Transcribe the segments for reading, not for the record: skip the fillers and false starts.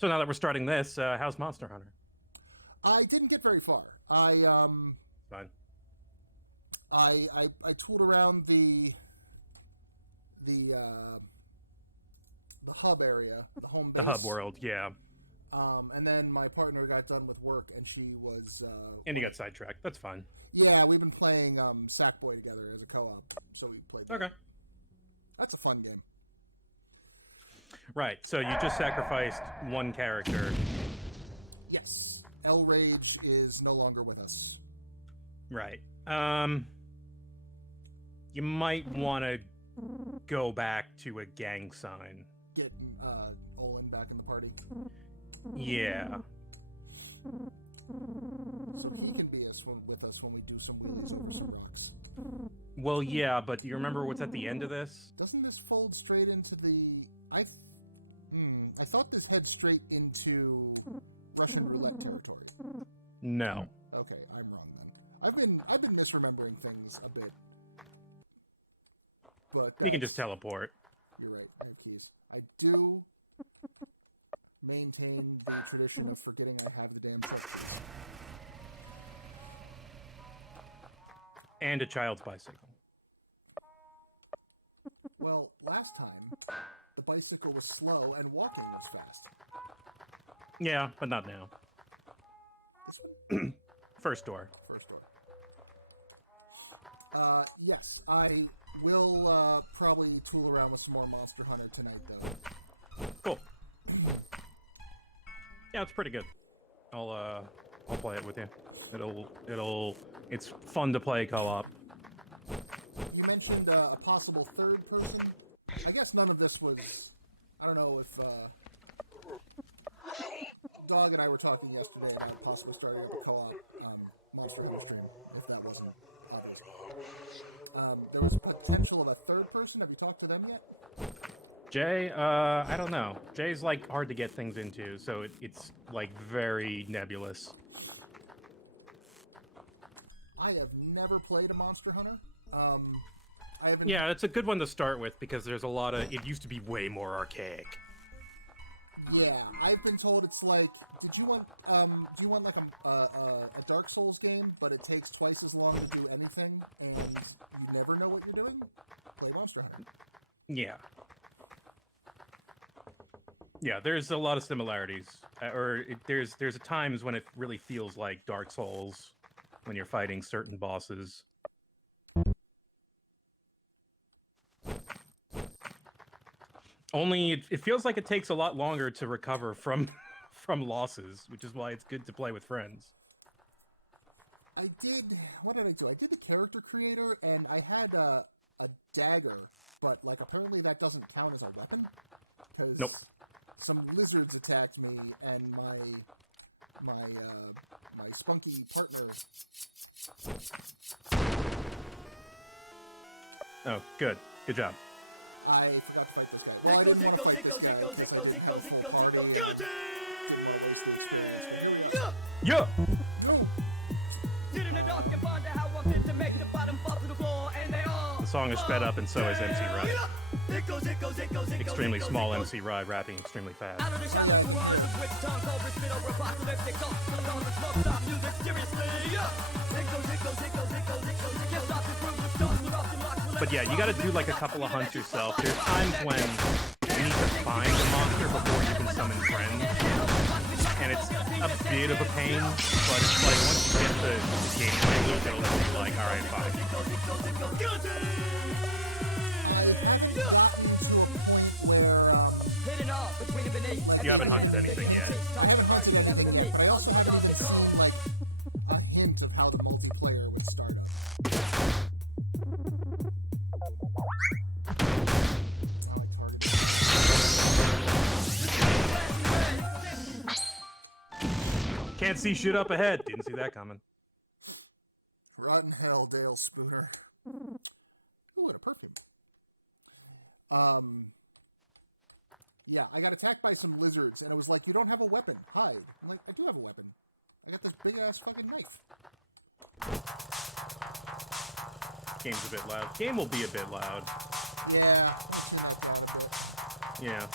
So now that we're starting this, how's Monster Hunter? I didn't get very far. Fine. I tooled around the the hub area, the home base. The hub world, yeah. And then my partner got done with work, and she was. And you got sidetracked. That's fine. Yeah, we've been playing Sackboy together as a co-op, so we played. Okay. That's a fun game. Right. So you just sacrificed one character. Yes, El Rage is no longer with us. Right. You might want to go back to a gang sign. Get Olin back in the party. Yeah. So he can be with us when we do some wheelies over some rocks. Well, yeah, but do you remember what's at the end of this? Doesn't this fold straight into the... I thought this heads straight into Russian roulette territory. No. Okay, I'm wrong then. I've been misremembering things a bit. But You can just teleport. You're right. I have keys. I do maintain the tradition of forgetting I have the damn checkpoints. And a child's bicycle. Well, last time, the bicycle was slow and walking was fast. Yeah, but not now. This one? First door. First door. Yes, I will probably tool around with some more Monster Hunter tonight, though. Cool. Yeah, it's pretty good. I'll play it with you. It's fun to play co-op. You mentioned a possible third person. I guess none of this was... I don't know if... Dog and I were talking yesterday about possibly starting a co-op Monster Hunter stream, if that wasn't obvious. There was potential of a third person. Have you talked to them yet? Jay, I don't know. Jay's like hard to get things into, so it's like very nebulous. I have never played a Monster Hunter. I haven't... Yeah, it's a good one to start with because there's a lot of... It used to be way more archaic. Yeah, I've been told it's like, do you want like a Dark Souls game, but it takes twice as long to do anything, and you never know what you're doing? Play Monster Hunter. Yeah. Yeah, there's a lot of similarities. There's times when it really feels like Dark Souls when you're fighting certain bosses. Only it feels like it takes a lot longer to recover from losses, which is why it's good to play with friends. What did I do? I did the character creator, and I had a dagger, but like apparently that doesn't count as a weapon. Because Nope. some lizards attacked me, and my spunky partner. Oh, good job. I forgot to fight this guy. Well, I didn't want to fight this guy because I didn't have a full party and didn't want to waste the experience. But here we are. Yeah. The song is sped up, and so is MC Rye. Extremely small MC Rye rapping extremely fast. But yeah, you gotta do like a couple of hunts yourself. There's times when you need to find a monster before you can summon friends. And it's a bit of a pain, but it's like once you get the gameplay loop, it'll be like, alright, fine. You haven't hunted anything yet. I haven't hunted anything yet, but I also haven't even seen like a hint of how the multiplayer would start up. Can't see shit up ahead. Didn't see that coming. Rotten hell, Dale Spooner. Ooh, what a perfume. Yeah, I got attacked by some lizards, and it was like, you don't have a weapon. Hide. I'm like, I do have a weapon. I got this big-ass fucking knife. Game's a bit loud. Game will be a bit loud. Yeah, I'll turn that down a bit. Yeah.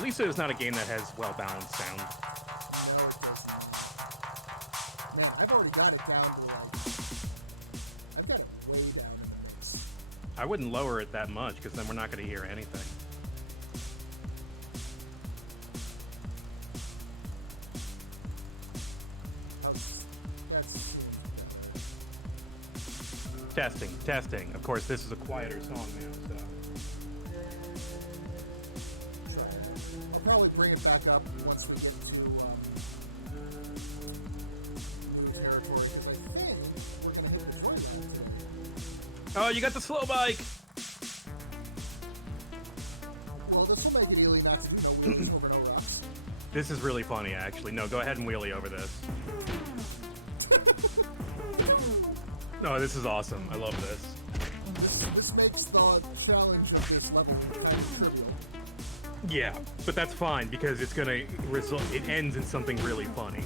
Lisa is not a game that has well-balanced sound. No, it doesn't. Man, I've already got it down to like. I've got it way down in the mix. I wouldn't lower it that much because then we're not going to hear anything. Testing, testing. Of course, this is a quieter song now, so. I'll probably bring it back up once we get to new territory, because I think we're going to hit the short round. Oh, you got the slow bike! Well, this will make it easy not to wheelies over no rocks. This is really funny, actually. No, go ahead and wheelie over this. No, this is awesome. I love this. This makes the challenge of this level kind of trivial. Yeah, but that's fine because it's gonna result. It ends in something really funny.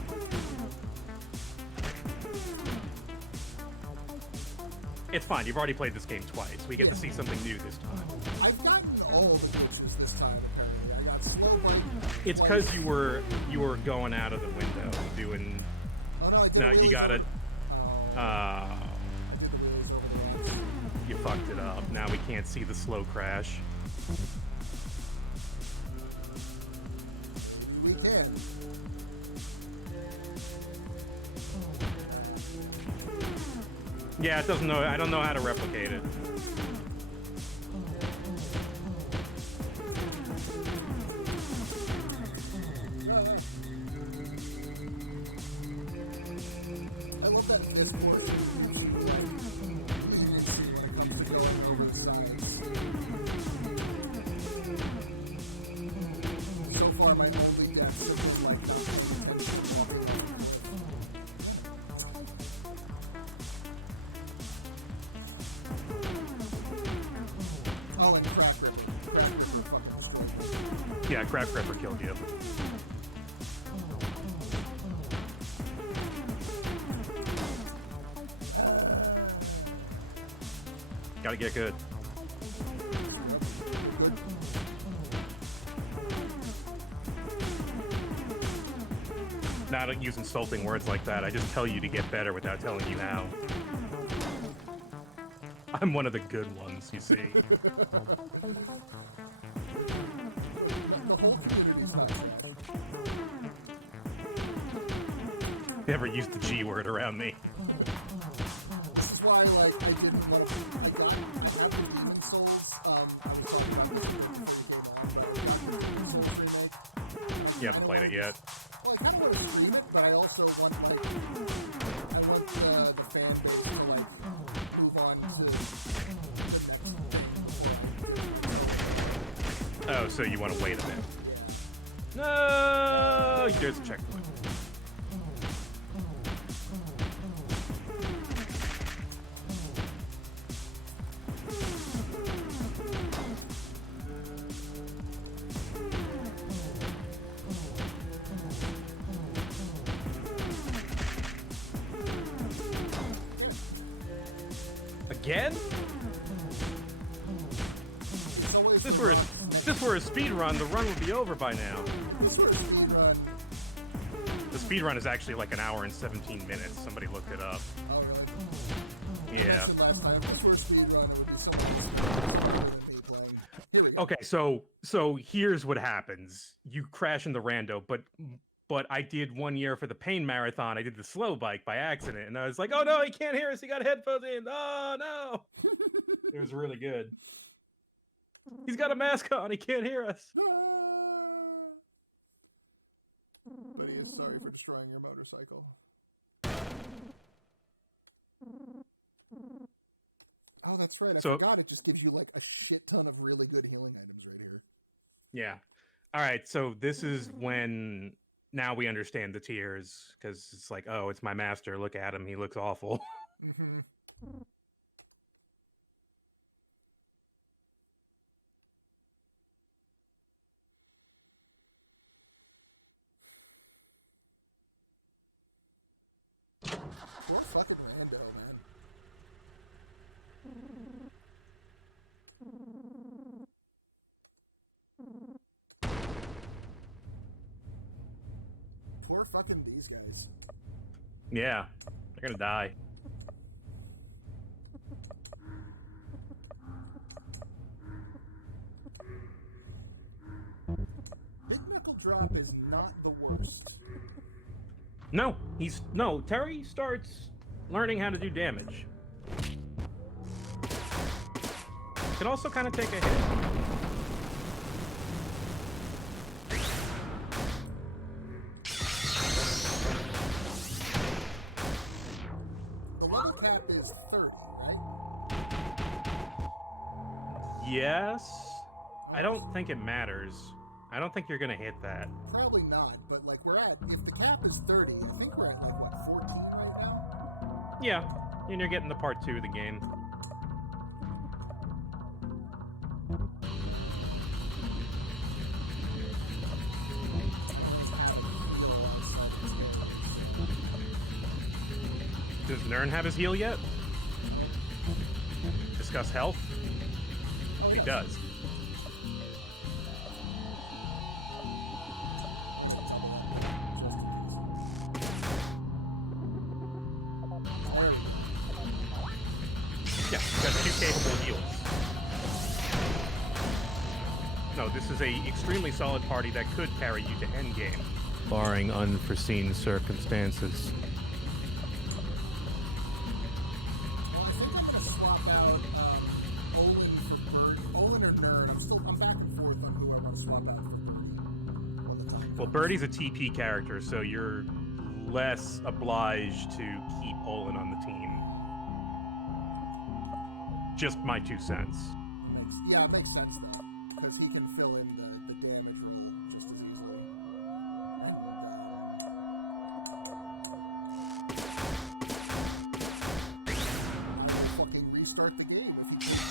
It's fine. You've already played this game twice. We get to see something new this time. I've gotten all the glitches this time. Apparently, I got slow right. It's because you were going out of the window doing. Oh no, I did No, really you gotta. I did the wheelies over the You fucked it up. Now we can't see the slow crash. We can. Yeah, it doesn't know. I don't know how to replicate it. I love that this more so far, my only death is like oh, and Crack Ripper. Crack Ripper fucking destroyed me. Yeah, Crack Ripper killed you. Gotta get good. Not use insulting words like that. I just tell you to get better without telling you how. I'm one of the good ones, you see. The whole community's not safe. Never used the G word around me. This is why, like, I have Demon Souls, I was talking about this in the game on, but I got Demon Souls remake. You haven't played it yet. Well, I kind of want to stream it, but I also want, like, I want the fan base to, like, move on to the next Oh, so you want to wait a bit. No, there's a checkpoint. Again? If this were a speed run, the run would be over by now. The speed run is actually like an hour and 17 minutes. Somebody looked it up. Yeah. Okay, so here's what happens. You crash in the rando, but I did 1 year for the Pain Marathon. I did the slow bike by accident, and I was like, oh no, he can't hear us. He got headphones in. Oh no. It was really good. He's got a mask on. He can't hear us. But he is sorry for destroying your motorcycle. Oh, that's right. I forgot it just gives you like a shit ton of really good healing items right here. Yeah. All right. So this is when now we understand the tears because it's like, oh, it's my master. Look at him. He looks awful. Mm-hmm. Poor fucking rando, man. Poor fucking these guys. Yeah, they're gonna die. Big Knuckle Drop is not the worst. No, Terry starts learning how to do damage. Can also kind of take a hit. The level cap is 30, right? Yes. I don't think it matters. I don't think you're gonna hit that. Probably not, but like we're at, if the cap is 30, I think we're at like what, 14 right now? Yeah, and you're getting the part 2 of the game. Does Nern have his heal yet? Discuss health? Oh, He yeah. does. Yeah, he's got 2 capable heals. No, this is a extremely solid party that could carry you to endgame, barring unforeseen circumstances. Well, I think I'm gonna swap out Olin for Bird. Olin or Nerd. I'm back and forth on who I want to swap out for Bird. All the time. Well, Birdie's a TP character, so you're less obliged to keep Olin on the team. Just my 2 cents. Yeah, it makes sense though, because he can fill in the damage roll just as easily. I will fucking restart the game if he keeps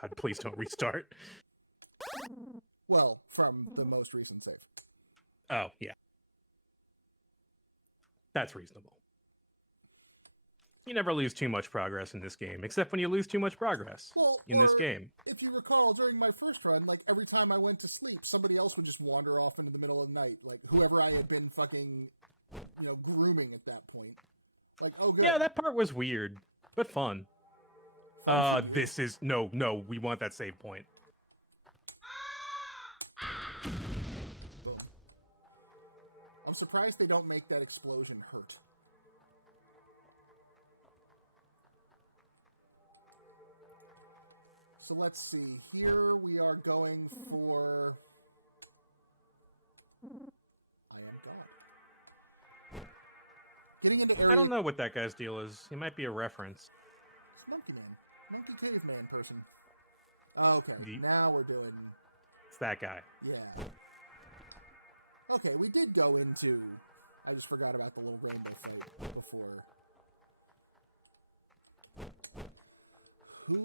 God, please don't restart. Well, from the most recent save. Oh, yeah. That's reasonable. You never lose too much progress in this game, except when you lose too much progress in this game. If you recall, during my first run, like every time I went to sleep, somebody else would just wander off into the middle of the night, like whoever I had been fucking, grooming at that point. Like, oh, good. Yeah, that part was weird, but fun. This is no, we want that save point. I'm surprised they don't make that explosion hurt. So let's see. Here we are going for I am God. Getting into area. I don't know what that guy's deal is. He might be a reference. It's Monkey Man. Monkey Caveman person. Okay, now we're doing... It's that guy. Yeah. Okay, we did go into... I just forgot about the little rainbow fight before.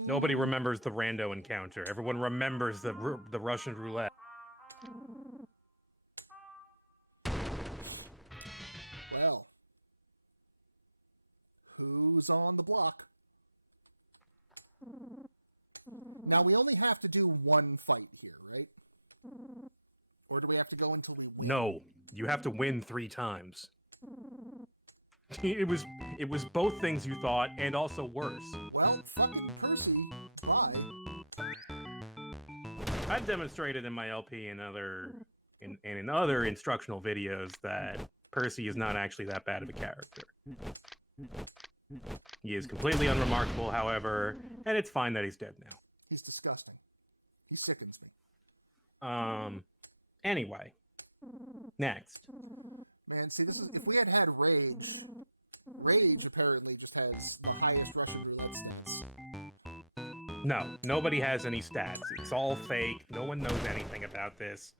Nobody remembers the rando encounter. Everyone remembers the Russian roulette. Well, who's on the block? Now, we only have to do one fight here, right? Or do we have to go until we win? No, you have to win 3 times. It was both things you thought, and also worse. Well, fucking Percy, bye. I've demonstrated in my LP and in other instructional videos that Percy is not actually that bad of a character. He is completely unremarkable, however, and it's fine that he's dead now. He's disgusting. He sickens me. Anyway, next. Man, see, this is if we had Rage. Rage apparently just has the highest Russian roulette stats. No, nobody has any stats. It's all fake. No one knows anything about this.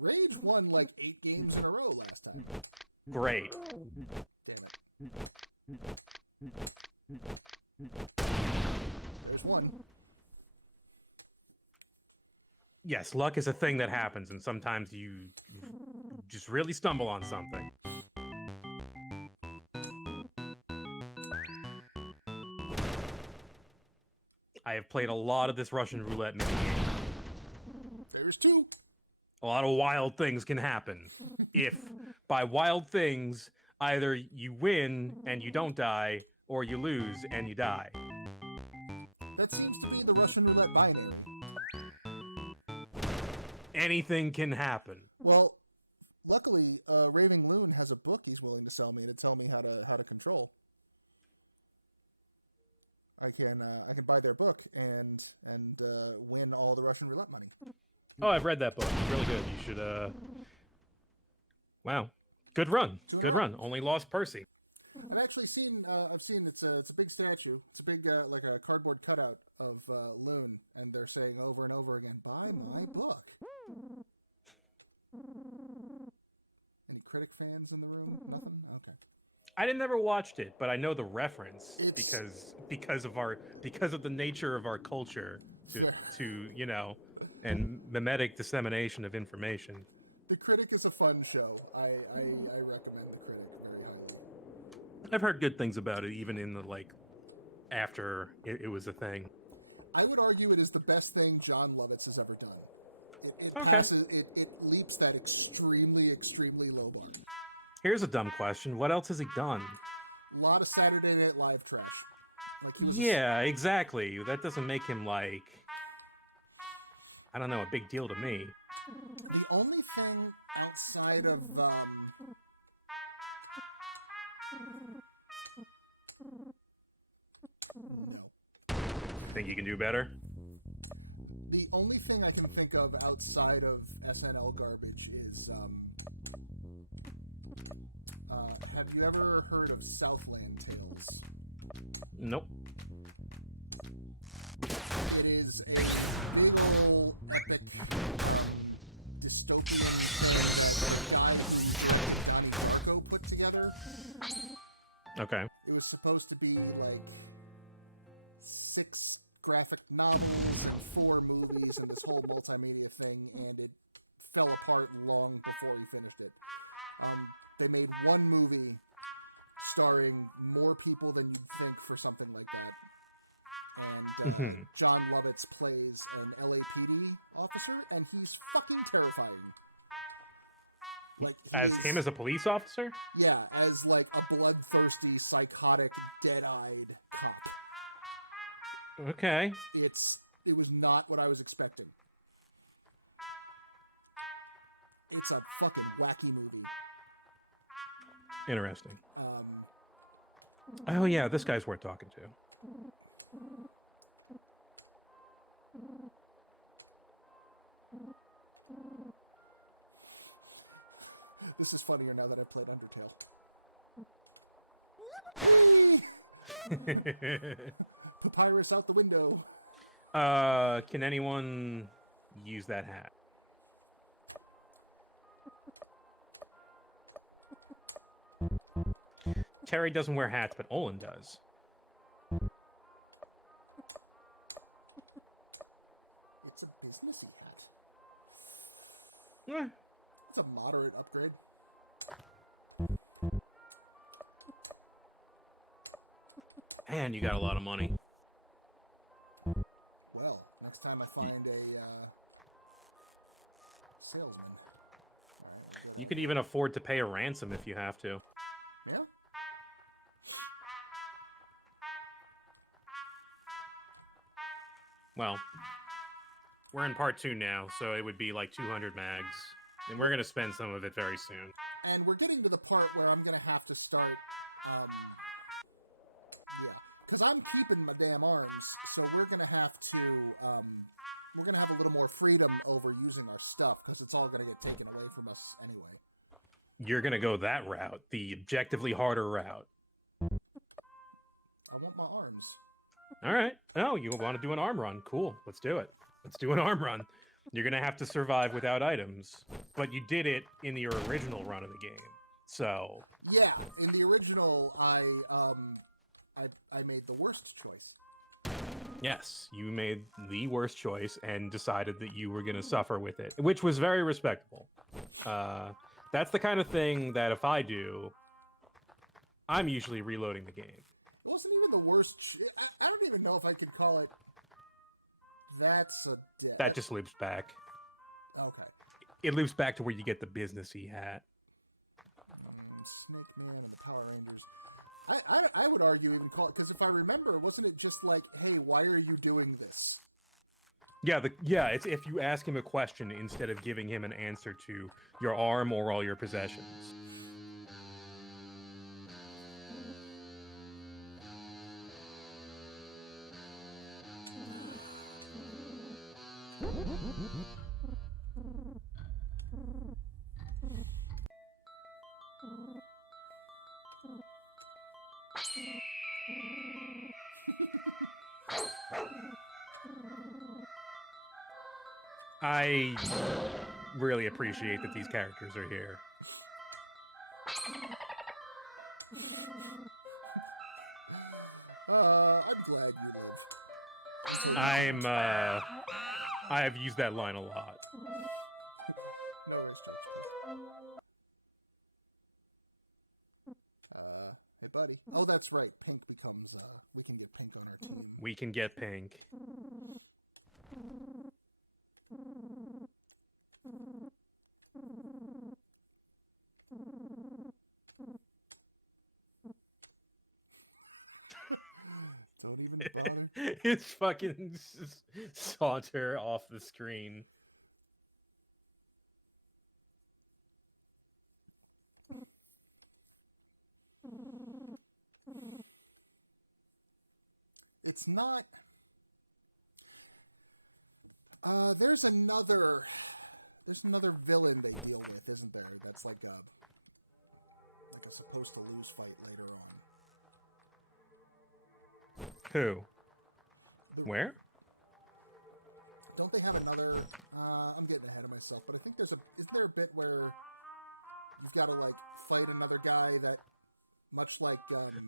Rage won like 8 games in a row last time. Great. Damn it. There's one. Yes, luck is a thing that happens, and sometimes you just really stumble on something. I have played a lot of this Russian roulette minigame. There's 2. A lot of wild things can happen. If by wild things, either you win and you don't die, or you lose and you die. That seems to be the Russian roulette binary. Anything can happen. Well, luckily, Raving Loon has a book he's willing to sell me to tell me how to control. I can buy their book and win all the Russian roulette money. Oh, I've read that book. It's really good. You should. Wow, good run. Good run. Only lost Percy. I've actually seen. I've seen it's a big statue. It's a big like a cardboard cutout of Loon, and they're saying over and over again, "Buy my book." Any critic fans in the room? Nothing. Okay. I never watched it, but I know the reference because of the nature of our culture to you know, and mimetic dissemination of information. The Critic is a fun show. I recommend The Critic very highly. I've heard good things about it, even in the after it was a thing. I would argue it is the best thing John Lovitz has ever done. It Okay. passes. It leaps that extremely low bar. Here's a dumb question. What else has he done? A lot of Saturday Night Live trash. Like he was Yeah, exactly. That doesn't make him I don't know, a big deal to me. The only thing outside of no. Think you can do better? The only thing I can think of outside of SNL garbage is have you ever heard of Southland Tales? Nope. It is a big ol' epic dystopian story that Johnny Darko put together. Okay. It was supposed to be 6 graphic novels and 4 movies and this whole multimedia thing, and it fell apart long before he finished it. They made one movie starring more people than you'd think for something like that. And John Lovitz plays an LAPD officer, and he's fucking terrifying. As him as a police officer? Yeah, as a bloodthirsty, psychotic, dead-eyed cop. Okay. It was not what I was expecting. It's a fucking wacky movie. Interesting. Oh yeah, this guy's worth talking to. This is funnier now that I played Undertale. Papyrus out the window. Can anyone use that hat? Terry doesn't wear hats, but Olin does. It's a businessy hat. Eh. It's a moderate upgrade. Man, you got a lot of money. Well, next time I find a salesman. You could even afford to pay a ransom if you have to. Yeah? Well, we're in part 2 now, so it would be 200 mags. And we're going to spend some of it very soon. And we're getting to the part where I'm going to have to start, yeah. Because I'm keeping my damn arms, so we're going to have to, we're going to have a little more freedom over using our stuff, because it's all going to get taken away from us anyway. You're going to go that route, the objectively harder route. I want my arms. All right. Oh, you want to do an arm run? Cool. Let's do it. Let's do an arm run. You're going to have to survive without items, but you did it in your original run of the game. So, yeah, in the original, I made the worst choice. Yes, you made the worst choice and decided that you were going to suffer with it, which was very respectable. That's the kind of thing that if I do, I'm usually reloading the game. It wasn't even the worst. I don't even know if I could call it. That's a death. That just loops back. Okay. It loops back to where you get the businessy hat. Snake Man and the Power Rangers. I would argue even call it, because if I remember, wasn't it just like, hey, why are you doing this? Yeah, it's if you ask him a question instead of giving him an answer to your arm or all your possessions. I really appreciate that these characters are here. I'm glad you live. I have used that line a lot. No restrictions. Hey, buddy. Oh, that's right. Pink becomes, we can get Pink on our team. We can get Pink. Don't even bother. It's fucking saunter off the screen. It's not. There's another villain they deal with, isn't there? That's like a supposed to lose fight later on. Who? Where? Don't they have another? I'm getting ahead of myself, but I think isn't there a bit where you've got to like fight another guy that, much like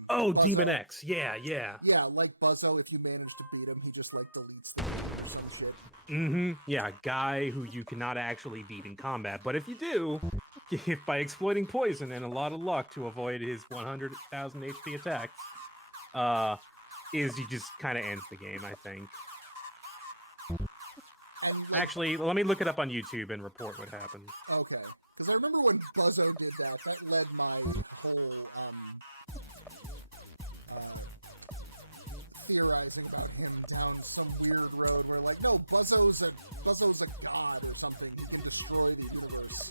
oh, Buzzo, Demon X. Yeah. yeah, like Buzzo. If you manage to beat him, he just like deletes the or some shit. Yeah, guy who you cannot actually beat in combat, but if you do, by exploiting poison and a lot of luck to avoid his 100,000 HP attacks, he just kind of ends the game, I think. And, like, actually, let me look it up on YouTube and report what happened. Okay, because I remember when Buzzo did that. That led my whole theorizing about him down some weird road where, like, no, Buzzo's a god or something. He can destroy the universe.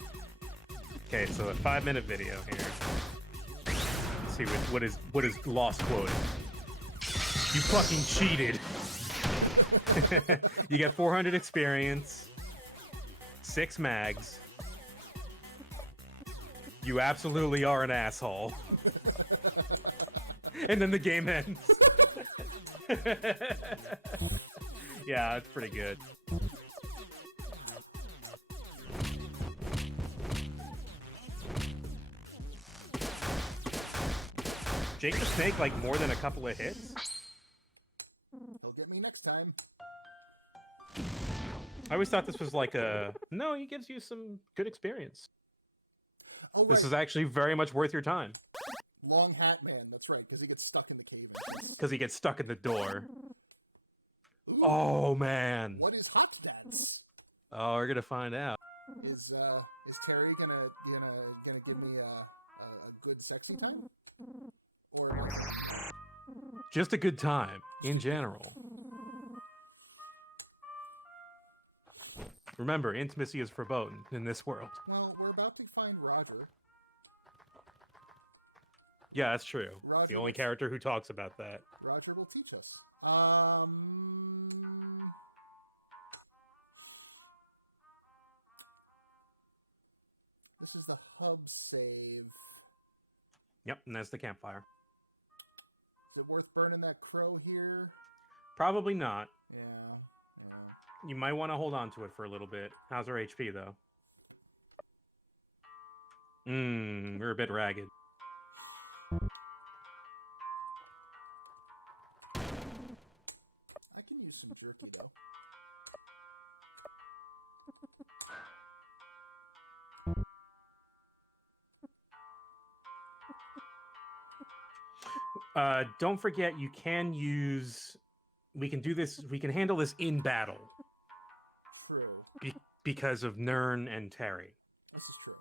Okay, so a 5-minute video here. Let's see what is lost quoted. You fucking cheated. You get 400 experience, 6 mags. You absolutely are an asshole. And then the game ends. Yeah, it's pretty good. Jake the Snake like more than a couple of hits? He'll get me next time. I always thought this was like a... No, he gives you some good experience. Oh, right. This is actually very much worth your time. Long Hat Man, that's right, because he gets stuck in the cave. Because he gets stuck in the door. Ooh, Oh, man. what is Hot Dance? Oh, we're gonna find out. Is Terry gonna give me a good sexy time? Or Just a good time, in general. Remember, intimacy is verboten in this world. well, we're about to find Roger. Yeah, that's true. Roger The only was- character who talks about that. Roger will teach us. This is the hub save. Yep, and that's the campfire. Is it worth burning that crow here? Probably not. Yeah. You might want to hold on to it for a little bit. How's our HP, though? We're a bit ragged. I can use some jerky, though. Don't forget, you can use... We can do this... We can handle this in battle. True. because of Nern and Terry. This is true.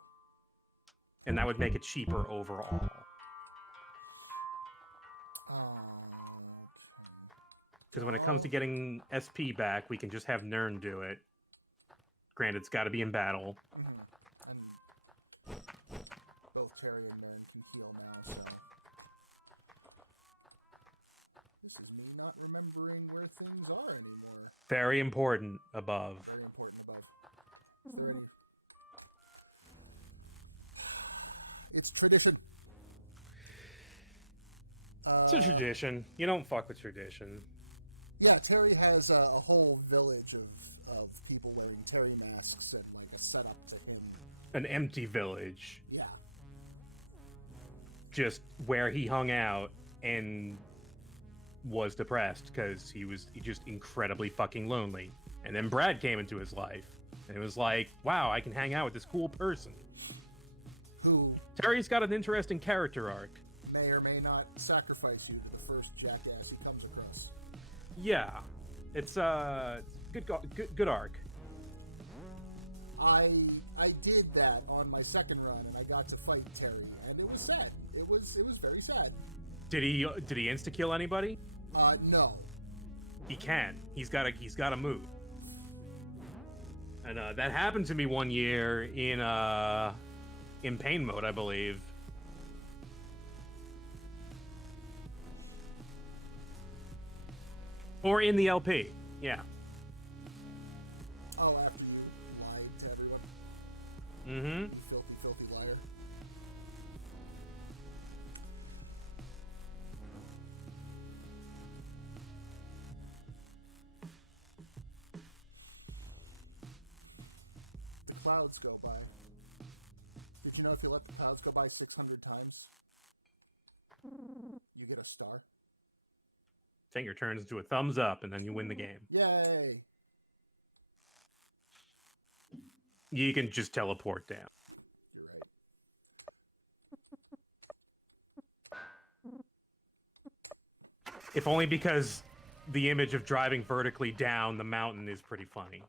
And that would make it cheaper overall. Because when it comes to getting SP back, we can just have Nern do it. Granted, it's got to be in battle. And both Terry and Nern can heal now, so... This is me not remembering where things are anymore. Very important above. Very important above. Is there any... It's tradition. It's a tradition. You don't fuck with tradition. Yeah, Terry has a whole village of people wearing Terry masks and like a setup to him. An empty village. Yeah. Just where he hung out and was depressed because he was just incredibly fucking lonely. And then Brad came into his life. And it was like, wow, I can hang out with this cool person. Who Terry's got an interesting character arc. may or may not sacrifice you to the first jackass he comes across. Yeah. It's good arc. I did that on my second run, and I got to fight Terry, and it was sad. It was very sad. Did he insta kill anybody? No. He can. He's got a move. And that happened to me one year in pain mode, I believe. Or in the LP. Yeah. Oh, after you lied to everyone? Mm-hmm. You filthy, filthy liar. The clouds go by. Did you know if you let the clouds go by 600 times, you get a star? Finger turns into a thumbs up, and then you win the game. Yay! You can just teleport down. You're right. If only because the image of driving vertically down the mountain is pretty funny.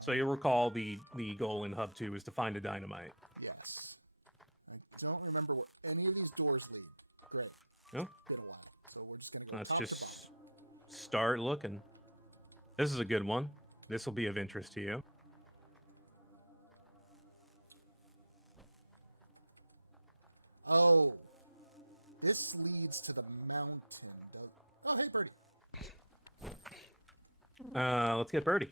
So you'll recall the goal in Hub 2 is to find a dynamite. Yes. I don't remember what any of these doors lead. Great. No? Been a while. So we're just gonna go. Let's top to just start looking. This is a good one. This will be of interest to you. bottom. Oh. This leads to the mountain. Oh, hey, Birdie. Let's get Birdie.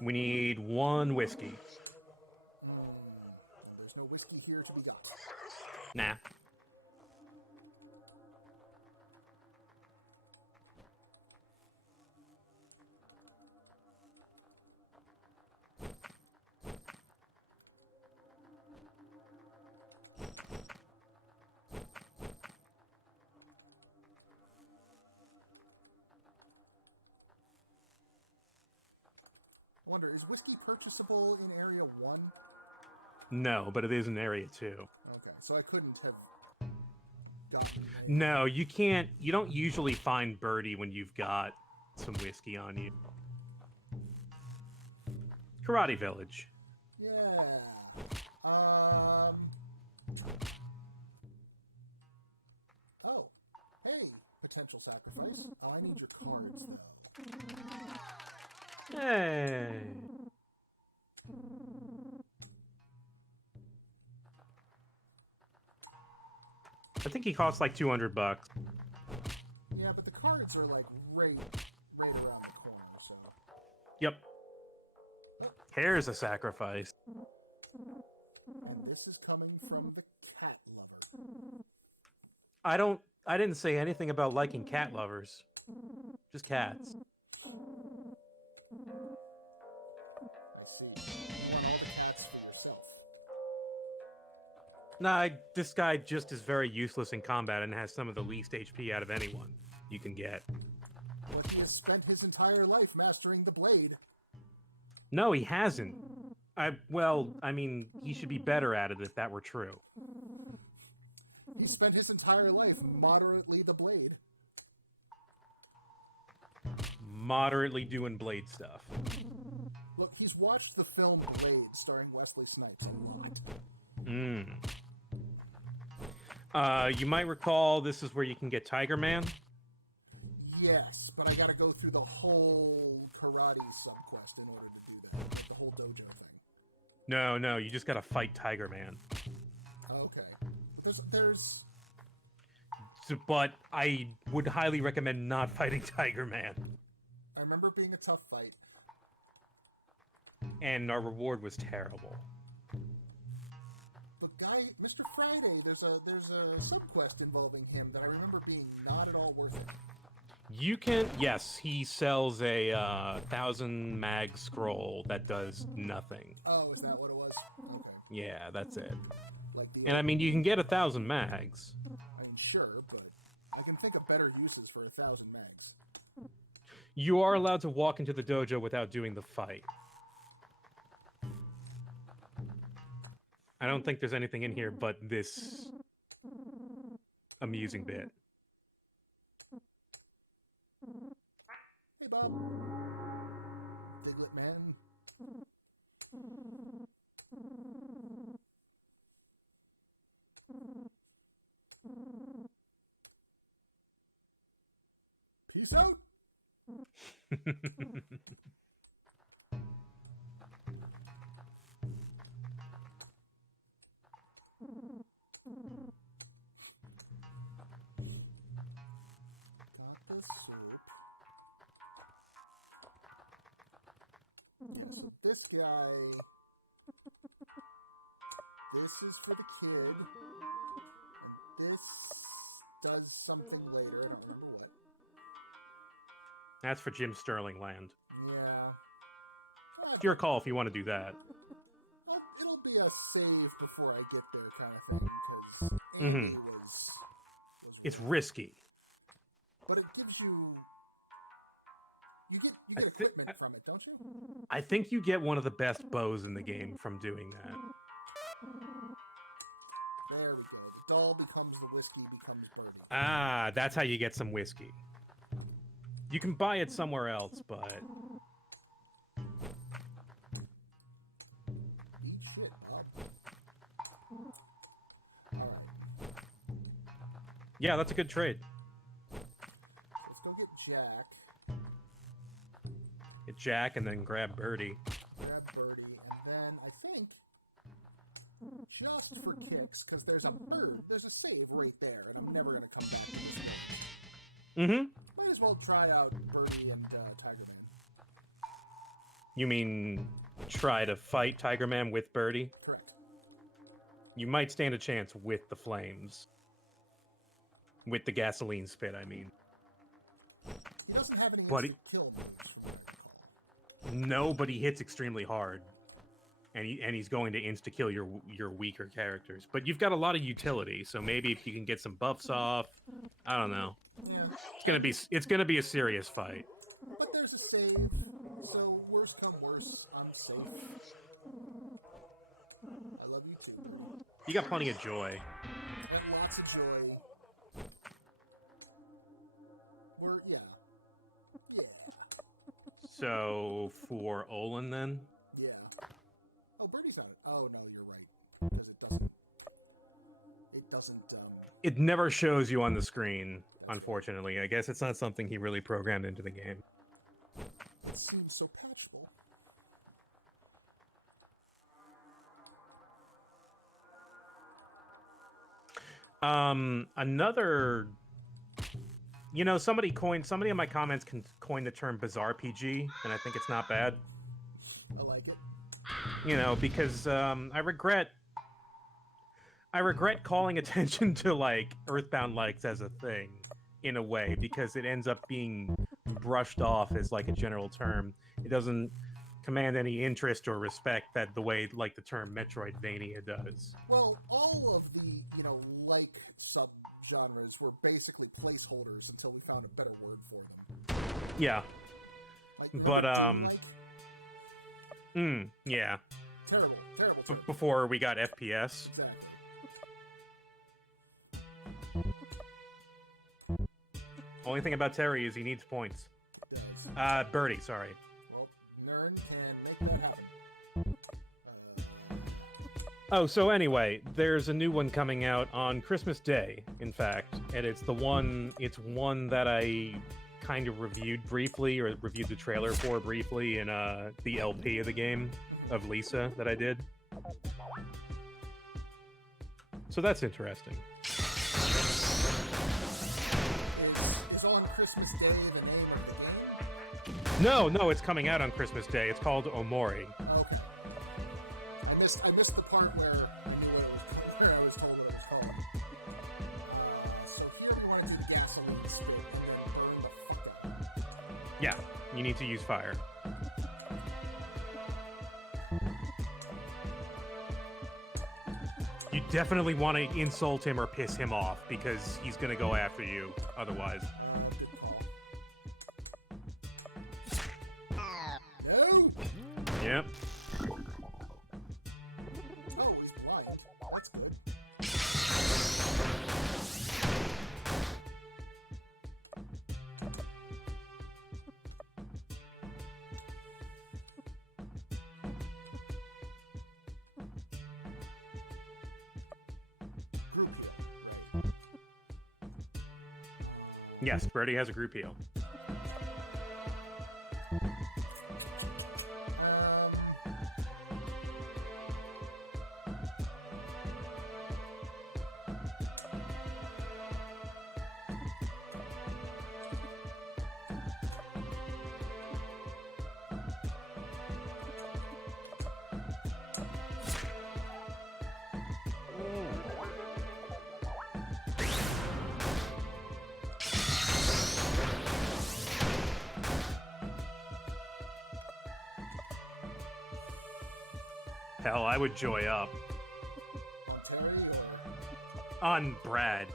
We need one whiskey. There's no whiskey here to be got. Nah. I wonder, is whiskey purchasable in Area 1? No, but it is in Area 2. Okay, so I couldn't have gotten it. No, you can't. You don't usually find Birdie when you've got some whiskey on you. Karate Village. Yeah. Oh. Hey, potential sacrifice. Oh, I need your cards, though. Hey. I think he costs like $200. Yeah, but the cards are like right around the corner, so. Yep. Here's a sacrifice. And this is coming from the cat lover. I didn't say anything about liking cat lovers. Just cats. I see. You want all the cats for yourself. Nah, this guy just is very useless in combat and has some of the least HP out of anyone you can get. But he has spent his entire life mastering the blade. No, he hasn't. Well, I mean, he should be better at it if that were true. He spent his entire life moderately the blade. Moderately doing blade stuff. Look, he's watched the film Blade starring Wesley Snipes a lot. You might recall this is where you can get Tiger Man. Yes, but I gotta go through the whole karate subquest in order to do that. Like the whole dojo thing. No, you just gotta fight Tiger Man. Okay. But there's... But I would highly recommend not fighting Tiger Man. I remember it being a tough fight. And our reward was terrible. But Mr. Friday, there's a subquest involving him that I remember being not at all worth it. You can... Yes, he sells a 1,000 mag scroll that does nothing. Oh, is that what it was? Okay. Yeah, that's it. Like And I mean, you can get 1,000 mags. I mean, sure, but I can think of better uses for 1,000 mags. You are allowed to walk into the dojo without doing the fight. I don't think there's anything in here but this amusing bit. Hey, Bob. Diglett man. Peace out. Got the soup. Yeah, so this guy... This is for the kid. And this does something later. I don't remember what. That's for Jim Sterling Land. Yeah. It's your call if you want to do that. Well, it'll be a save before I get there kind of thing, because Andy was It's risky. But it gives you... You get equipment from it, don't you? I think you get one of the best bows in the game from doing that. There we go. The doll becomes the whiskey, becomes Birdie. Ah, that's how you get some whiskey. You can buy it somewhere else, but... Eat shit, Bob. Alright. Yeah, that's a good trade. Let's go get Jack. Get Jack and then grab Birdie. Grab Birdie, and then I think... Just for kicks, because there's a save right there, and I'm never going to come back to this. Might as well try out Birdie and Tiger Man. You mean try to fight Tiger Man with Birdie? Correct. You might stand a chance with the flames. With the gasoline spit, I mean. He doesn't have any But kill moves, from what I recall. No, but he hits extremely hard. And he's going to insta-kill your weaker characters. But you've got a lot of utility, so maybe if you can get some buffs off, I don't know. Yeah. It's gonna be a serious fight. But there's a save, so worse come worse, I'm safe. I love you too. You got plenty of joy. Got lots of joy. Yeah. So for Olin then? Yeah. Oh, Birdie's not. Oh no, you're right. Because it doesn't. It never shows you on the screen, unfortunately. I guess it's not something he really programmed into the game. It seems so patchable. Another, you know, somebody in my comments coined the term bizarre PG, and I think it's not bad. I like it. You know, because I regret calling attention to like Earthbound likes as a thing in a way, because it ends up being brushed off as like a general term. It doesn't command any interest or respect that the way like the term Metroidvania does. Well, all of the, like sub-genres were basically placeholders until we found a better word for them. Yeah. Like, But yeah. Terrible. Before we got FPS. Exactly. Only thing about Terry is he needs points. Yes. Birdie, sorry. Well, Nern can make that happen. Oh, so anyway, there's a new one coming out on Christmas Day, in fact, and it's one that I kind of reviewed briefly, or reviewed the trailer for briefly in the LP of the game, of Lisa, that I did. So that's interesting. Is on Christmas Day the name of the game? No, it's coming out on Christmas Day. It's called Omori. Okay. I missed the part where I was told what it was called. So here we want to do gasoline spit and then burn the fuck up. Yeah, you need to use fire. You definitely want to insult him or piss him off, because he's going to go after you otherwise. No! Yep. Oh, he's blind. That's good. Group heal, right. Yes, Birdie has a group heal. Hell, I would joy up. On Terry or... On Brad.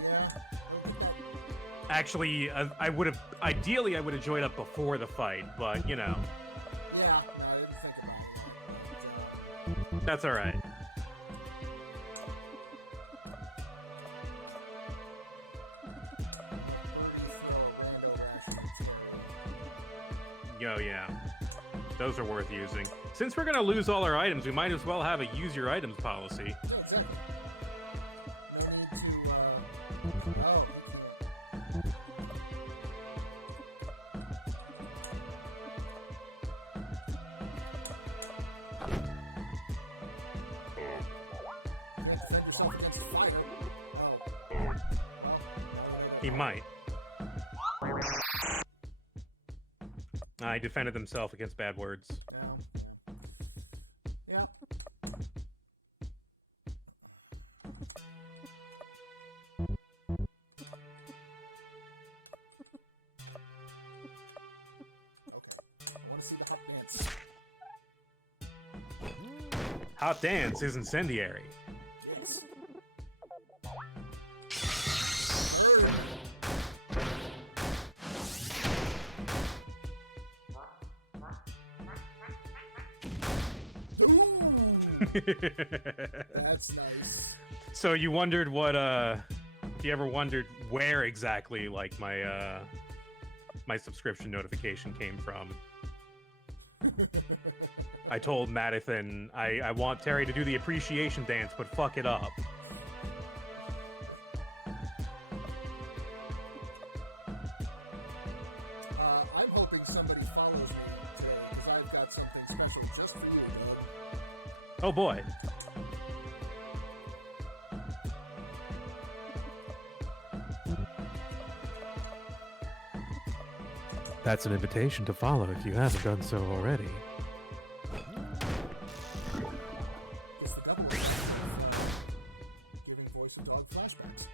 Yeah. Actually, ideally I would have joyed up before the fight, but, you know. Yeah, no, I didn't think about it. That's alright. Oh, yeah. Those are worth using. Since we're gonna lose all our items, we might as well have a use your items policy. Yeah, exactly. No need to, oh, you can't defend yourself against the fire. Oh. He might. He defended himself against bad words. Yeah. Okay. I want to see the hot dance. Hot dance is incendiary. Yes. That's nice. So you wondered what, you ever wondered where exactly, like, my, my subscription notification came from? I told Madison, I want Terry to do the appreciation dance, but fuck it up. I'm hoping somebody follows me today, because I've got something special just for you, dude. Oh boy. That's an invitation to follow if you haven't done so already. It's the double giving voice of dog flashbacks.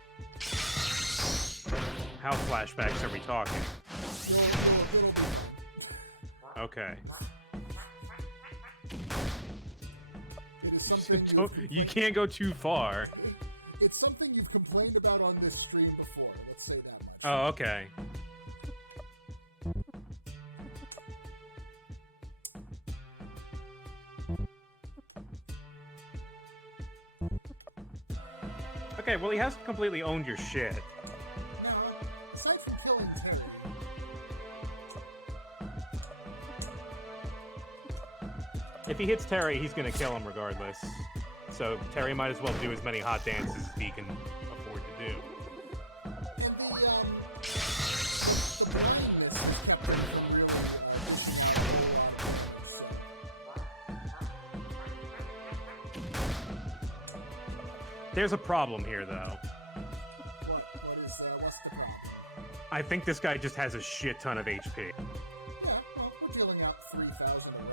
How flashbacks are we talking? Okay. It is something You can't go too far. It's something you've complained about on this stream before. Let's say that much. Oh, okay. Okay, well, he hasn't completely owned your shit. Now, aside from killing Terry, If he hits Terry, he's gonna kill him regardless. So Terry might as well do as many hot dances as he can afford to do. and the blindness has kept him from really There's a problem here, though. what's the problem? I think this guy just has a shit ton of HP. Yeah, well, we're dealing out 3,000 around.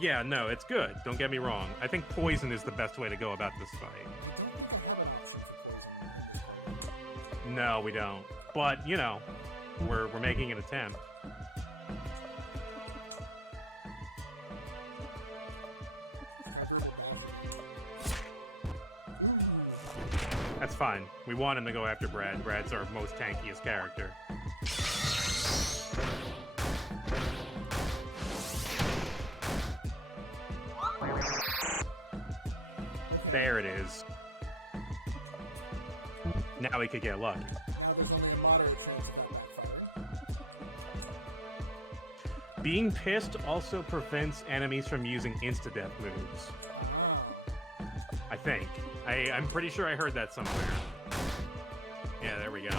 Yeah, no, it's good. Don't get me wrong. I think poison is the best way to go about this fight. I don't think I have an option for poison in this game. No, we don't. But, you know, we're making an attempt. That's fine. We want him to go after Brad. Brad's our most tankiest character. There it is. Now we could get lucky. Now there's only a moderate chance of that backfiring. Being pissed also prevents enemies from using insta-death moves. I think. I'm pretty sure I heard that somewhere. Yeah, there we go.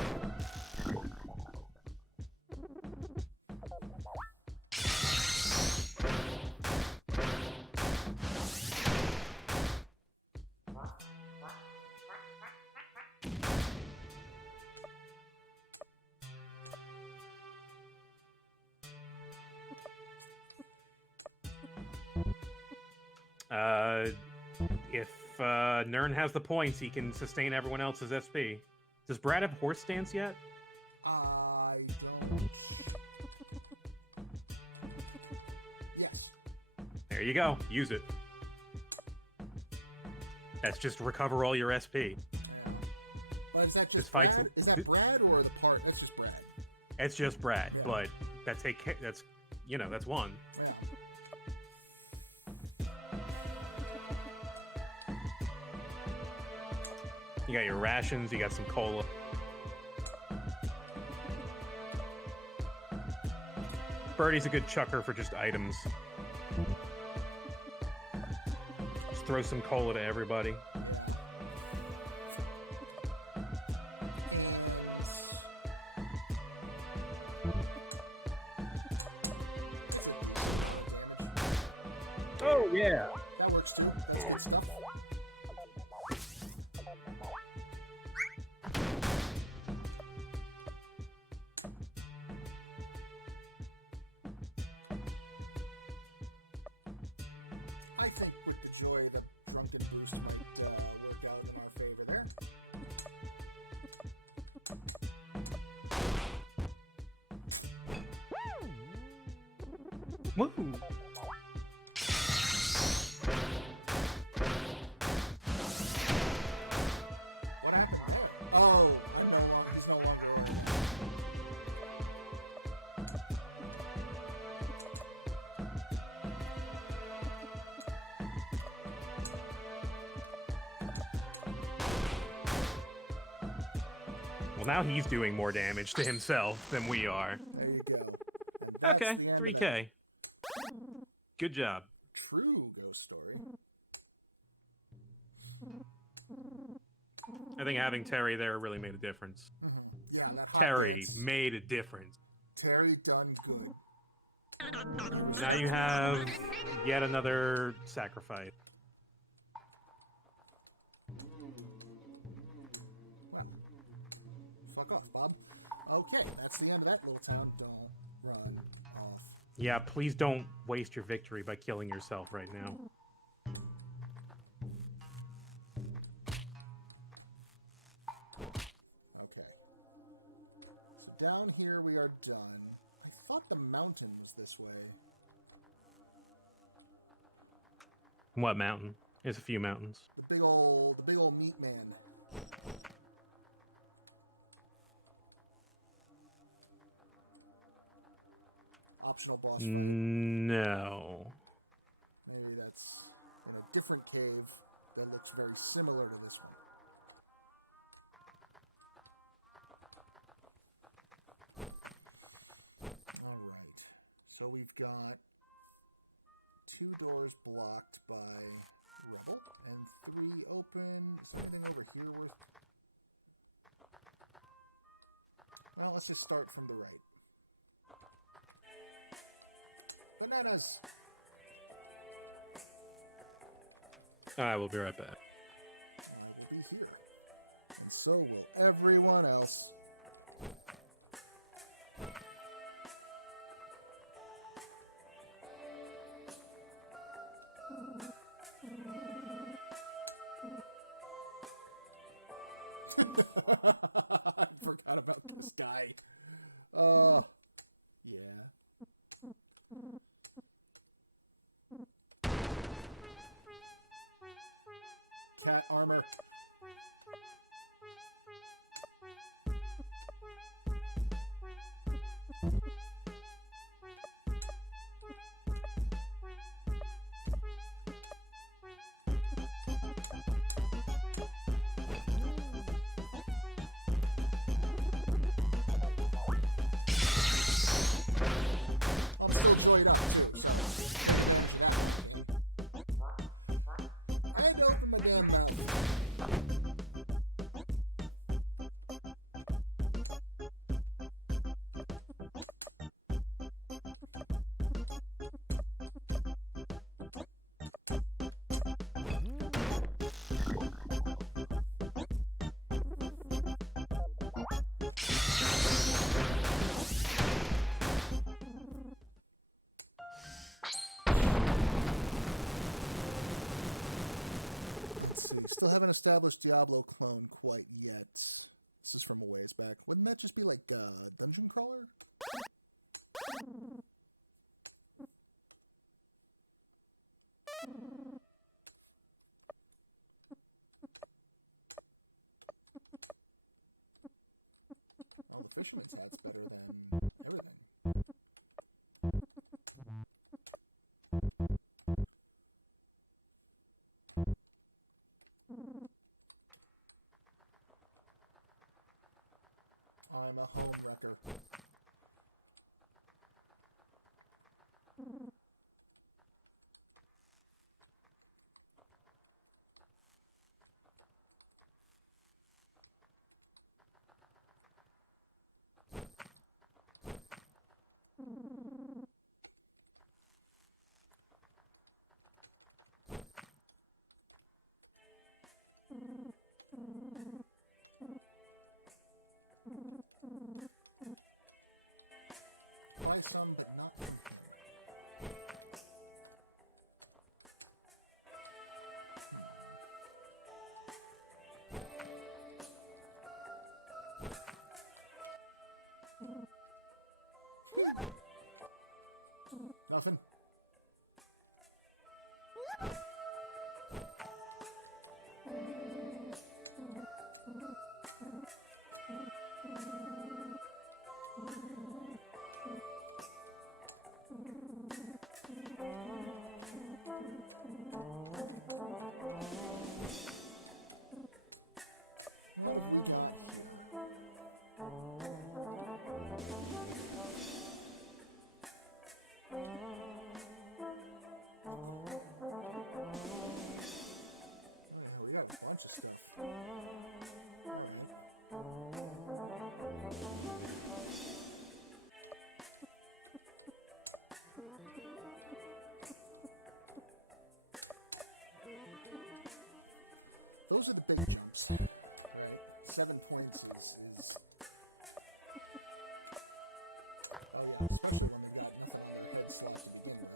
If Nern has the points, he can sustain everyone else's SP. Does Brad have horse stance yet? I don't. Yes. There you go. Use it. That's just recover all your SP. But is that just This fight's- Brad? Is that Brad or the part? That's just Brad. It's just Brad, Yeah. but that's you know, that's one. Yeah. You got your rations, you got some cola. Birdie's a good chucker for just items. Just throw some cola to everybody. Oh yeah. That works too. That's good stuff. I think with the joy, the drunken boost might work out in our favor there. Woo! What happened there? Oh, he's no longer on. Well, now he's doing more damage to himself than we are. There you go. And that's Okay, the end of 3K. Good job. that true ghost story. I think having Terry there really made a difference. Yeah, that hot Terry dance. made a difference. Terry done good. Now you have yet another sacrifice. Well, fuck off, Bob. Okay, that's the end of that little town. Don't run off. Yeah, please don't waste your victory by killing yourself right now. Okay. So down here we are done. I thought the mountain was this way. What mountain? There's a few mountains. The big old meat man. Optional boss fight. No. Maybe that's in a different cave that looks very similar to this one. we've got 2 doors blocked by rubble and 3 open. Is there anything over here worth? Well, let's just start from the right. Bananas! I will be right back. I will be here. And so will everyone else. I forgot about this guy. Yeah. Cat armor. I'm still enjoying up too. I had to open my damn mouth. Let's see. Still haven't established Diablo clone quite yet. This is from a ways back. Wouldn't that just be like Dungeon Crawler? Oh, the fisherman's hat's better than everything. I'm a home wrecker. Try some, but not one. Nothing. What have we got? We got a bunch of stuff. Those are the big jumps, right? 7 points is... Oh yeah, especially when we got nothing on our head slot to begin with.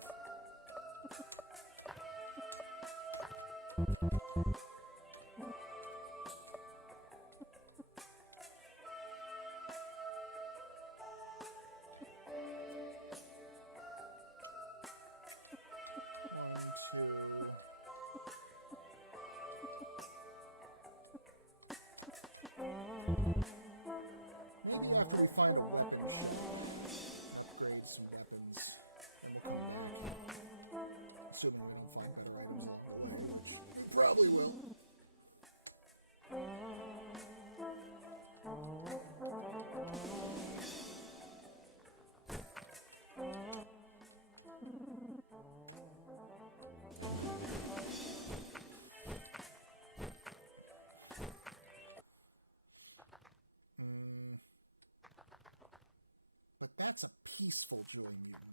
Maybe after we find a weapon, we should upgrade some weapons. And we'll come back. Assuming we can find better items along the way, which we probably will. peaceful joy mutant.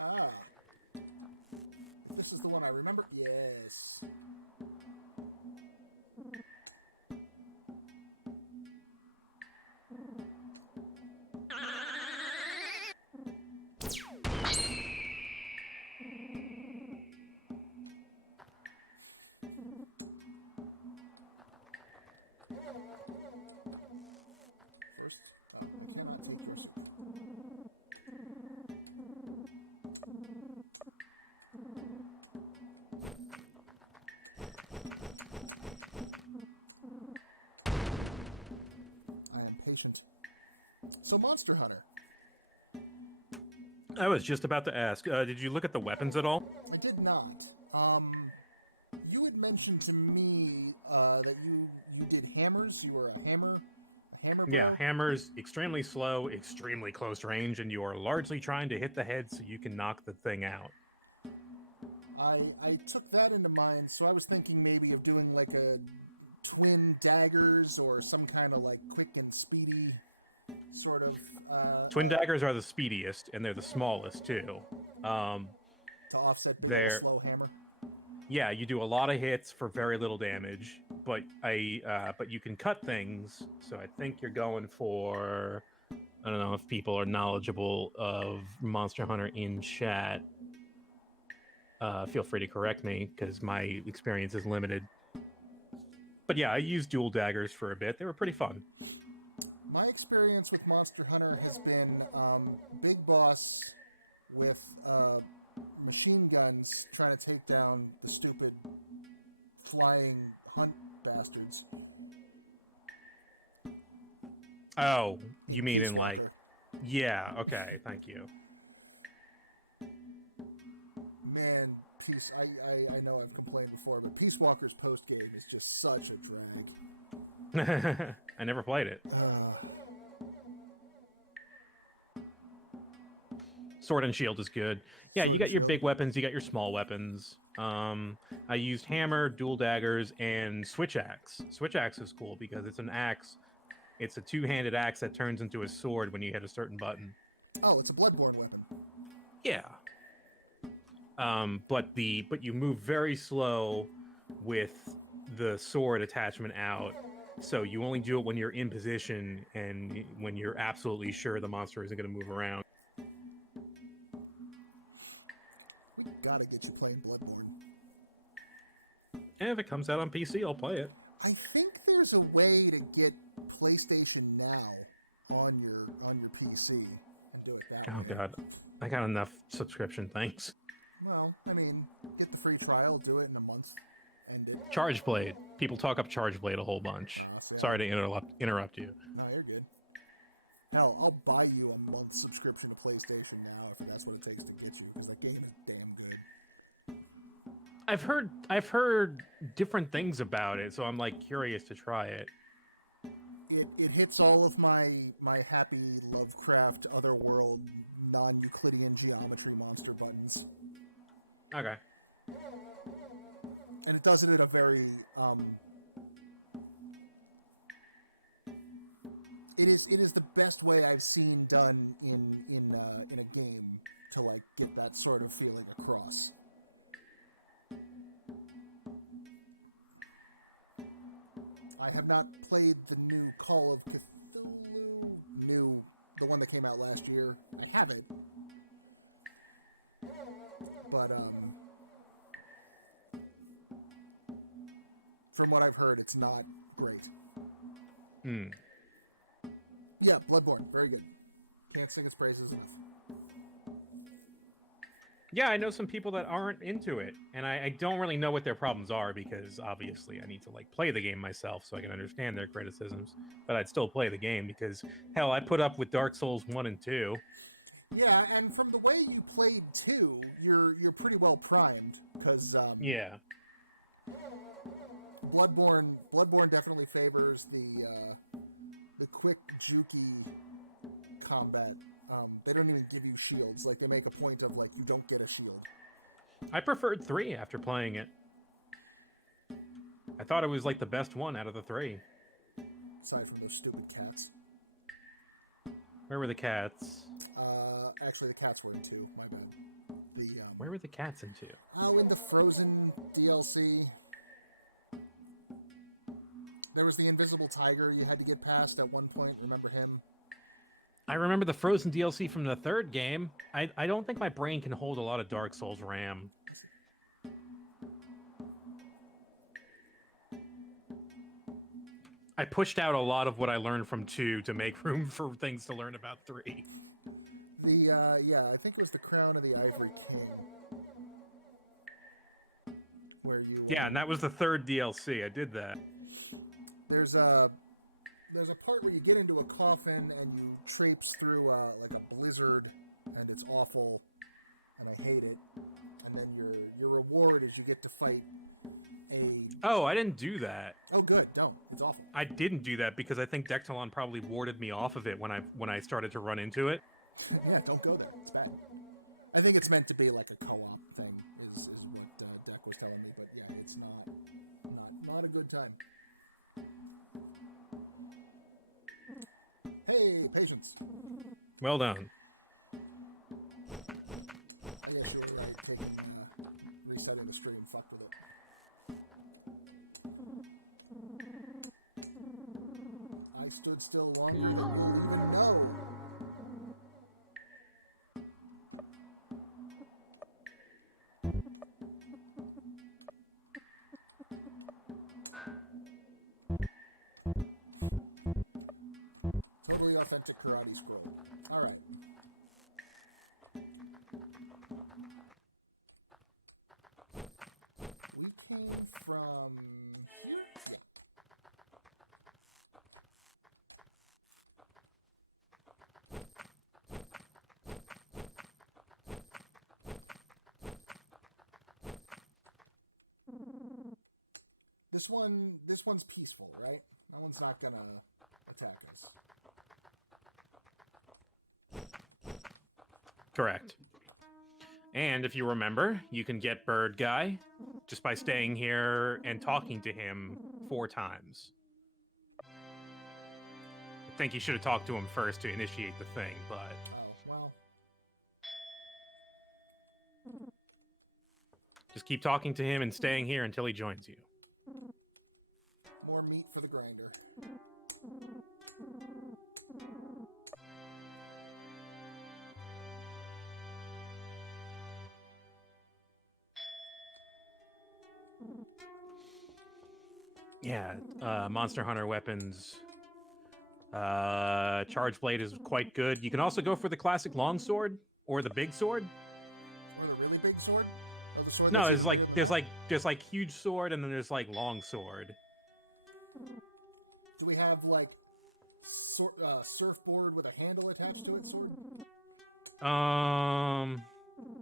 Ah. This is the one I remember? Yes. First, you cannot take your circle. I am patient. So, Monster Hunter. I was just about to ask, did you look at the weapons at all? I did not. You had mentioned to me that you did hammers. You were a hammer Yeah, builder? hammers, extremely slow, extremely close range, and you are largely trying to hit the head so you can knock the thing out. I took that into mind, so I was thinking maybe of doing like a twin daggers or some kind of like quick and speedy sort of. Twin daggers are the speediest, and they're the smallest too. To offset big they're slow hammer. Yeah, you do a lot of hits for very little damage, but you can cut things. So I think you're going for, I don't know if people are knowledgeable of Monster Hunter in chat. Feel free to correct me because my experience is limited. But yeah, I used dual daggers for a bit. They were pretty fun. My experience with Monster Hunter has been big boss with machine guns trying to take down the stupid flying hunt bastards. Oh, you mean Peace in like... Walker. Yeah, okay, thank you. Man, Peace, I know I've complained before, but Peace Walker's post-game is just such a drag. I never played it. Sword and Shield is good. Yeah, Sword you got and your Shield. big weapons, you got your small weapons. I used hammer, dual daggers, and switch axe. Switch axe is cool because it's an axe. It's a two-handed axe that turns into a sword when you hit a certain button. Oh, it's a Bloodborne weapon. Yeah. But you move very slow with the sword attachment out. So you only do it when you're in position and when you're absolutely sure the monster isn't going to move around. We gotta get you playing Bloodborne. And if it comes out on PC, I'll play it. I think there's a way to get PlayStation Now on your PC and do it that way. Oh god, I got enough subscription, thanks. Well, I mean, get the free trial, do it in a month, end it. Charge Blade. People talk up Charge Blade a whole bunch. Sorry to interrupt you. No, you're good. Hell, I'll buy you a month subscription to PlayStation Now if that's what it takes to get you, because that game is damn good. I've heard different things about it, so I'm like curious to try it. It hits all of my happy Lovecraft otherworld non-Euclidean geometry monster buttons. Okay. And it does it in a very it is the best way I've seen done in a game to like get that sort of feeling across. I have not played the new Call of Cthulhu, the one that came out last year. I have it, but from what I've heard, it's not great. Yeah, Bloodborne, very good. Can't sing its praises enough. Yeah, I know some people that aren't into it, and I don't really know what their problems are because obviously I need to like play the game myself so I can understand their criticisms. But I'd still play the game because hell, I put up with Dark Souls 1 and 2. Yeah, and from the way you played 2, you're pretty well primed because yeah, Bloodborne definitely favors the quick, jukey combat. They don't even give you shields. Like, they make a point of, like, you don't get a shield. I preferred 3 after playing it. I thought it was, like, the best one out of the 3. aside from those stupid cats. Where were the cats? Actually, the cats were in 2. My bad. Where were the cats into? Oh, in the Frozen DLC. There was the invisible tiger you had to get past at one point. Remember him? I remember the Frozen DLC from the 3rd game. I don't think my brain can hold a lot of Dark Souls RAM. I pushed out a lot of what I learned from 2 to make room for things to learn about 3. Yeah, I think it was the Crown of the Ivory King. Where you... Yeah, and that was the 3rd DLC. I did that. There's a part where you get into a coffin and you traipse through like a blizzard, and it's awful, and I hate it. And then your reward is you get to fight a... Oh, I didn't do that. Oh, good. Don't. It's awful. I didn't do that because I think Dectalon probably warded me off of it when I started to run into it. Yeah, don't go there. It's bad. I think it's meant to be like a co-op thing, is what Deck was telling me, but yeah, it's not a good time. Hey, patience. Well done. I guess you're taking resetting the stream. Fuck with it. I stood still longer than you would know. Totally authentic karate scroll. All right. We came from here? Yeah. This one's peaceful, right? That one's not gonna attack us. Correct. And if you remember, you can get Bird Guy just by staying here and talking to him 4 times. I think you should have talked to him first to initiate the thing, but... Oh, well. Just keep talking to him and staying here until he joins you. More meat for the grinder. Yeah, Monster Hunter weapons. Charge Blade is quite good. You can also go for the classic longsword or the big sword. Or the really big sword? Or the sword No, that's there's like huge sword and then there's like long sword. Do we have like surfboard with a handle attached to it sword?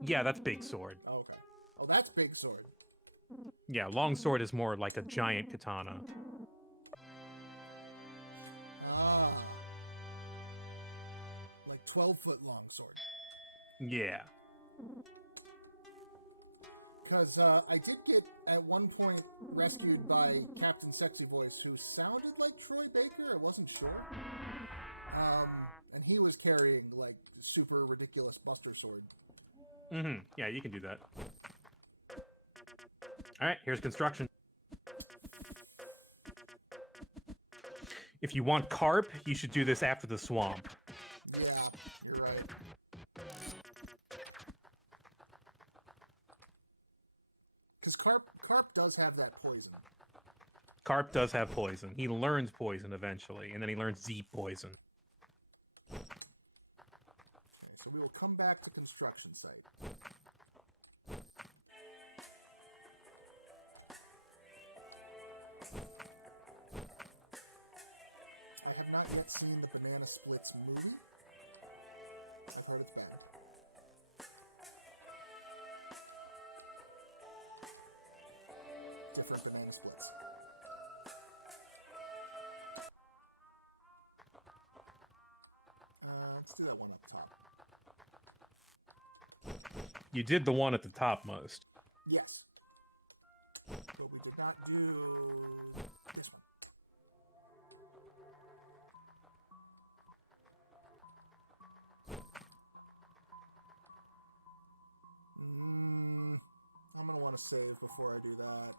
Yeah, that's big sword. Oh, okay. Oh, that's big sword. Yeah, long sword is more like a giant katana. Ah. Like 12-foot long sword. Yeah. Because I did get, at one point, rescued by Captain Sexy Voice, who sounded like Troy Baker. I wasn't sure. And he was carrying, like, super ridiculous Buster Sword. Mm-hmm. Yeah, you can do that. All right, here's construction. If you want carp, you should do this after the swamp. Yeah, you're right. Because carp does have that poison. Carp does have poison. He learns poison eventually, and then he learns Z poison. Okay, so we will come back to construction site. I have not yet seen the Banana Splits movie. I've heard it's bad. Different Banana Splits. Let's do that one up top. You did the one at the top most. Yes. But we did not do this one. want to save before I do that.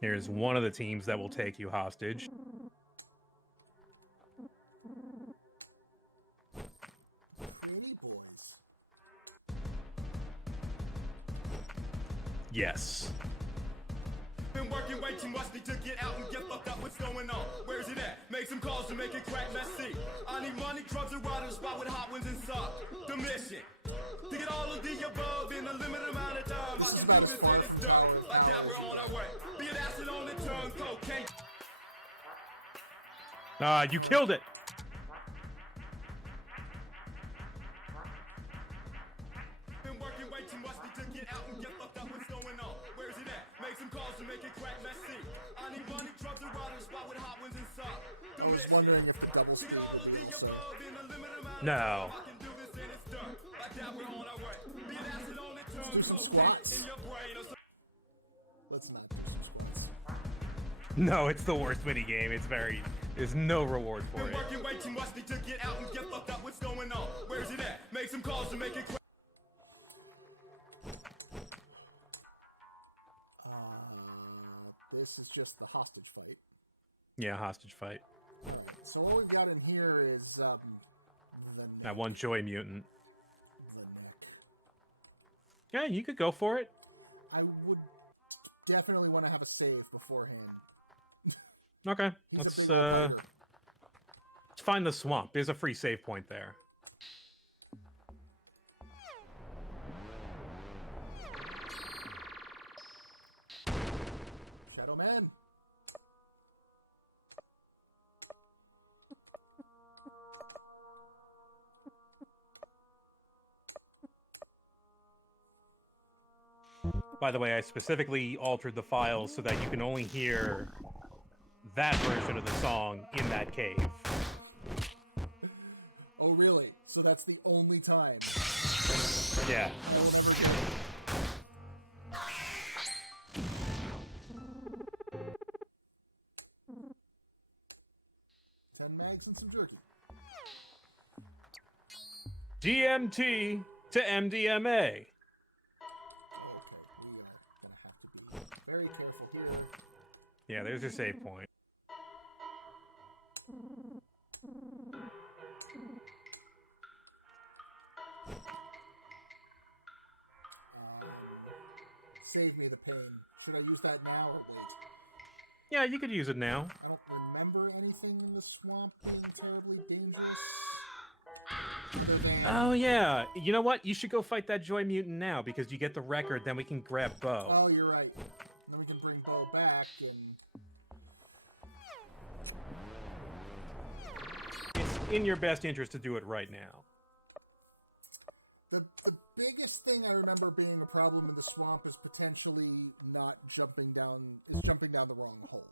Here's one of the teams that will take you hostage. Pretty boys. Yes. Been working way too much, need to get out and get fucked up. What's going on? Where's it at? Make some calls to make it crack. Let's see. I need money, drugs, and riding a spot with hot winds inside. The mission to get all of the above in a limited amount of time. I can do this and it's done. Like that, we're on our way. Be an acid on the tongue, cocaine. You killed it. Been working way too much, need to get out and get fucked up. What's going on? Where's it at? Make some calls to make it crack. Let's see. I need money, drugs, and riding a spot with hot winds inside. The I was mission wondering if the double to speed get all would of be the also... above in a limited amount of No. time. I can do this and it's done. Like that, we're on our way. Be an acid on the tongue, do some cocaine squats. in your brain or some. Let's not do some squats. No, it's the worst mini game. It's very. There's no reward for Been it. working way too much, need to get out and get fucked up. What's going on? Where's it at? Make some calls to make it crack. This is just the hostage fight. Yeah, hostage fight. So all we've got in here is the That one joy mutant. the neck. Yeah, you could go for it. I would definitely want to have a save beforehand. Okay, He's let's a big fighter. let's find the swamp. There's a free save point there. Shadow Man. By the way, I specifically altered the files so that you can only hear that version of the song in that cave. Oh, really? So that's the only time. Yeah. I will never get it. Ten mags and some jerky. GMT to MDMA. Okay, we are gonna have to be very careful here. Yeah, there's your save point. Save me the pain. Should I use that now or wait? Yeah, you could use it now. I don't remember anything in the swamp being terribly dangerous. Oh yeah, you know what? You should go fight that Joy Mutant now because you get the record. Then we can grab Bo. Oh, you're right. Then we can bring Bo back and It's in your best interest to do it right now. the biggest thing I remember being a problem in the swamp is potentially not jumping down the wrong hole.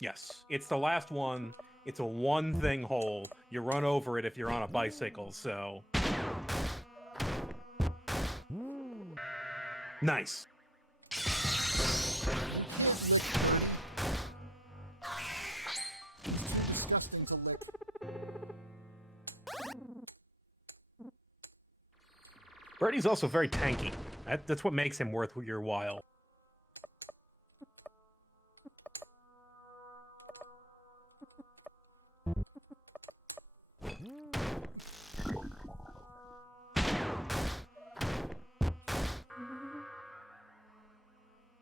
Yes, it's the last one. It's a one-thing hole. You run over it if you're on a bicycle. So nice. Disgusting to lick. Birdie's also very tanky. That's what makes him worth your while.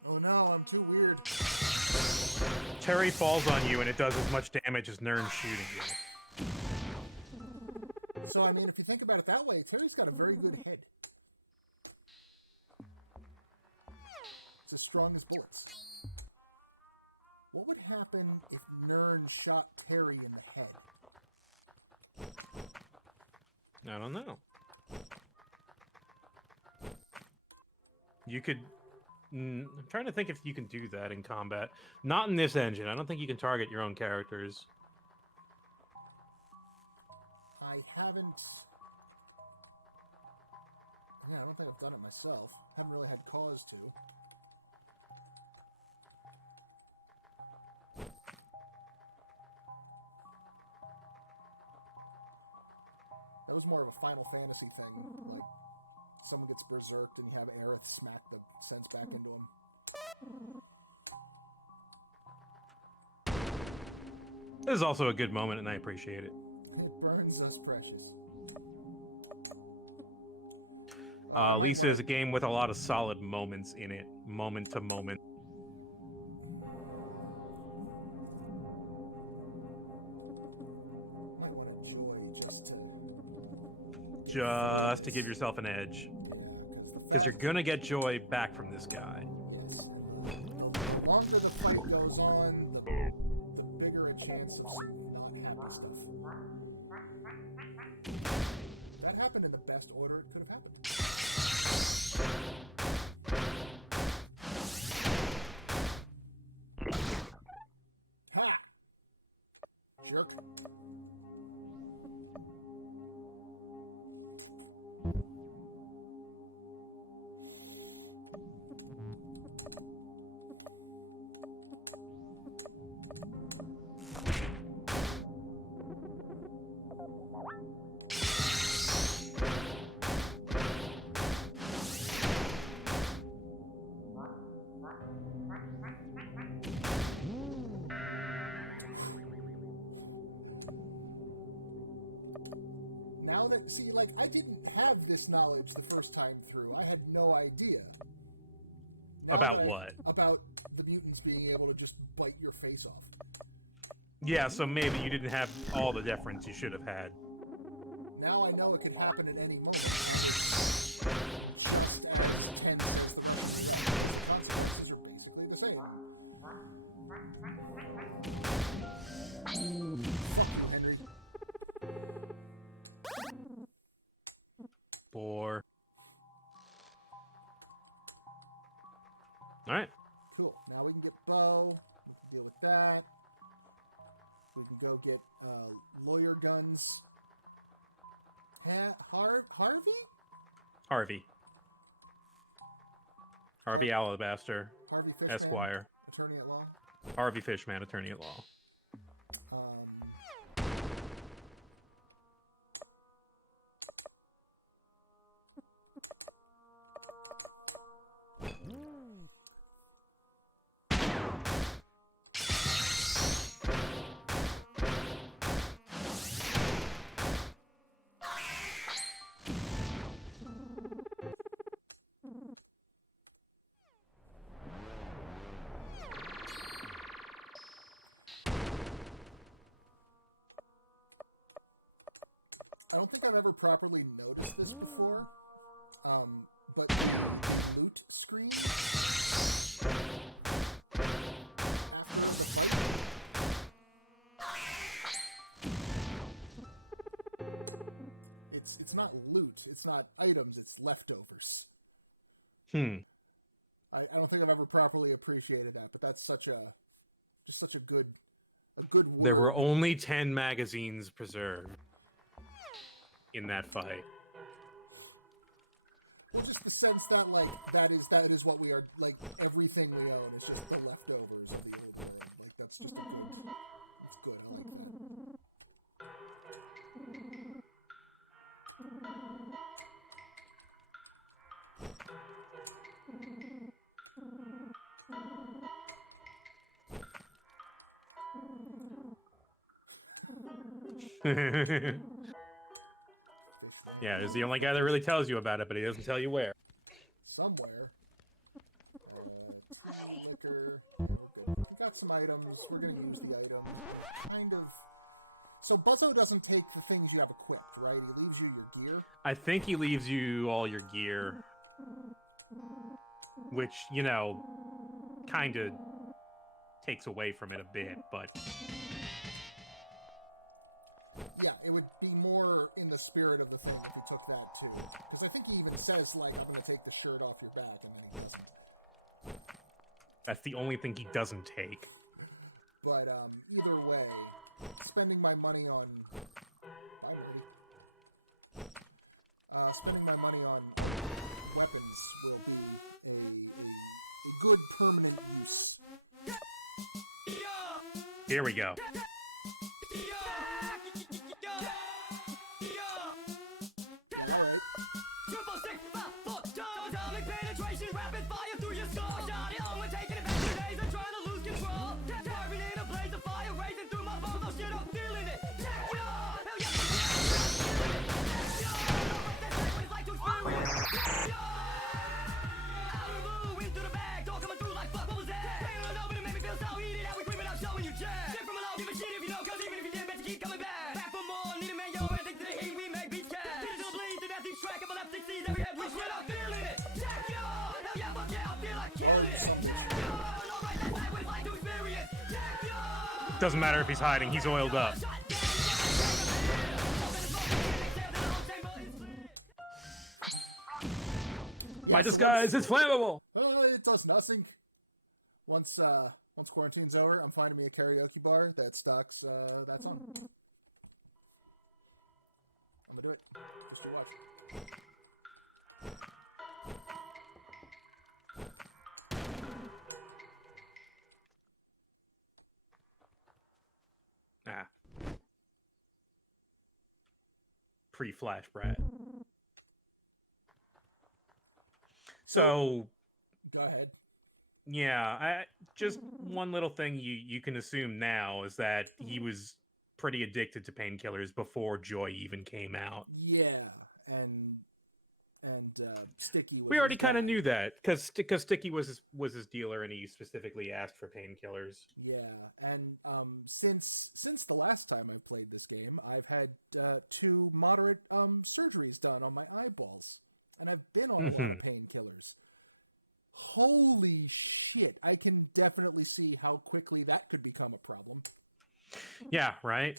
Oh no, I'm too weird. Terry falls on you and it does as much damage as Nern's shooting you. So, I mean, if you think about it that way, Terry's got a very good head. It's as strong as bullets. What would happen if Nern shot Terry in the head? I don't know. You could... I'm trying to think if you can do that in combat. Not in this engine. I don't think you can target your own characters. I haven't... Yeah, I don't think I've done it myself. Haven't really had cause to. was more of a Final Fantasy thing. Like, someone gets berserked and you have Aerith smack the sense back into him. This is also a good moment, and I appreciate it. It burns us precious. Lisa is a game with a lot of solid moments in it, moment to moment. Might want to joy Just to give yourself an edge. Because you're gonna get joy back from this guy. Yes. The longer the fight goes on, the bigger a chance of some not happy stuff. That happened in the best order it could have happened. Ha! Jerk. See, like, I didn't have this knowledge the first time through. I had no idea. About what? About the mutants being able to just bite your face off. Yeah, so maybe you didn't have all the deference you should have had. Now I know it could happen at any moment. Just as 10 minutes the consequences are basically the same. Fuck you, Henry. Four. Alright. Cool. Now we can get Bo. We can deal with that. We can go get lawyer guns. Harvey? Harvey. Harvey Alabaster. Harvey Fishman, Esquire. attorney at law. Harvey Fishman, attorney at law. I don't think I've ever properly noticed this before, but the loot screen after the fight, it's not loot, it's not items, it's leftovers. I don't think I've ever properly appreciated that, but that's such a good word. There were only 10 magazines preserved in that fight. It's just the sense that, like, that is what we are, like, everything we own is just the leftovers of the old world. Like, that's just it's good. I like that. Yeah, he's the only guy that really tells you about it, but he doesn't tell you where. Somewhere. Tea, liquor. Oh, good. We got some items. We're gonna use the item. Kind of. So Buzzo doesn't take the things you have equipped, right? He leaves you your gear. I think he leaves you all your gear, which, you know, kind of takes away from it a bit, but... Yeah, it would be more in the spirit of the thing if he took that too. Because I think he even says, like, I'm going to take the shirt off your back, and then he doesn't. That's the only thing he doesn't take. But either way, spending my money on... spending my money on weapons will be a good permanent use. Here we go. Atomic penetration, rapid fire through your skull. Shot it on, we're taking it back to days of trying to lose control. Driving in a blaze of fire, racing through my bones. Oh shit, I'm feeling it. Hell yeah, what it's like to experience. Out of the blue, into the bag, dog coming through like fuck, what was that? Banging on over to make me feel so heated. How we creeping out, showing you jack. Shit from below, give a shit if you know, cause even if you did, bet you keep coming back. Back for more, need a man, yo, ready to the heat, we make beats cash. Hit it to the bleed, through that deep track, I'm left 60s, every head we shit, I'm feeling it. Jack, yo, hell yeah, fuck yeah, I feel like killing it. Jack, yo, alright, that's what it's like to experience. Jack, yo. Doesn't matter if he's hiding, he's oiled up. My disguise is flammable! It does nothing. Once quarantine's over, I'm finding me a karaoke bar that stocks that song. I'm gonna do it. Just to watch. Ah. Pre-Flash Brad. So, Go ahead. yeah, just one little thing you can assume now is that he was pretty addicted to painkillers before Joy even came out. Yeah, and Sticky. Was We already his kind of guy. knew that because Sticky was his dealer and he specifically asked for painkillers. Yeah, and since the last time I played this game, I've had 2 moderate surgeries done on my eyeballs, and I've been on a lot of painkillers. Holy shit! I can definitely see how quickly that could become a problem. Yeah, right.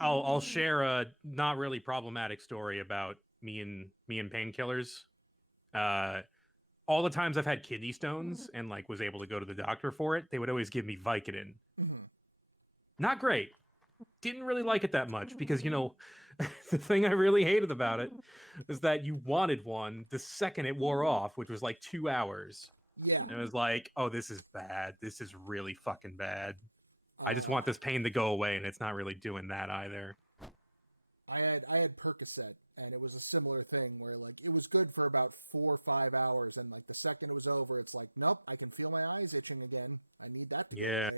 I'll share a not really problematic story about me and painkillers. All the times I've had kidney stones and like was able to go to the doctor for it, they would always give me Vicodin. Not great. Didn't really like it that much because, you know, the thing I really hated about it is that you wanted one the second it wore off, which was like 2 hours. Yeah, And it was like, oh, this is bad. This is really fucking bad. I just want this pain to go away, and it's not really doing that either. I had Percocet, and it was a similar thing where like it was good for about 4 or 5 hours, and like the second it was over, it's like, nope, I can feel my eyes itching again. I need that to go Yeah.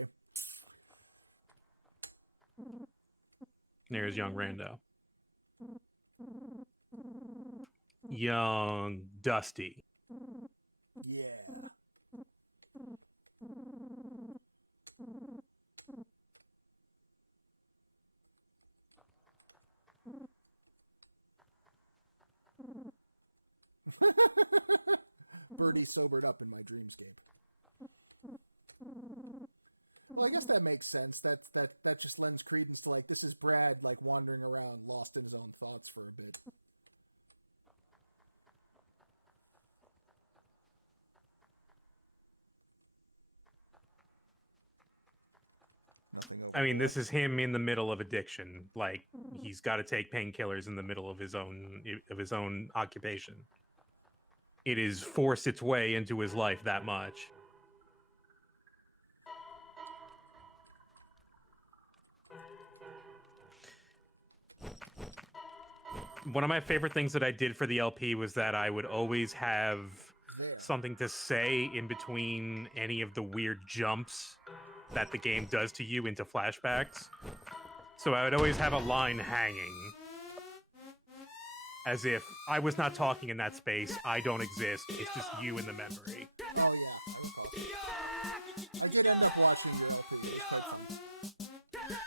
away. There's young Rando. Young Dusty. Yeah. Birdie sobered up in my dreamscape. Well, I guess that makes sense. That just lends credence to like this is Brad like wandering around lost in his own thoughts for a bit. Nothing over. I mean, this is him in the middle of addiction. Like he's got to take painkillers in the middle of his own occupation. It has forced its way into his life that much. One of my favorite things that I did for the LP was that I would always have something to say in between any of the weird jumps that the game does to you into flashbacks. So I would always have a line hanging. As if I was not talking in that space, I don't exist, it's just you in the memory. Oh yeah, I recall. I did end up watching the LP. It was quite fun.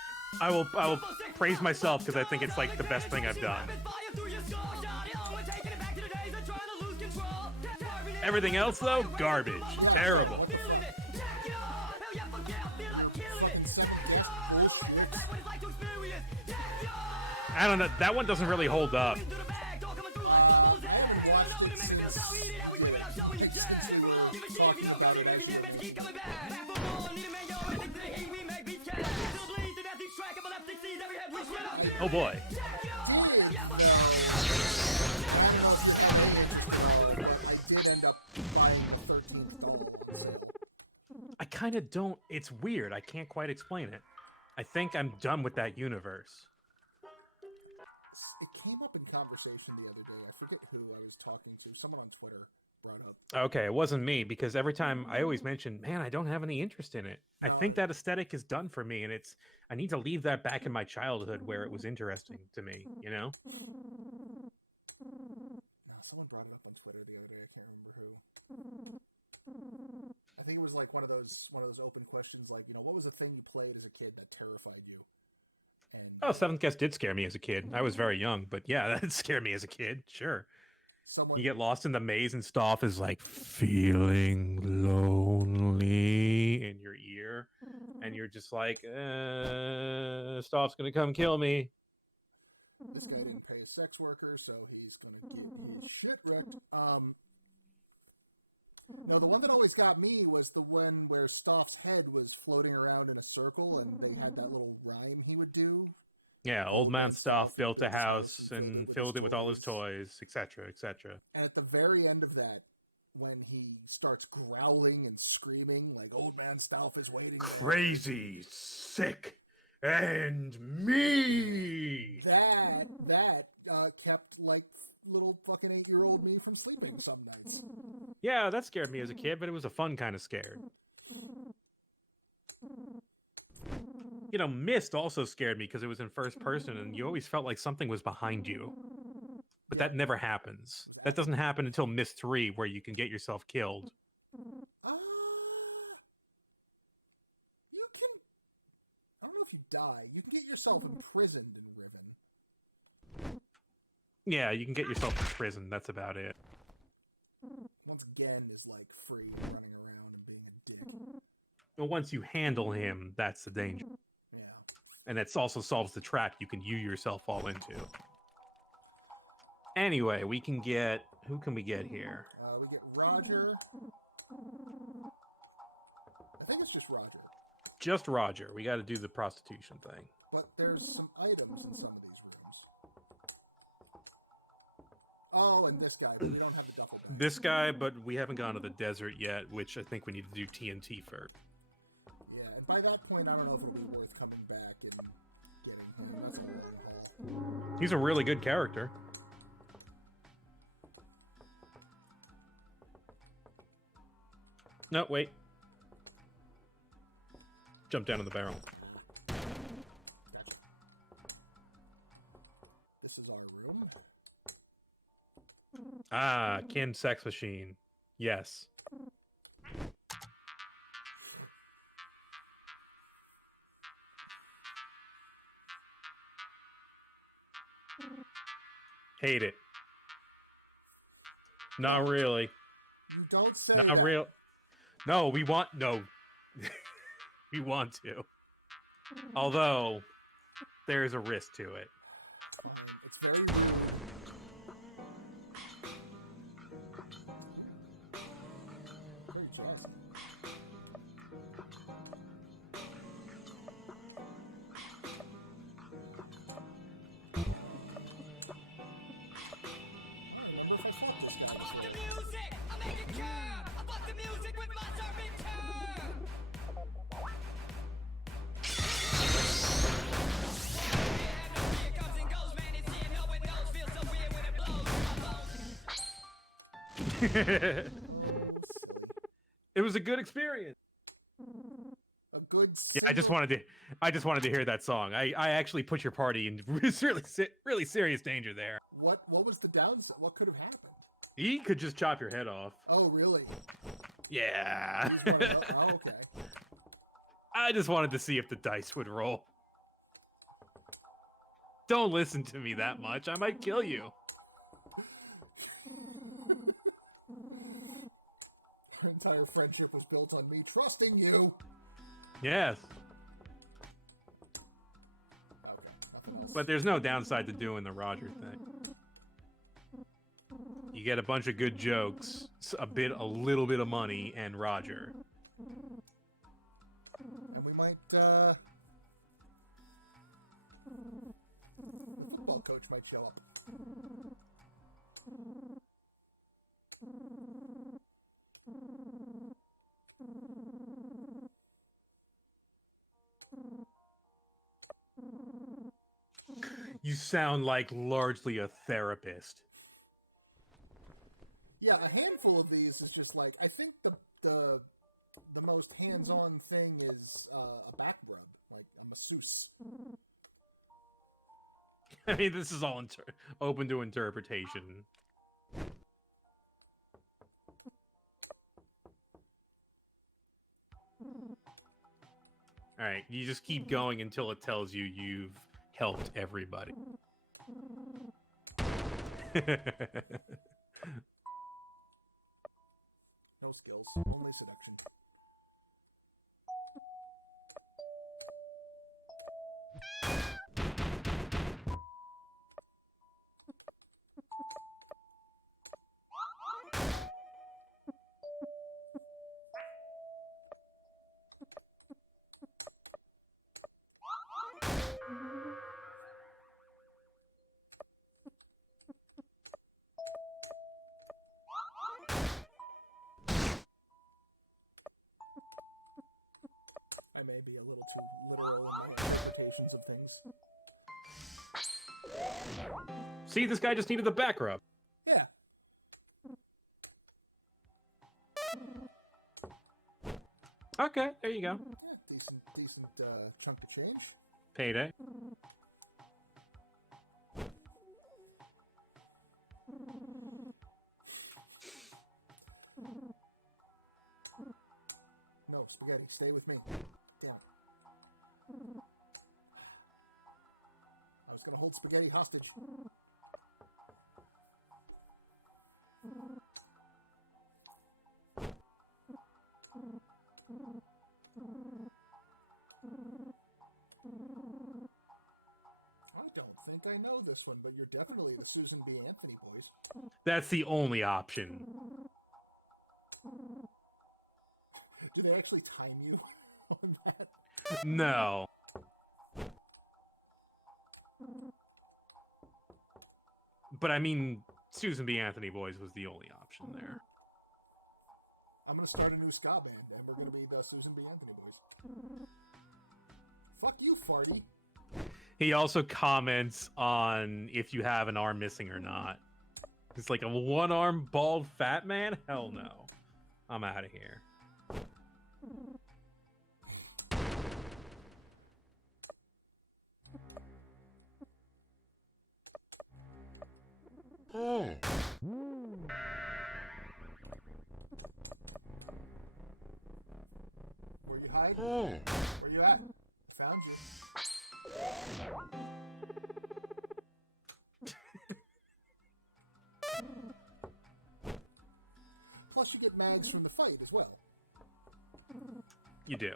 I will praise myself because I think it's like the best thing I've done. Everything else though, garbage, terrible. I don't know, that one doesn't really hold up. Oh boy. I did end up buying the 13th doll on sale. I kind of don't, it's weird, I can't quite explain it. I think I'm done with that universe. It came up in conversation the other day. I forget who I was talking to. Someone on Twitter brought up. Okay, it wasn't me because every time I always mention, man, I don't have any interest in it. I No, think that aesthetic is done for me, and I need to leave that back in my childhood where it was interesting to me, you know? No, someone brought it up on Twitter the other day. I can't remember who. I think it was like one of those open questions, like, you know, what was the thing you played as a kid that terrified you? And Oh, Seventh Guest did scare me as a kid. I was very young, but yeah, that scared me as a kid. Sure. someone You get lost in the maze and Stoff is like feeling lonely in your ear, and you're just like, Stoff's gonna come kill me. this guy didn't pay a sex worker, so he's gonna get his shit wrecked. No, the one that always got me was the one where Stoff's head was floating around in a circle, and they had that little rhyme he would do. Yeah, old man Stoff built a his house and filled it with all his toys, etc., etc. And at the very end of that, when he starts growling and screaming like old man Stoff is waiting, Crazy, sick, and me. that kept like little fucking 8-year-old me from sleeping some nights. Yeah, that scared me as a kid, but it was a fun kind of scared. You know, Mist also scared me because it was in first person, and you always felt like something was behind you. But that never happens. That doesn't happen until Mist 3, where you can get yourself killed. You can... I don't know if you die. You can get yourself imprisoned in Riven. Yeah, you can get yourself imprisoned. That's about it. Once Gen is, like, free running around and being a dick. But once you handle him, that's the danger. Yeah. And it also solves the trap you can yourself fall into. Anyway, we can get... Who can we get here? We get Roger. I think it's just Roger. Just Roger. We got to do the prostitution thing. But there's some items in some of these rooms. Oh, and this guy, but we don't have the duffel bag. This guy, but we haven't gone to the desert yet, which I think we need to do TNT first. Yeah, and by that point, I don't know if it'll be worth coming back and getting him. He's a really good character. No, wait. Jump down in the barrel. Gotcha. This is our room. Ah, Kin Sex Machine. Yes. Hate it. Not really. You don't say Not that. real. No, we want... No. We want to. Although, there's a risk to it. It's very rude. Very Jackson. It was a good experience. A good. Yeah, I just wanted to hear that song. I actually put your party in really serious danger there. What was the downside? What could have happened? He could just chop your head off. Oh, really? Yeah. Oh, okay. I just wanted to see if the dice would roll. Don't listen to me that much. I might kill you. Our entire friendship was built on me trusting you. Yes. Okay. But there's no downside to doing the Roger thing. You get a bunch of good jokes, a little bit of money, and Roger. And we might, the football coach might show up. You sound like largely a therapist. Yeah, a handful of these is just like, I think the most hands-on thing is a back rub, like a masseuse. I mean, this is all open to interpretation. All right, you just keep going until it tells you you've helped everybody. No skills, only seduction. I may be a little too literal in my interpretations of things. See, this guy just needed the back rub. Yeah. Okay, there you go. Yeah, decent chunk of change. Payday. No, Spaghetti, stay with me. Damn it. I was gonna hold Spaghetti hostage. I don't think I know this one, but you're definitely the Susan B. Anthony boys. That's the only option. Do they actually time you on that? No. But I mean, Susan B. Anthony Boys was the only option there. I'm gonna start a new ska band, and we're gonna be the Susan B. Anthony boys. Fuck you, Farty. He also comments on if you have an arm missing or not. It's like a one-arm bald fat man? Hell no. I'm out of here. Where you hide? Where you at? I found you. Plus, you get mags from the fight as well. You do.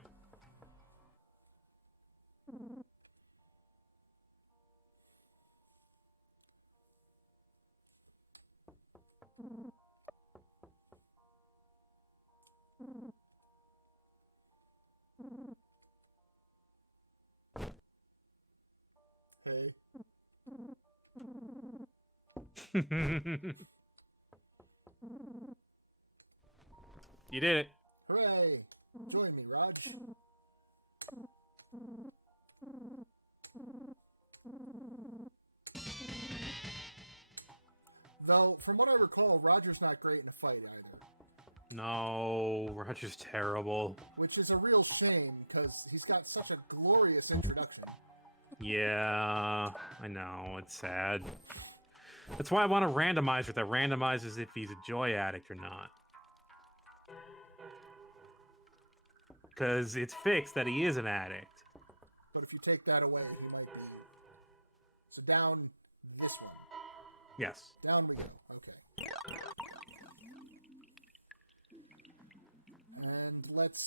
Hey. You did it. Hooray! Join me, Raj. Though, from what I recall, Roger's not great in a fight either. No, Roger's terrible. Which is a real shame, because he's got such a glorious introduction. Yeah, I know. It's sad. That's why I want a randomizer that randomizes if he's a joy addict or not. Because it's fixed that he is an addict. But if you take that away, he might be. So down this one. Yes. Down we go. Okay. And let's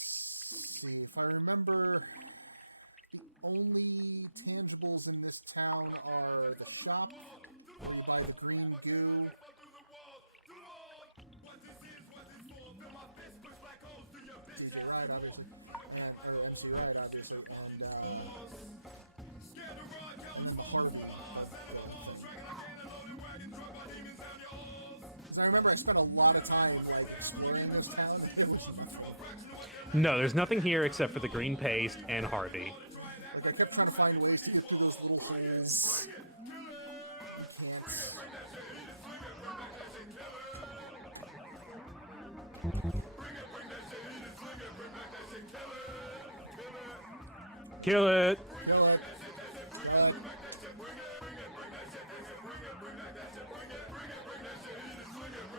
see. If I remember, the only tangibles in this town are the shop, where you buy the green goo. MC Ride, obviously. Because I remember I spent a lot of time like exploring those towns and villages. No, there's nothing here except for the green paste and Harvey. Like, I kept trying to find ways to get through those little holes. Kill it. Kill it.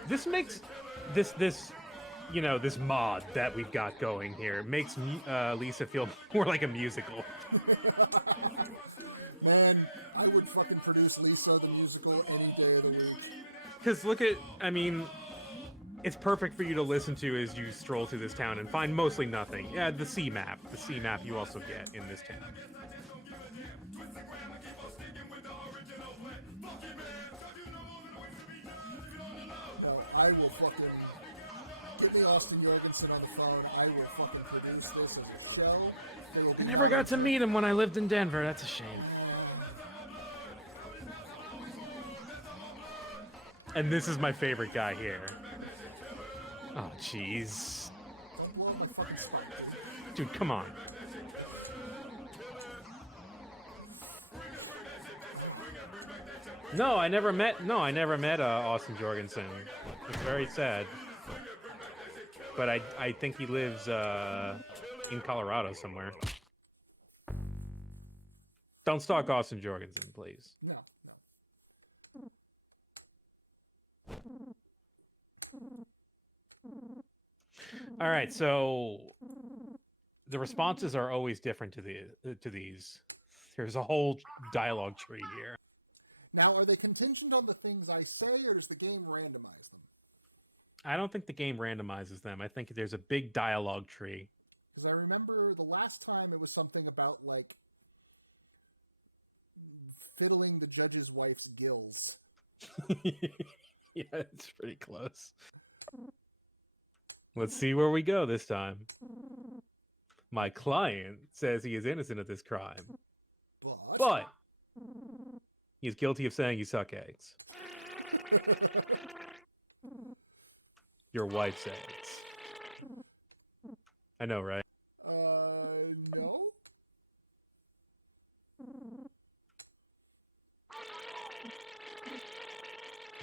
This makes this you know, this mod that we've got going here makes Lisa feel more like a musical. Man, I would fucking produce Lisa the musical any day of the week. Because look at, I mean, it's perfect for you to listen to as you stroll through this town and find mostly nothing. Yeah, the sea map. The sea map you also get in this town. I will fucking... Get me Austin Jorgensen on the phone. I will fucking produce this as a show. I never got to meet him when I lived in Denver. That's a shame. And this is my favorite guy here. Oh, jeez. Dude, come on. No, I never met Austin Jorgensen. It's very sad. But I think he lives in Colorado somewhere. Don't stalk Austin Jorgensen, please. No. All right, so the responses are always different to these. There's a whole dialogue tree here. Now, are they contingent on the things I say, or does the game randomize them? I don't think the game randomizes them. I think there's a big dialogue tree. Because I remember the last time it was something about, like, fiddling the judge's wife's gills. Yeah, it's pretty close. Let's see where we go this time. My client says he is innocent of this crime. But he's guilty of saying you suck eggs. Your wife's eggs. I know, right? No?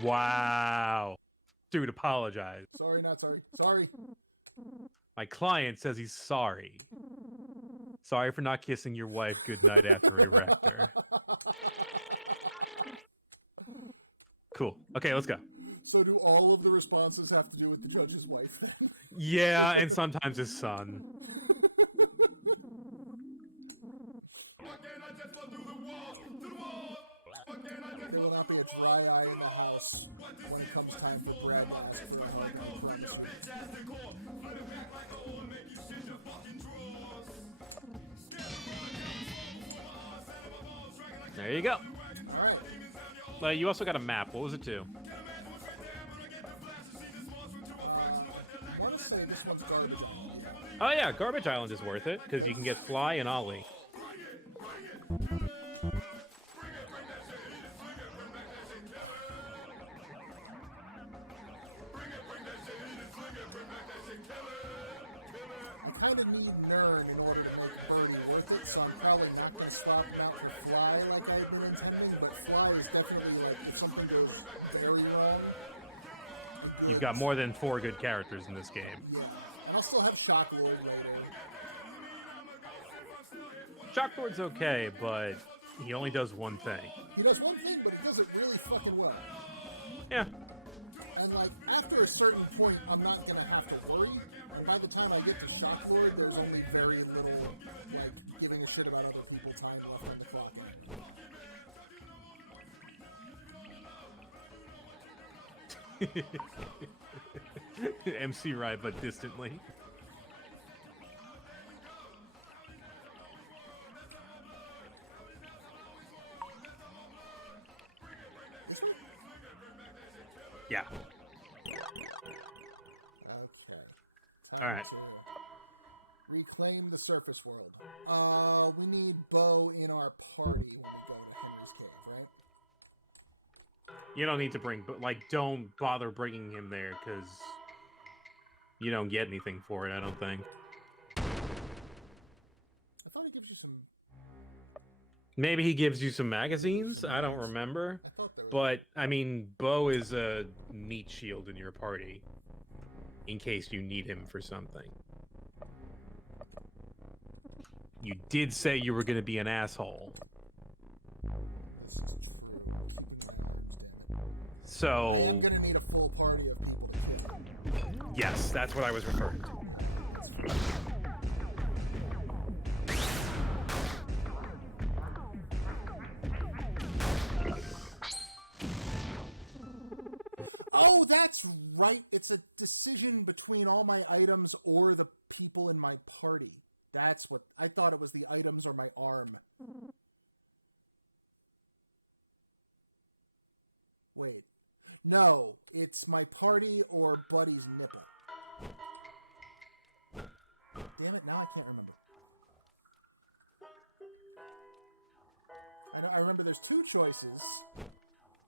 Wow. Dude, apologize. Sorry, not sorry. Sorry. My client says he's sorry. Sorry for not kissing your wife goodnight after he wrecked her. Cool. Okay, let's go. So do all of the responses have to do with the judge's wife then? Yeah, and sometimes his son. There will not be a dry eye in the house when it comes time for Brad to ask for a hug, I promise you. There you go. Alright. You also got a map. What was it to? I want to say this one's garbage. Oh yeah, Garbage Island is worth it, because you can get Fly and Ollie. I kind of need Nern in order to make Birdie worth it, so I'm probably not going to swap him out for Fly like I had been intending, but Fly is definitely, like, if something goes very wrong... You've got more than 4 good characters in this game. Yeah, and I'll still have Shock Lord later. Shocklord's okay, but he only does one thing. He does one thing, but he does it really fucking well. Yeah. And, like, after a certain point, I'm not going to have to worry. By the time I get to Shock Lord, there's only very little, like, giving a shit about other people time left on the clock. MC right, but distantly. Yeah. Okay. All right. To reclaim the surface world. We need Bo in our party when we go to Henry's Cave, right? You don't need to bring, but like, don't bother bringing him there because you don't get anything for it. I don't think. I thought he gives you some Maybe he gives you some magazines. I don't remember. I thought there was. But I mean, Bo is a meat shield in your party, in case you need him for something. You did say you were going to be an asshole. This is true. Keeping my arms down. I So, am gonna need a full party of people to kill. yes, that's what I was referring to. Oh, that's right. It's a decision between all my items or the people in my party. That's what I thought it was, the items or my arm. Wait. No, it's my party or Buddy's nipple. Damn it, now I can't remember. I remember there's two choices,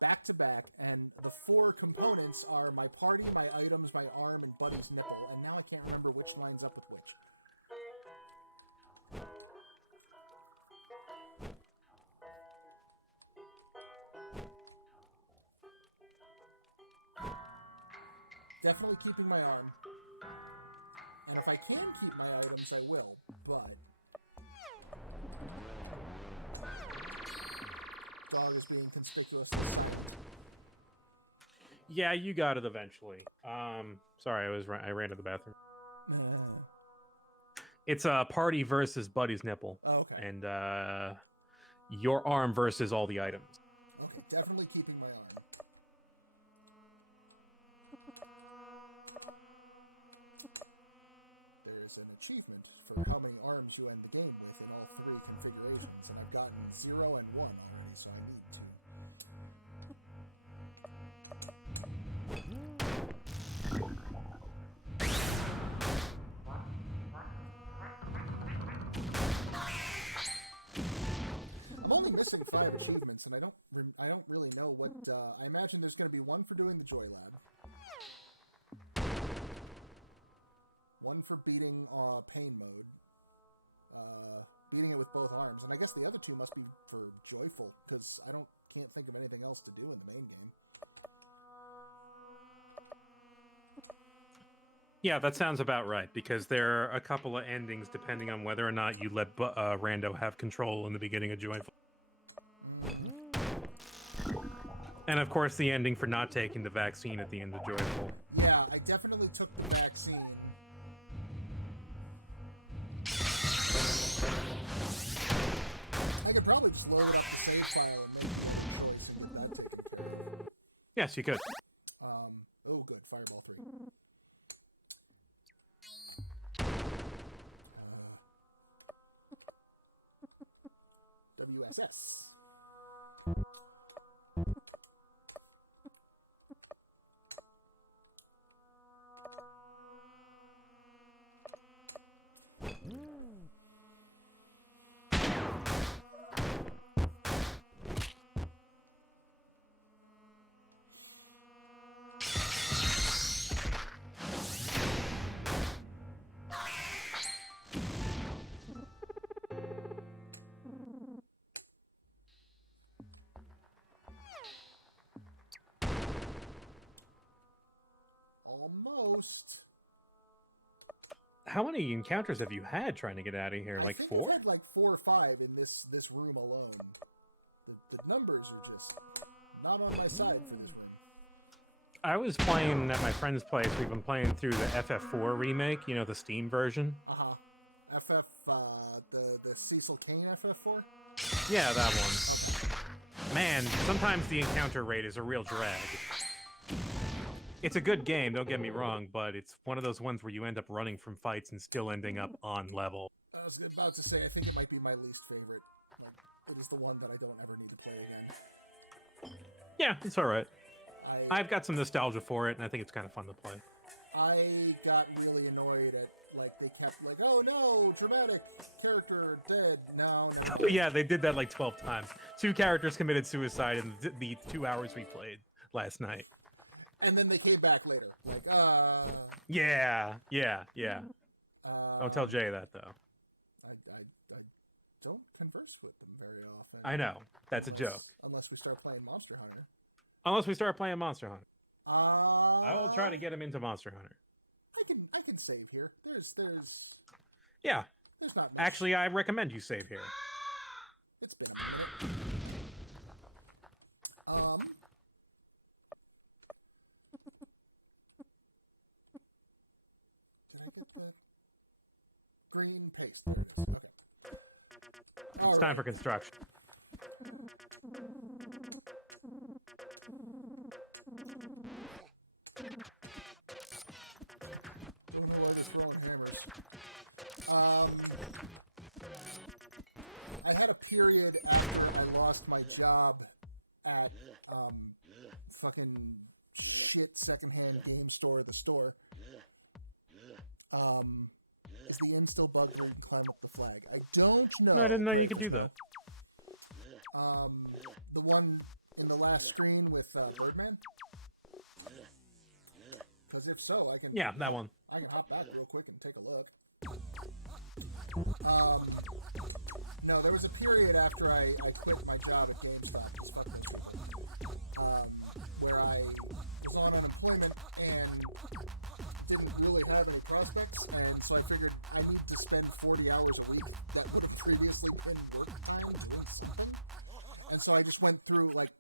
back to back, and the four components are my party, my items, my arm, and Buddy's nipple, and now I can't remember which lines up with which. Definitely keeping my arm. And if I can keep my items, I will, but... Dog is being conspicuous. Yeah, you got it eventually. Sorry, I ran to the bathroom. It's a party versus Buddy's nipple. Oh, okay. And your arm versus all the items. Okay, definitely keeping my arm. There's an achievement for how many arms you end the game with in all three configurations, and I've gotten 0 and 1 already, so I need to. I'm only missing 5 achievements, and I don't really know what. I imagine there's going to be one for doing the Joy Lab, one for beating pain mode, beating it with both arms, and I guess the other two must be for joyful, because I can't think of anything else to do in the main game. Yeah, that sounds about right, because there are a couple of endings depending on whether or not you let Rando have control in the beginning of Joyful. And of course, the ending for not taking the vaccine at the end of Joyful. Yeah, I definitely took the vaccine. I could probably just load up the save file and make a choice and get that taken care of. Yes, you could. Oh, good. Fireball 3. WSS. Almost. How many encounters have you had trying to get out of here? Like I think 4? I've had like 4 or 5 in this room alone. The numbers are just not on my side for this room. I was playing at my friend's place. We've been playing through the FF4 remake, you know, the Steam version. FF, the Cecil Kane FF4? Yeah, that one. Man, sometimes the encounter rate is a real drag. It's a good game, don't get me wrong, but it's one of those ones where you end up running from fights and still ending up on level. I was about to say, I think it might be my least favorite. Like, it is the one that I don't ever need to play again. Yeah, it's alright. I've got some nostalgia for it, and I think it's kind of fun to play. I got really annoyed at, like, they kept like, oh no, dramatic character dead, no. Oh, yeah, they did that like 12 times. 2 characters committed suicide in the 2 hours we played last night. And then they came back later. Like, Yeah. Don't tell Jay that, though. I don't converse with them very often. I know. That's a joke. Unless we start playing Monster Hunter. Unless we start playing Monster Hunter. I will try to I get him into Monster Hunter. can save here. Yeah. There's not much. Actually, I recommend you save here. It's been a minute. Did I get the green paste? There it is. Okay. It's time for construction. I had a period after I lost my job at fucking shit secondhand game store, the store. Is the inn still bugged where you can climb up the flag? I don't know. No, I didn't know you could do that. The one in the last screen with Birdman? Because if so, I can... Yeah, that one. I can hop back real quick and take a look. No, there was a period after I quit my job at GameStop, where I was on unemployment and didn't really have any prospects, and so I figured I need to spend 40 hours a week that would have previously been work time doing something. And so I just went through like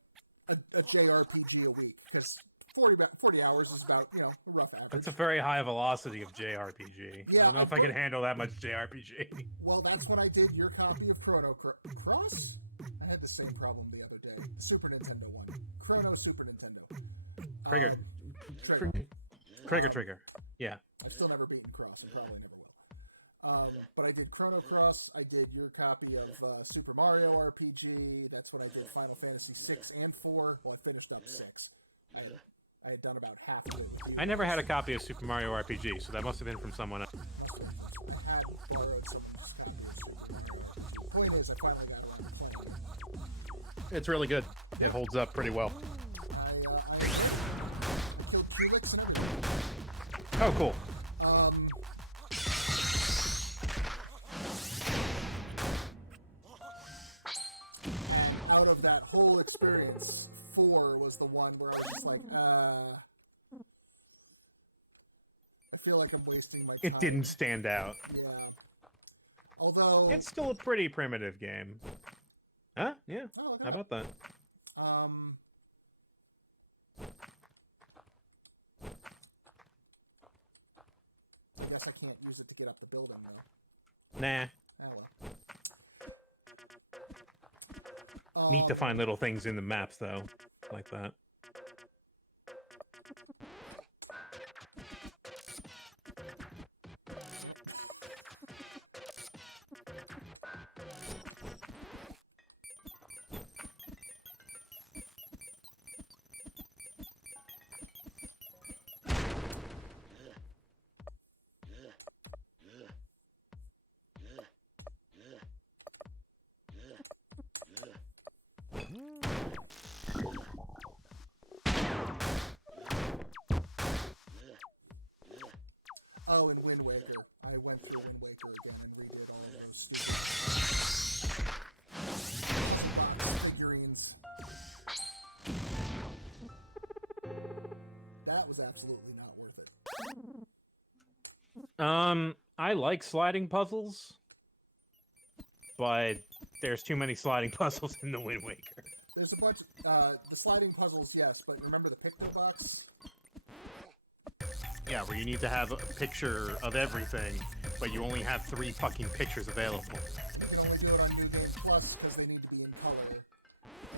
a JRPG a week, because 40 hours is about, a rough average. That's a very high velocity of JRPG. Yeah, I don't know if I can handle that much JRPG. Well, that's when I did your copy of Chrono Cross. I had the same problem the other day. The Super Nintendo one. Chrono Super Nintendo. Trigger. Yeah. I've still never beaten Cross, and probably never will. But I did Chrono Cross. I did your copy of Super Mario RPG. That's when I did Final Fantasy 6 and 4. Well, I finished up 6. I had done about half of it. I never had a copy of Super Mario RPG, so that must have been from someone else. I had borrowed someone's copy of Super Mario. Point is, I finally got around to playing it. It's really good. It holds up pretty well. I killed Helix and everything. Oh, cool. Out of that whole experience, 4 was the one where I was just like, I feel like I'm wasting my time. It didn't stand out. Yeah. Although... It's still a pretty primitive game. Huh? Yeah. Oh, How about that? I guess I can't use it to get up the building, though. Nah. Oh, well. Neat to find little things in the maps, though. Like that. Oh, and Wind Waker. I went through Wind Waker again and redid all those stupid figurines. That was absolutely not worth it. I like sliding puzzles, but there's too many sliding puzzles in the Wind Waker. There's a bunch the sliding puzzles, yes, but remember the picture box? Yeah, where you need to have a picture of everything, but you only have 3 fucking pictures available. You can only do it on New Game Plus because they need to be in color.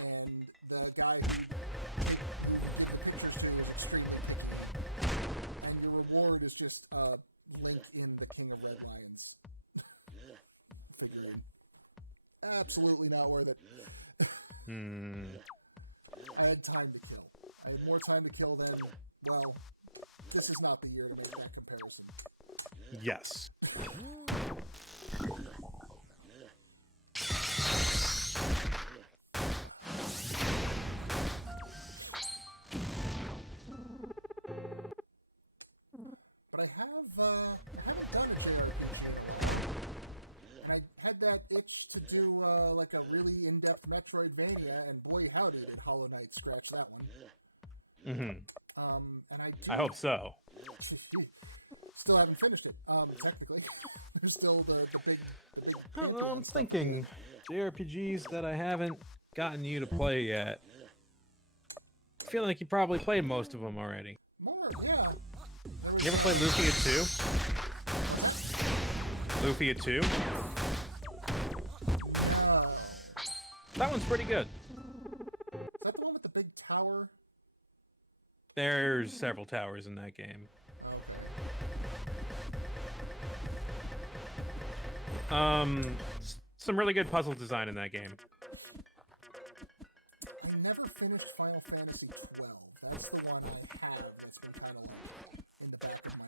And the guy who did the pictures to is extremely picky. And your reward is just Link in the King of Red Lions figurine. Absolutely not worth it. I had time to kill. I had more time to kill than, well, this is not the year to make that comparison. Yes. But I haven't done it yet. And I had that itch to do like a really in-depth Metroidvania, and boy howdy did Hollow Knight scratch that one. Mm-hmm. And I hope so. Still haven't finished it. Technically, there's still the big. I don't know, I'm thinking JRPGs that I haven't gotten you to play yet. I feel like you probably played most of them already. More, yeah. You ever played Lufia 2? Lufia 2? That one's pretty good. Is that the one with the big tower? There's several towers in that game. Some really good puzzle design in that game. I never finished Final Fantasy 12. That's the one I have that's been kind of in the back of my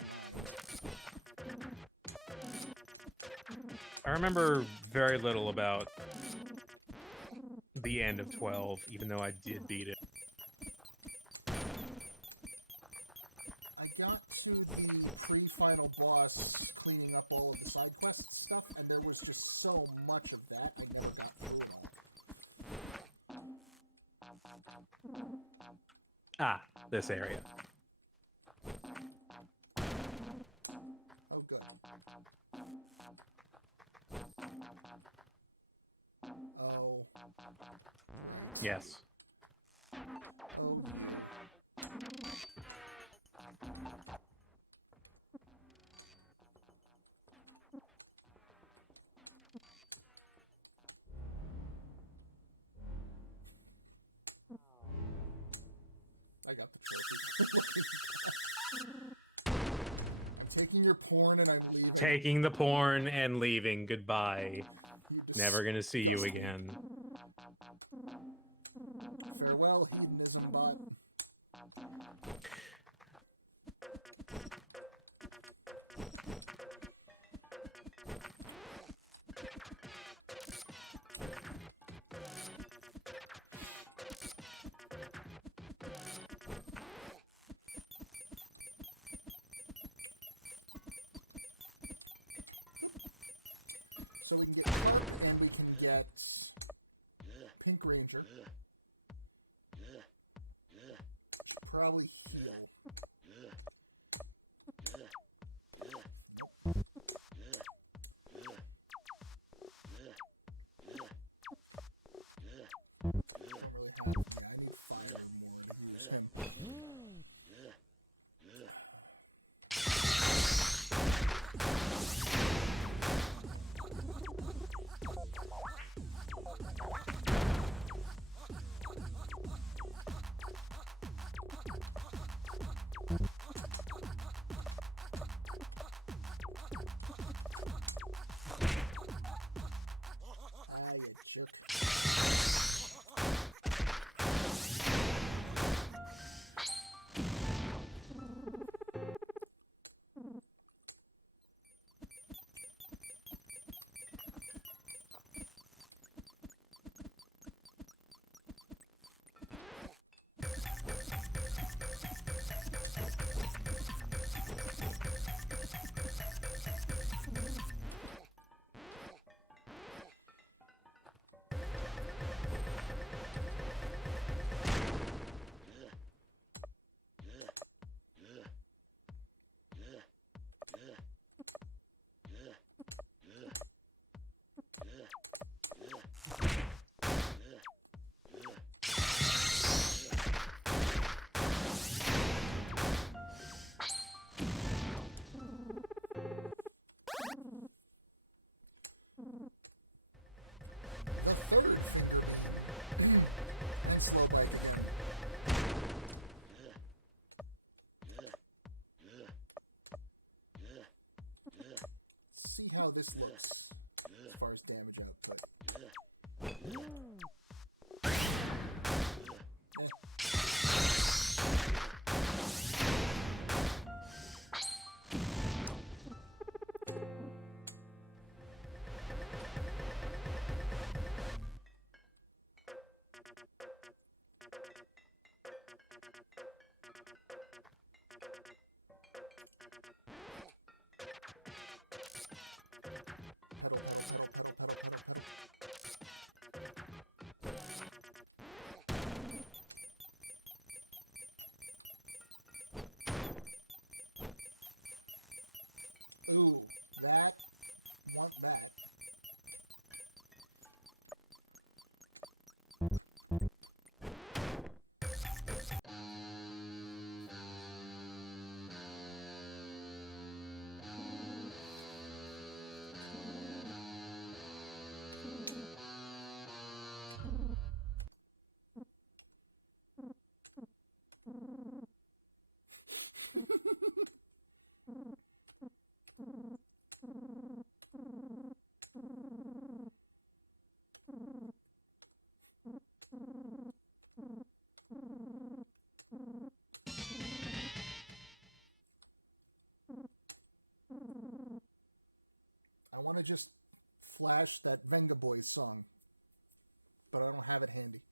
mind. I remember very little about the end of 12, even though I did beat it. I got to the pre-final boss cleaning up all of the side quest stuff, and there was just so much of that, I never got through it all. Ah, this area. Oh, good. Oh. Yes. Oh. I got the trophy. I'm taking your porn and I'm leaving. Taking the porn and leaving. Goodbye. Never gonna see you again. Farewell, hedonism bot. So we can get Clark and we can get Pink Ranger. Should probably heal. I need fire more to use him. Ah, you jerk. See how this looks as far as damage output. Pedal, pedal, pedal, pedal, pedal. Ooh, that. Want that. I want to just flash that Venga Boys song, but I don't have it handy.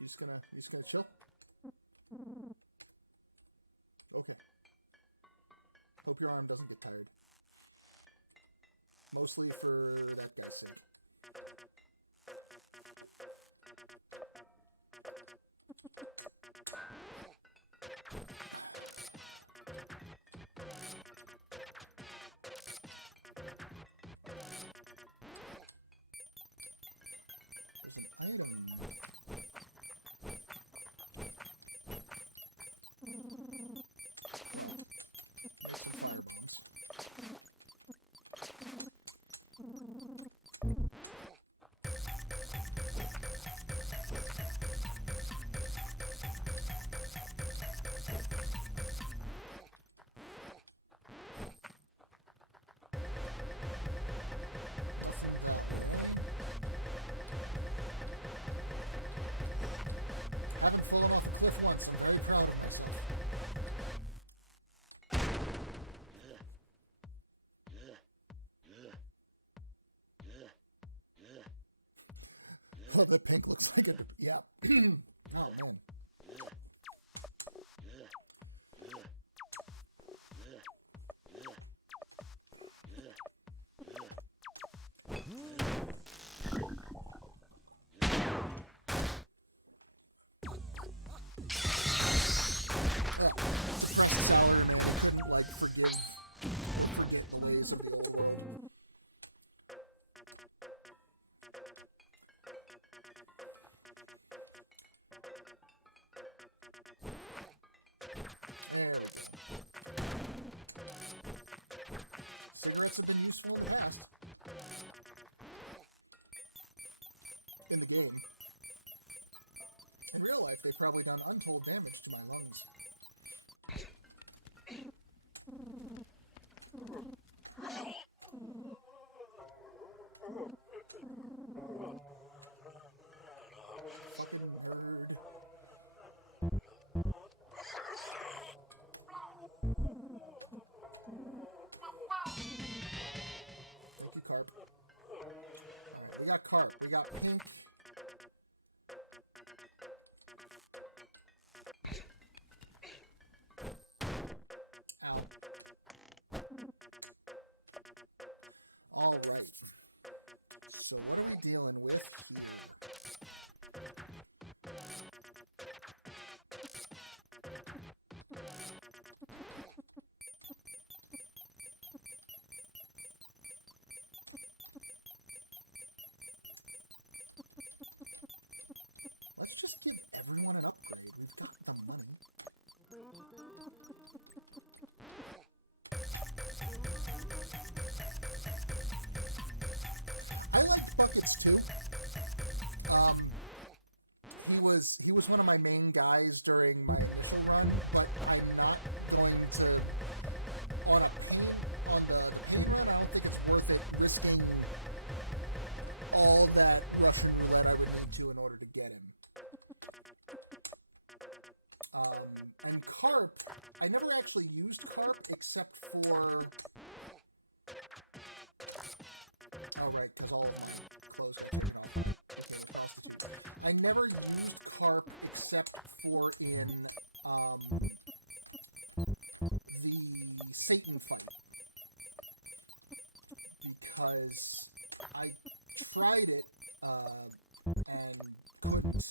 You just gonna chill? Okay. Hope your arm doesn't get tired. Mostly for that guy's sake. There's an item. I haven't fallen off a cliff once. I'm very proud of myself. Oh, the pink looks like a... Yeah. Oh, man. Forget the ways of the old world. Cigarettes have been useful in the past. In the game. In real life, they've probably done untold damage to my lungs. Fucking bird. Thank you, carp. Alright, we got carp. We got pink. Alright. So what are we dealing with here? Let's just give everyone an upgrade. We've got the money. I liked Buckets too. He was one of my main guys during my initial run, but I'm not going to on the pay run. I don't think it's worth it risking all that Russian roulette I would need to in order to get him. And carp, I never actually used carp except for... Oh, right, because all clothes are taken off. Okay, prostitute. I never used carp except for in, the Satan fight. Because I tried it, and couldn't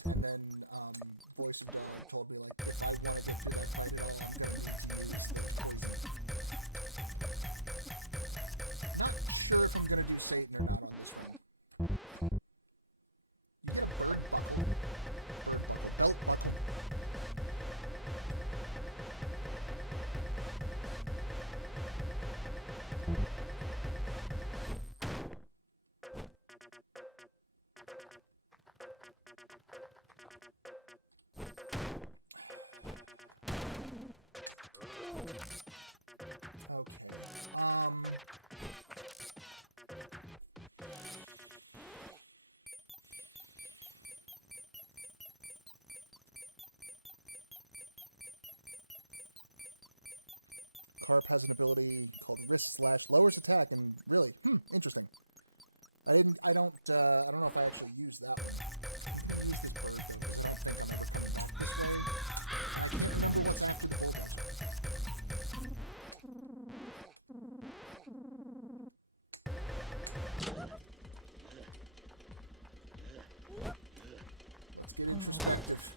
Carp has an ability called Wrist Slash, lowers attack, and really, interesting. I don't know if I actually used that Let's get into some practice.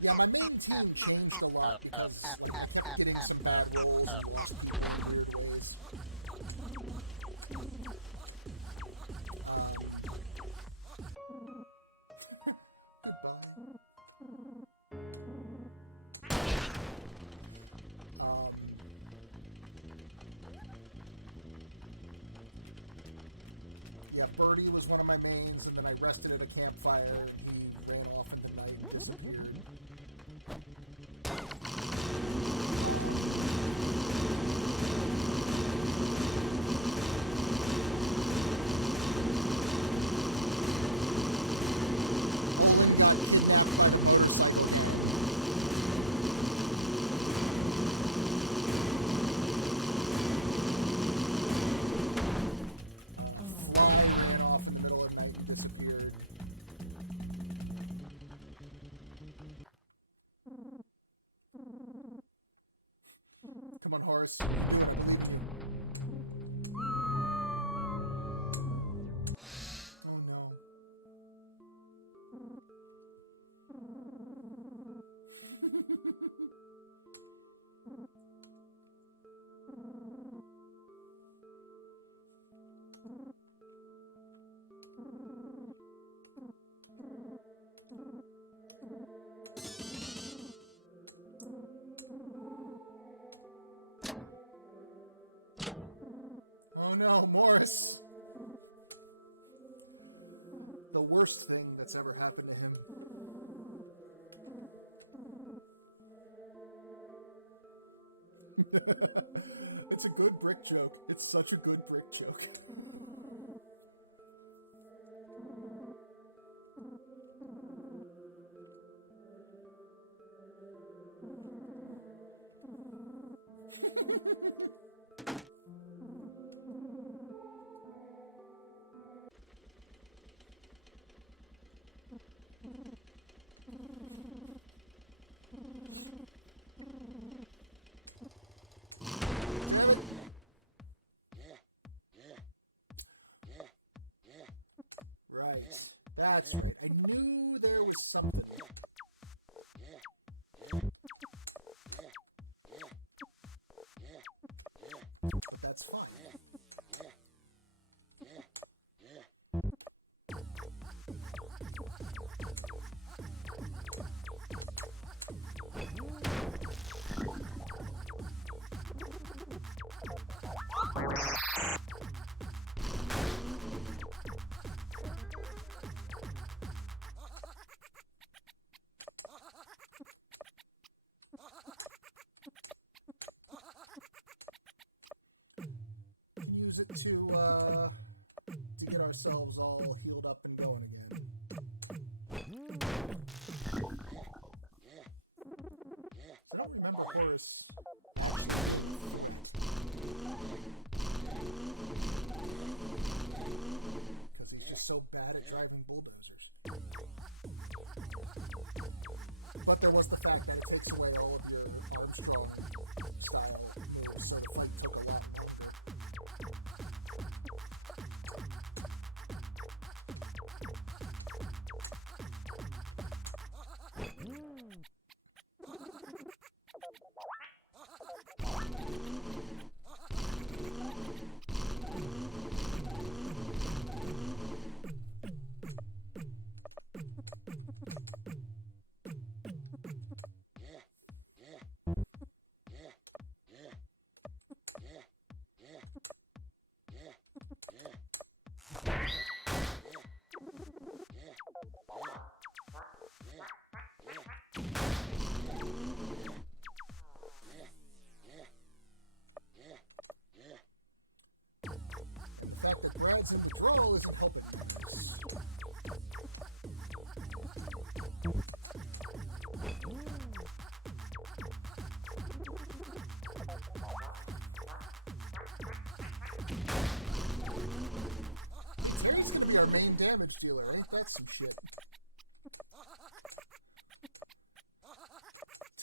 Yeah, my main team changed a lot because I kept getting some bad rolls and lots of weird ways. Yeah, Birdie was one of my mains, and then I rested at a campfire, and he ran off in the night and disappeared. Got kidnapped by the motorcycle. Flying off in the middle of the night and disappeared. Come on, Horace. You believe me. Oh no. Oh no, Morris. The worst thing that's ever happened to him. It's a good brick joke. It's such a good brick joke. Right. That's right. I knew there was something. But that's fine. Use it to get ourselves all healed up and going again. I don't remember Horace. Because he's just so bad at driving bulldozers. But there was the fact that it takes away all of your Armstrong style moves, so the fight took a lot longer. damage dealer. Ain't that some shit?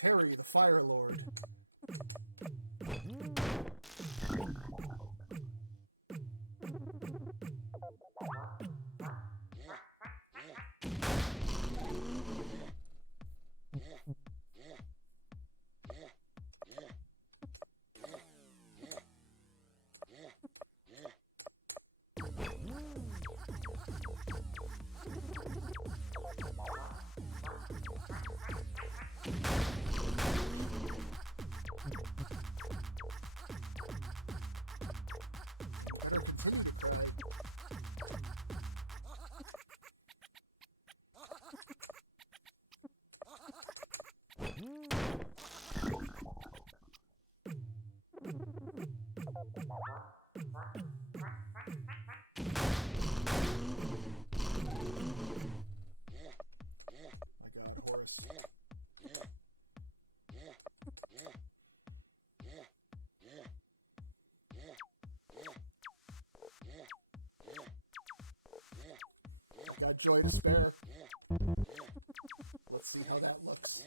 Terry, the Fire Lord. Got joy to spare. Let's see how that looks.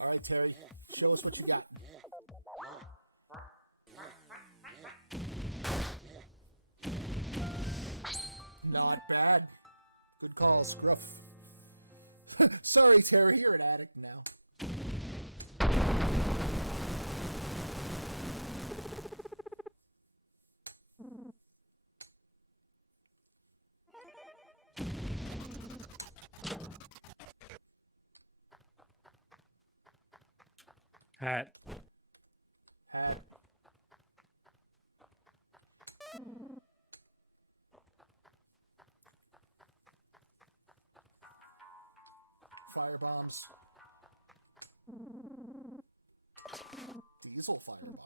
All right, Terry, show us what you got. Not bad. Good call, Scruff. Sorry, Terry, you're an addict now. Hat. Hat. Fire bombs. Diesel fire bombs.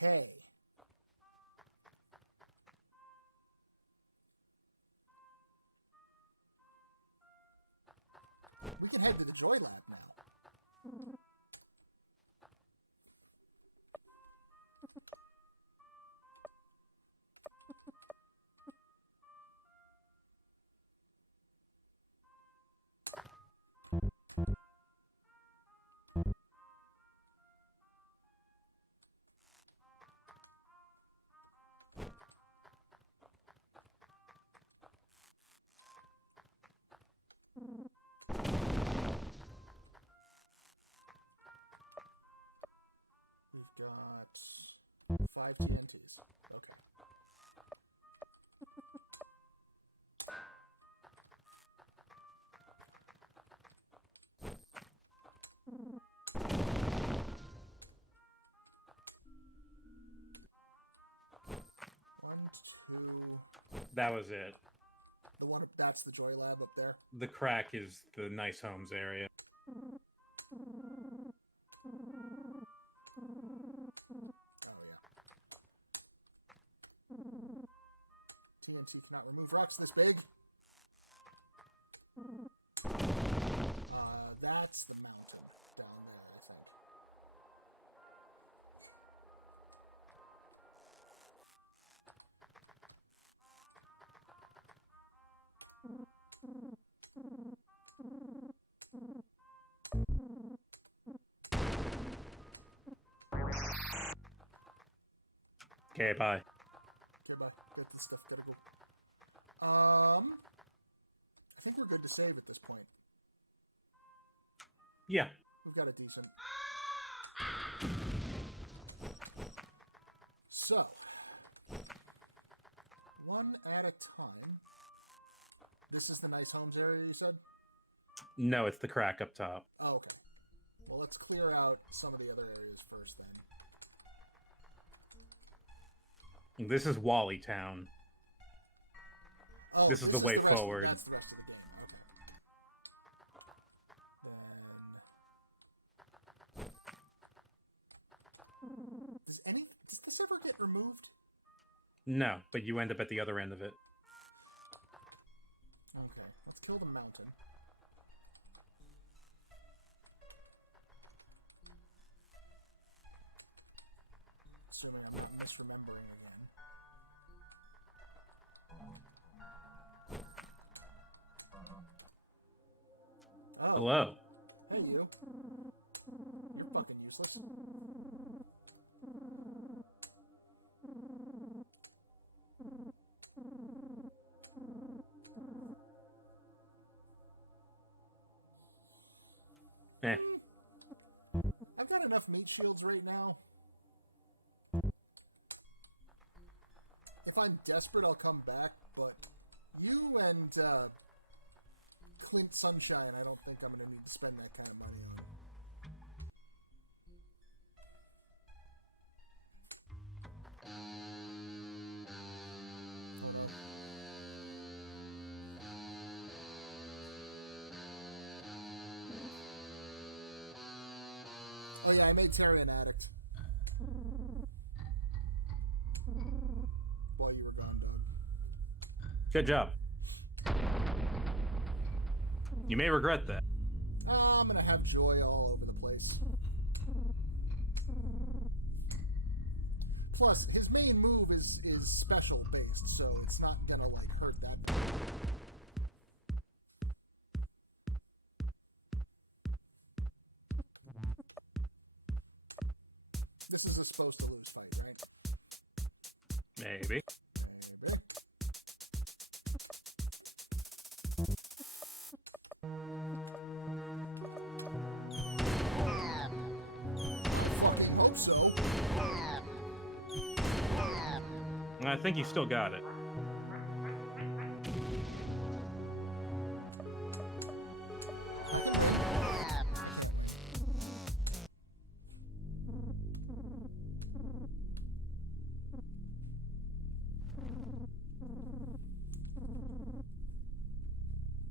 Okay. We can head to the Joy Lab now. We've got 5 TNTs. Okay. One, two. That was it. The one that's the Joy Lab up there. The crack is the nice homes area. TNT cannot remove rocks this big. That's the mountain down there, I think. Okay, bye. Okay, bye. Get this stuff. Gotta go. I think we're good to save at this point. Yeah. We've got a decent. So, one at a time. This is the nice homes area you said? No, it's the crack up top. Oh, okay. Well, let's clear out some of the other areas first then. This is Wally Town. Oh, This is the way forward. That's the rest of the game. Then... Does this ever get removed? No, but you end up at the other end of it. Okay, let's kill the mountain. Assuming I'm not misremembering again. Oh. Hello. Hey, you. You're fucking useless. Eh. I've got enough meat shields right now. If I'm desperate, I'll come back, but you and Clint Sunshine, I don't think I'm going to need to spend that kind of money on. Oh yeah, I made Terry an addict. While you were gone, Doug. Good job. You may regret that. I'm gonna have joy all over the place. Plus, his main move is special based, so it's not gonna like hurt that. This is a supposed to lose fight, right? Maybe. Maybe. Fucking hope so. I think you still got it.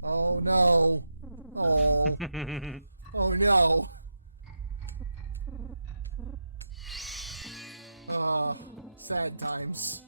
Oh no. Oh. Oh no. Sad times.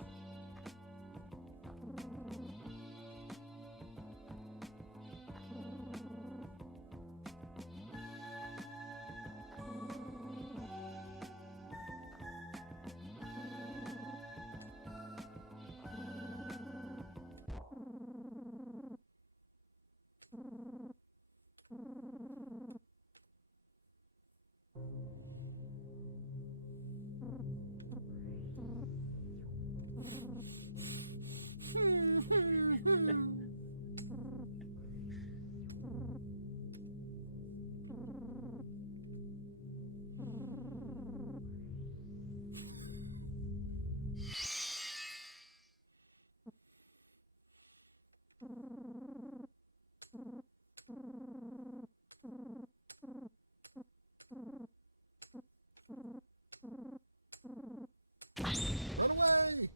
Run away!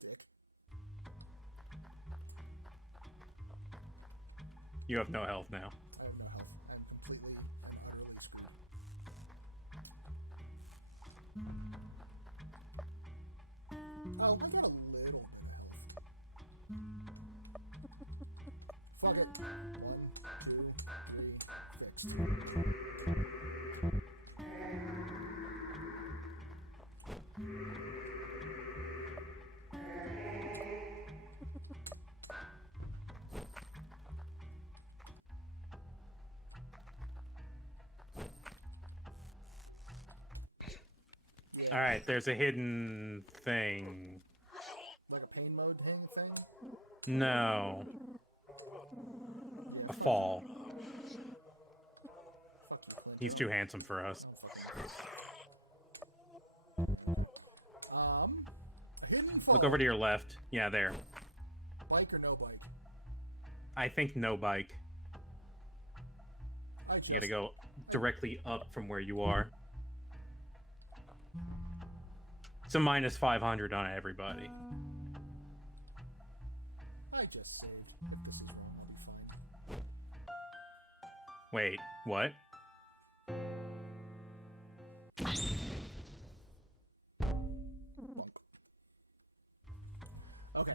Dick. You have no health now. I have no health. I'm completely and utterly screwed. Oh, I got a little bit of health. Fuck it. 1, 2, 3, fixed. All right, there's a hidden thing. Like a pain mode thing? No. A fall. He's too handsome for us. A hidden fall. Look over to your left. Yeah, there. Bike or no bike? I think no bike. You gotta go directly up from where you are. It's a minus 500 on everybody. I just saved. If this is wrong, I'll be fine. Wait, what? Okay.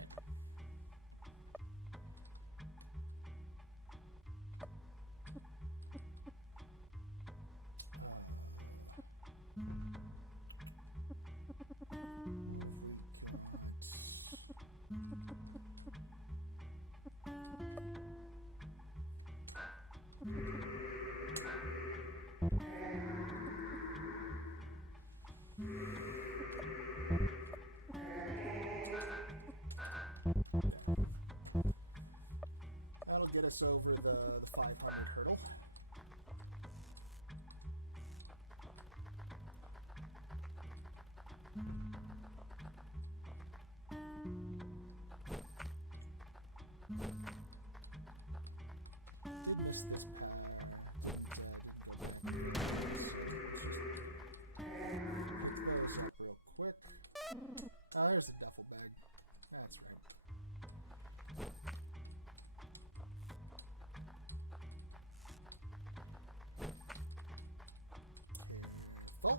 That'll get us over the 500 hurdle. Did miss this path. Close up real quick. Oh, there's the duffel bag. That's right. Oh.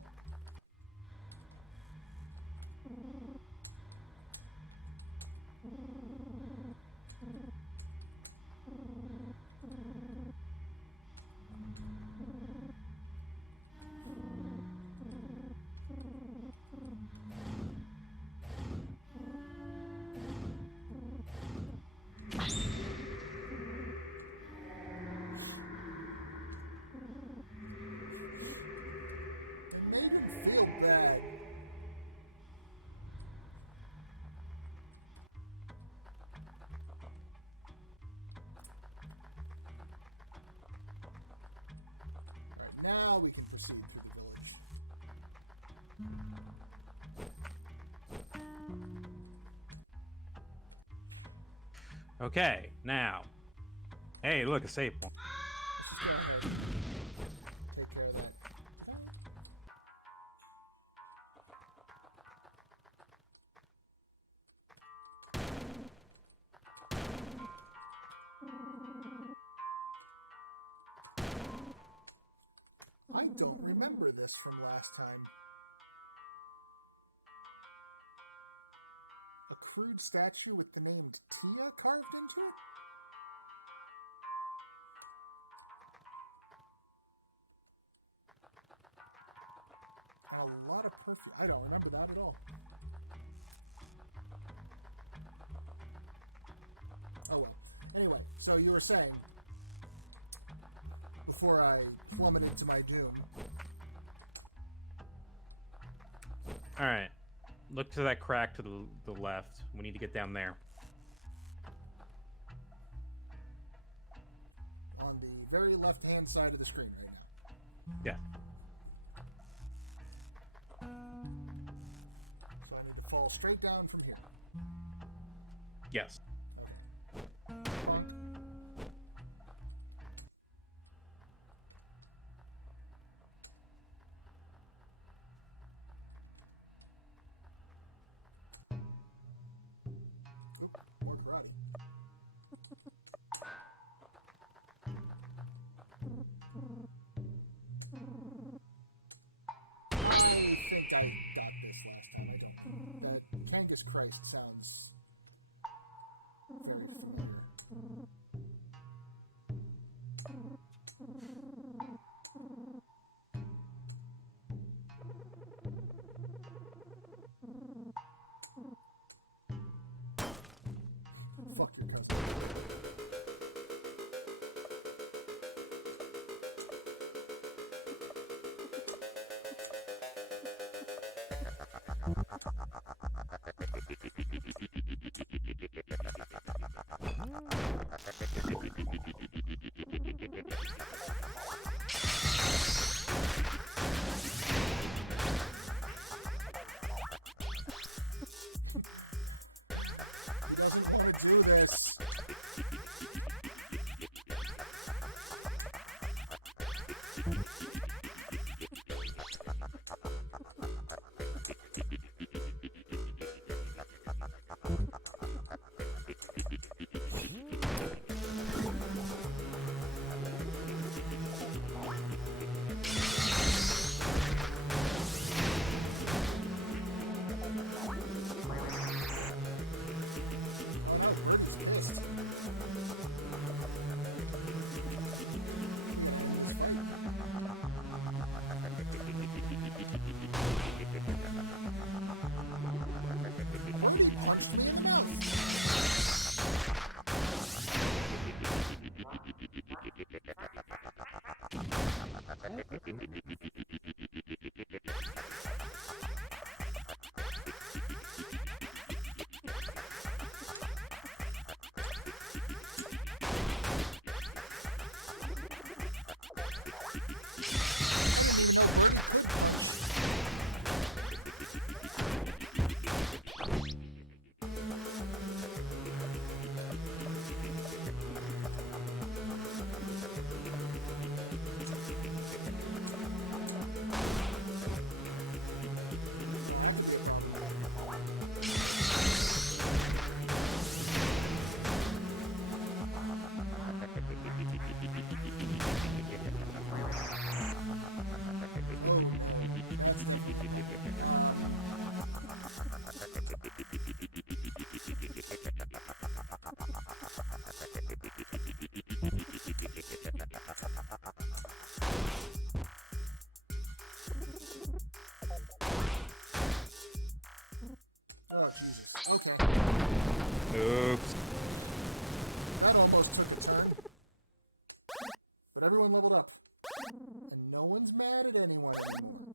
It made him feel bad. Alright, now we can proceed through the village. Okay, now. Hey, look, a save point. Let's just go ahead and take care of that. I don't remember this from last time. A crude statue with the name Tia carved into it? And a lot of perfume. I don't remember that at all. Oh well. Anyway, so you were saying, before I plummeted to my doom, Alright. Look to that crack to the left. We need to get down there. on the very left-hand side of the screen right now. Yeah. So I need to fall straight down from here. Yes. Oop, more karate. I think I got this last time. I don't. That Kangas Christ sounds very familiar. Fuck your cousin. Oh, Jesus. Okay. Oops. That almost took a turn. But everyone leveled up. And no one's mad at anyone anymore.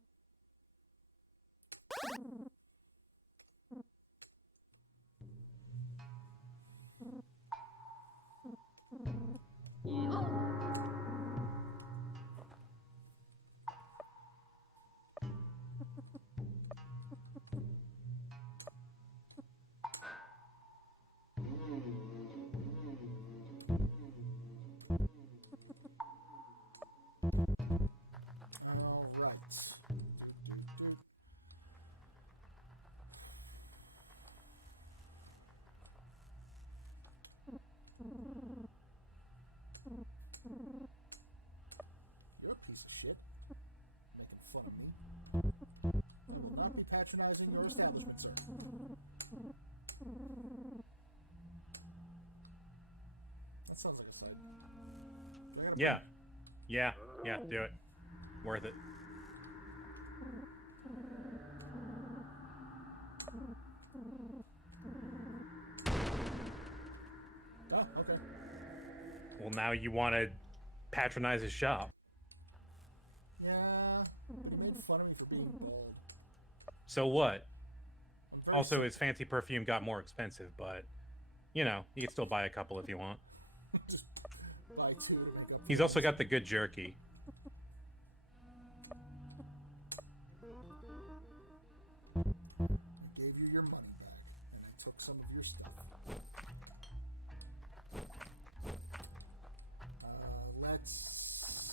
You're a piece of shit. Making fun of me. I will not be patronizing your establishment, sir. That sounds like a site. Yeah. Yeah. Yeah, do it. Worth it. Oh, okay. Well, now you want to patronize his shop. Yeah, you made fun of me for being bald. So what? I'm very Also, sick. his fancy perfume got more expensive, but, you know, you can still buy a couple if you want. Just buy two to make up. He's also got the good jerky. I gave you your money back, and I took some of your stuff. Let's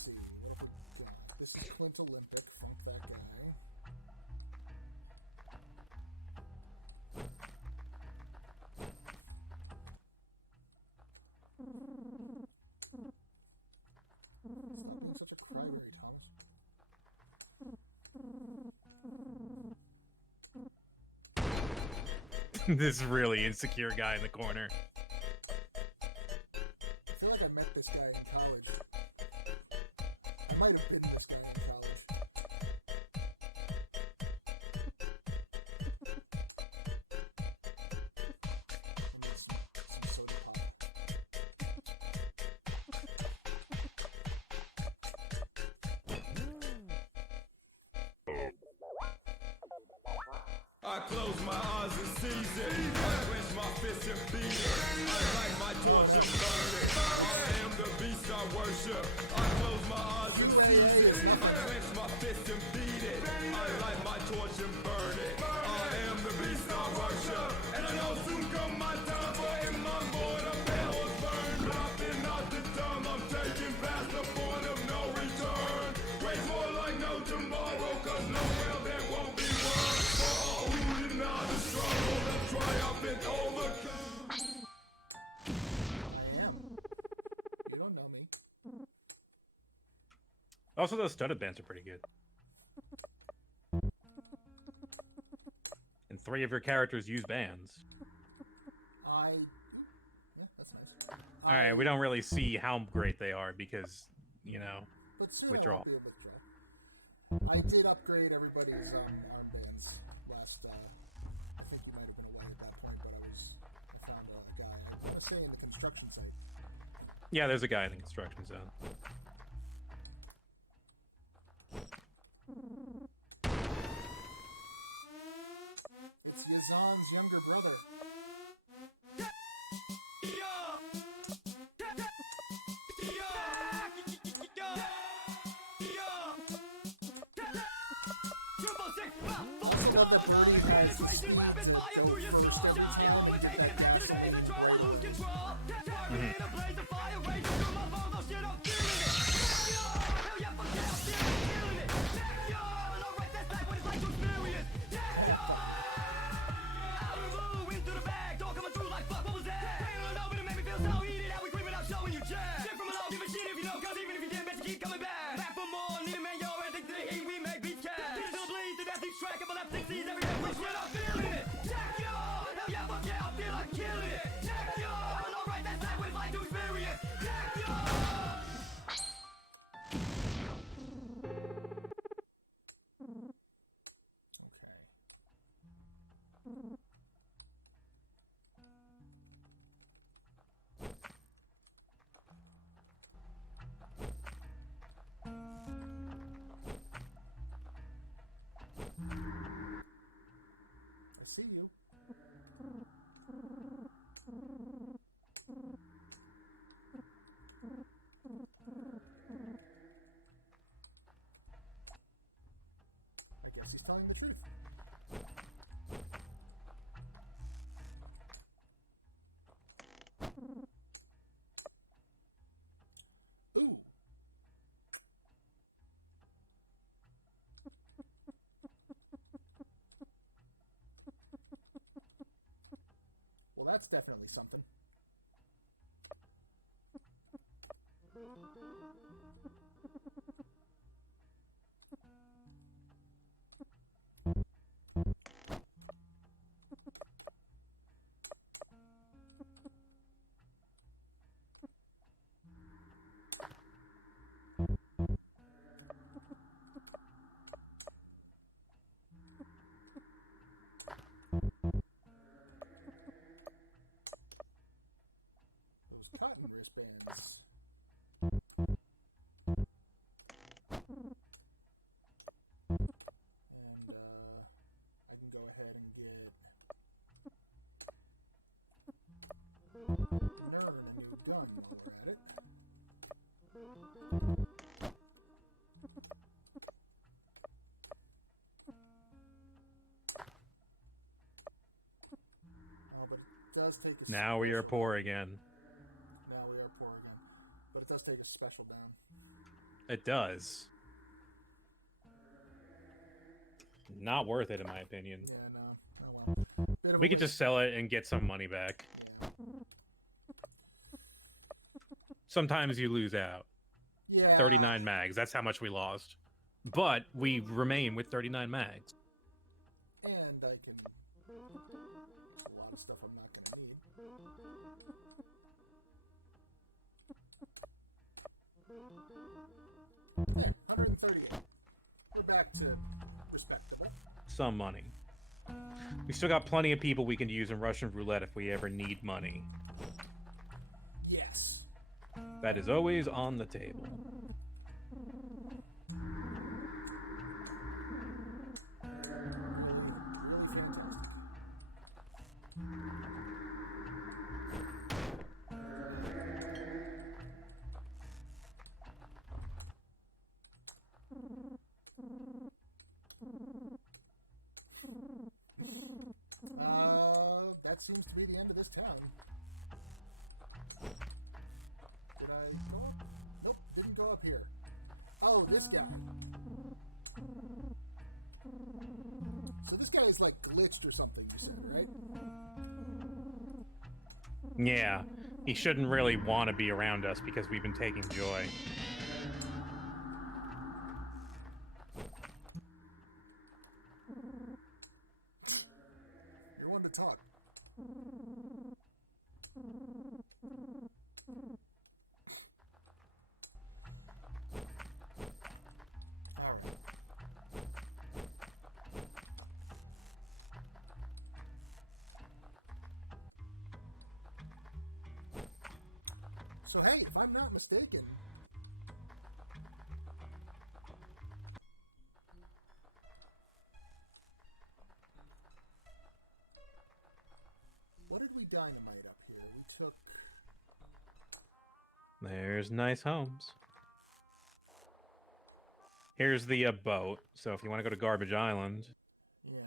see. What have we got? This is Clint Olympic. Funk that guy. Stop being such a cryberry, Thomas. This really insecure guy in the corner. I feel like I met this guy in college. I might have been this guy in college. I need some soda pop. I close my eyes and seize it. I clench my fists and beat it. I light my torch and burn it. I am the beast I worship. I close my eyes and seize it. I clench my fist and beat it. I light my torch and burn it. I am the beast I worship. And I know soon come my time, but in my void a bellows burn. Dropping out the dumb, I'm taking past the point of no return. Wait more like no tomorrow, cause no well there won't be one. For all who deny the struggle, the triumphant overcome. I am. You don't know me. Also, those studded bands are pretty good. And 3 of your characters use bands. Yeah, that's nice. Alright, we don't really see how great they are because, you know, But soon withdraw. I'll be a withdraw. I did upgrade everybody's armbands last. I think you might have been away at that point, but I found a guy. I want to say in the construction site. Yeah, there's a guy in the construction zone. Yazan's younger brother. I love that Birdie has the speed to go first every time and get that see you. I guess he's telling the truth. Ooh. Well, that's definitely something. Cotton wristbands. And I can go ahead and get Nerd a new gun while we're at it. Oh, but it does take a Now we are poor again. But it does take a special down. It does. Not worth it, in my opinion. Yeah, no. Oh well. We could just sell it and get some money back. Yeah. Sometimes you lose out. Yeah. 39 mags. That's how much we lost. But we remain with 39 mags. And I can... There's a lot of stuff I'm not going to need. There, 138. We're back to respectable. Some money. We still got plenty of people we can use in Russian roulette if we ever need money. Yes. That is always on the table. That seems to be the end of this town. Did I go up? Nope, didn't go up here. Oh, this guy. So this guy is like glitched or something, you said, right? Yeah, he shouldn't really want to be around us because we've been taking joy. You wanted to talk. Alright. So hey, if I'm not mistaken, dynamite up here. We took... There's nice homes. Here's the boat. So if you want to go to Garbage Island, Yeah.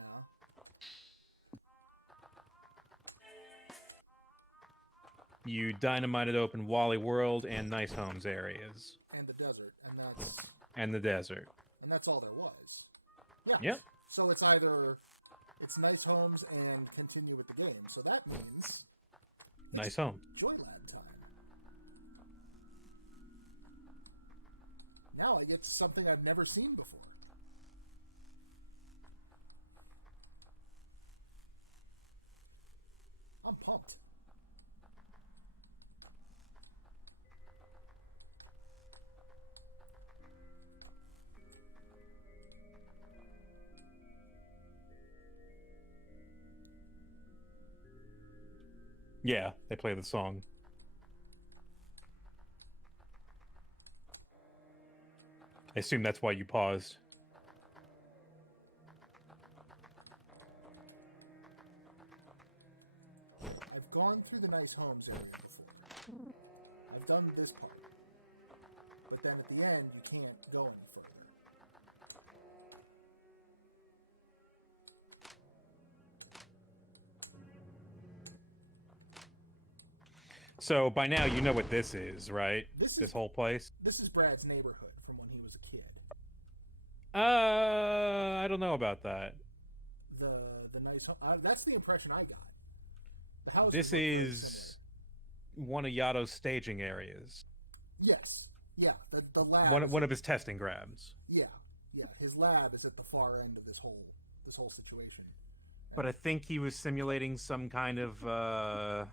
you dynamited open Wally World and Nice Homes areas. And the desert, and that's... And the desert. And that's all there was. Yeah. Yep. So it's either... It's nice homes and continue with the game. So that means... Nice home. Joylab time. Now I get something I've never seen before. I'm pumped. Yeah, they play the song. I assume that's why you paused. I've gone through the nice homes area before. I've done this part. But then at the end, you can't go any further. So by now you know what this is, right? This whole place? This is Brad's neighborhood from when he was a kid. I don't know about that. The nice home. That's the impression I got. The house. This is one of Yato's staging areas. Yes. Yeah. The lab. One of his testing grabs. Yeah. Yeah. His lab is at the far end of this whole situation. But I think he was simulating some kind of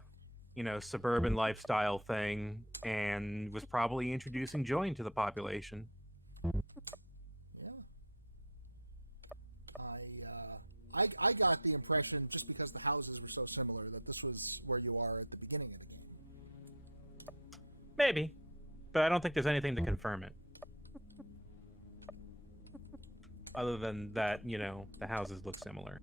suburban lifestyle thing, and was probably introducing joy into the population. Yeah. I got the impression, just because the houses were so similar, that this was where you are at the beginning of the game. Maybe. But I don't think there's anything to confirm it. Other than that, the houses look similar.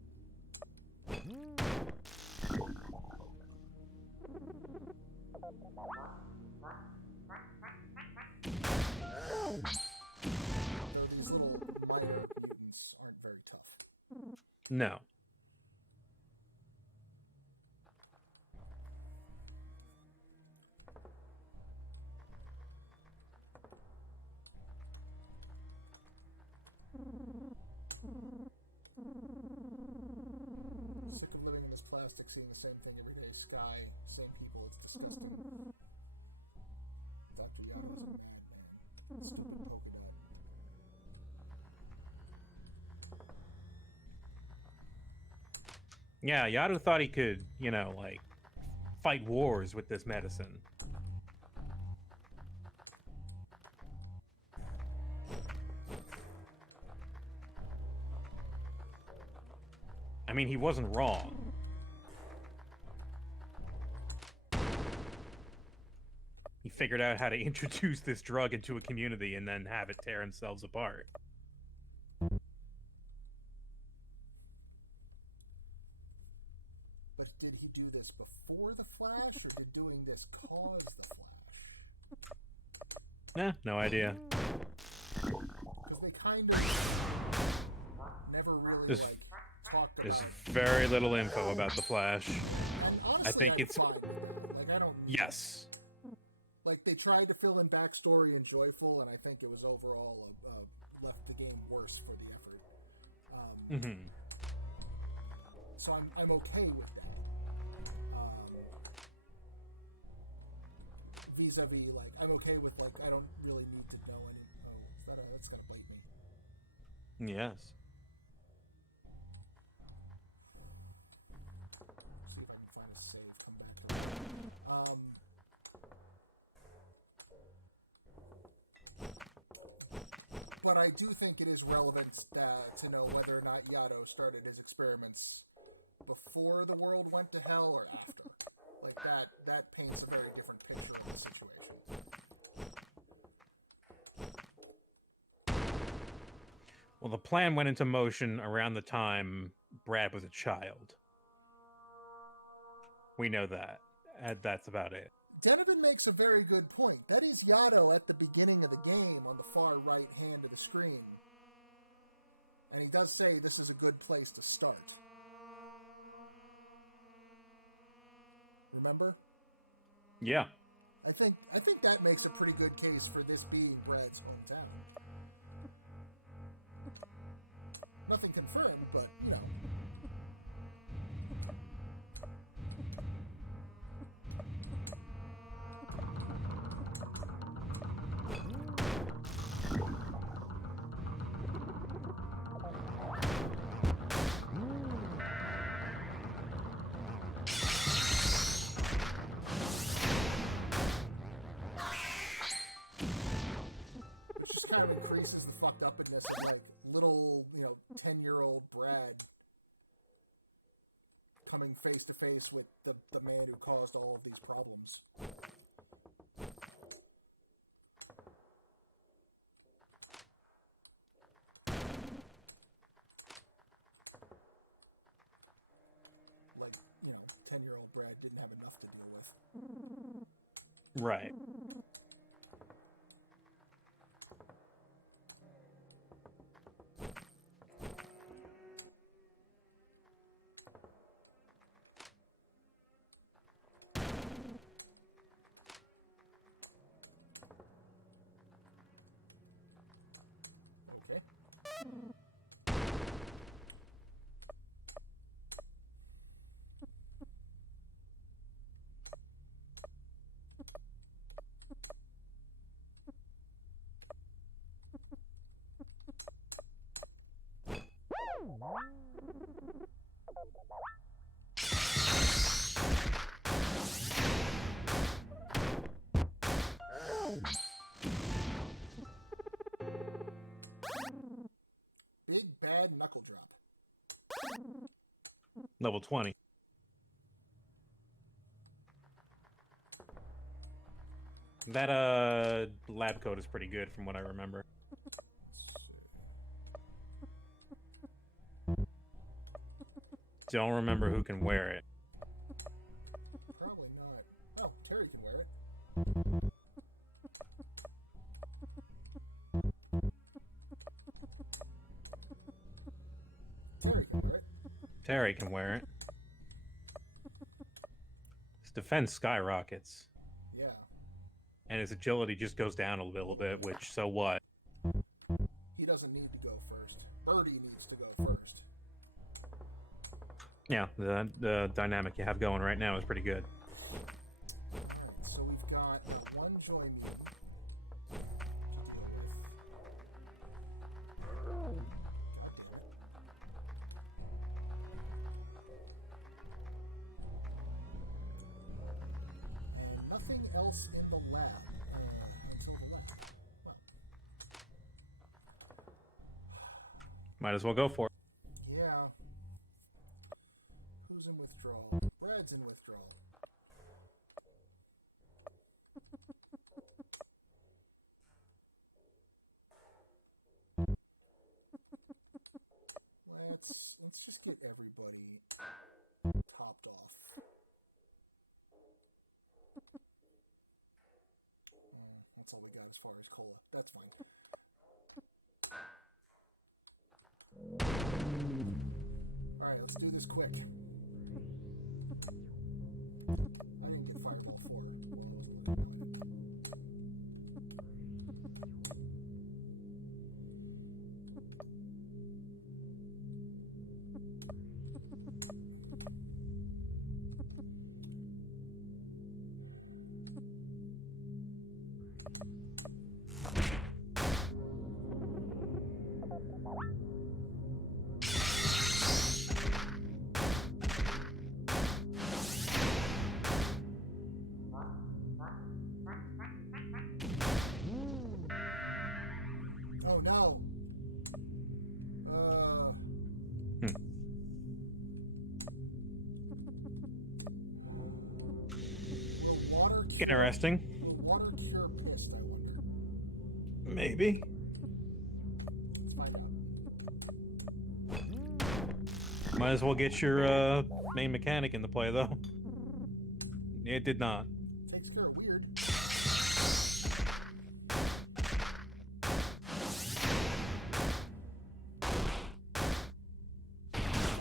These little minor mutants aren't very tough. No. Sick of living in this plastic, seeing the same thing every day. Sky, same people, it's disgusting. Dr. Yato's a madman. Stupid polka dot. Yeah, Yato thought he could, fight wars with this medicine. I mean, he wasn't wrong. He figured out how to introduce this drug into a community and then have it tear themselves apart. But did he do this before the Flash, or did doing this cause the Flash? No idea. Because they kind of never really talked about There's it. very little info about the Flash. And honestly, I think I'm it's... fine with that. I don't. Yes. They tried to fill in backstory and Joyful, and I think it was overall left the game worse for the effort. So I'm okay with that. Vis-a-vis, I'm okay with I don't really need to know any. Oh, that's gonna bite me. Yes. See if I can find a save. Come back. But I do think it is relevant to know whether or not Yato started his experiments before the world went to hell or after. That paints a very different picture of the situation. Well, the plan went into motion around the time Brad was a child. We know that. That's about it. Denovan makes a very good point. That is Yato at the beginning of the game on the far right hand of the screen. And he does say this is a good place to start. Remember? Yeah. I think that makes a pretty good case for this being Brad's hometown. Nothing confirmed, but, you know. Which just kind of increases the fucked upness of, like, little, 10-year-old Brad coming face to face with the man who caused all of these problems. Like, 10-year-old Brad didn't have enough to deal with. Right. Okay. Big bad knuckle drop. Level 20. That lab coat is pretty good from what I remember. Don't remember who can wear it. Probably not. Oh, Terry can wear it. Terry can wear it. Terry can wear it. His defense skyrockets. Yeah. And his agility just goes down a little bit, which, so what? He doesn't need to go first. Birdie needs to go first. Yeah, the dynamic you have going right now is pretty good. Alright, so we've got one joy meter to deal with. God damn it. And nothing else in the lab until the left. Well, Might as well go for it. yeah. Who's in withdrawal? Brad's in withdrawal. Let's just get everybody topped off. That's all we got as far as cola. That's fine. Alright, let's do this quick. I didn't get Fireball 4. Well, I wasn't looking at it. Oh no. Will water cure, Interesting. will water cure pissed, I wonder? Maybe. Let's find out. Might as well get your main mechanic into play, though. It did not. Takes care of weird.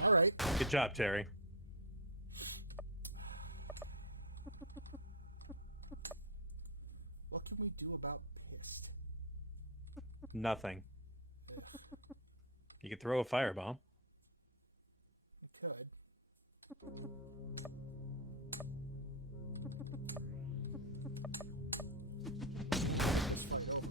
All right. Good job, Terry. What can we do about pissed? Nothing. You could throw a firebomb. We could. Let's fight over.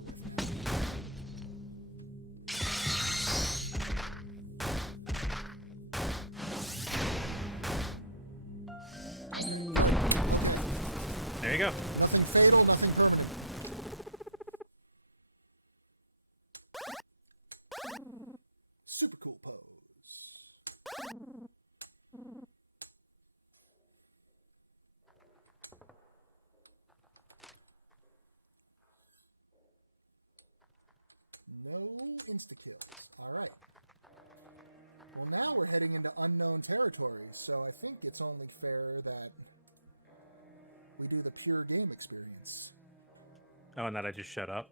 There you go. Nothing fatal, nothing permanent. Super cool pose. No insta-kills. Alright. Well, now we're heading into unknown territory, so I think it's only fair that we do the pure game experience. Oh, and that I just shut up.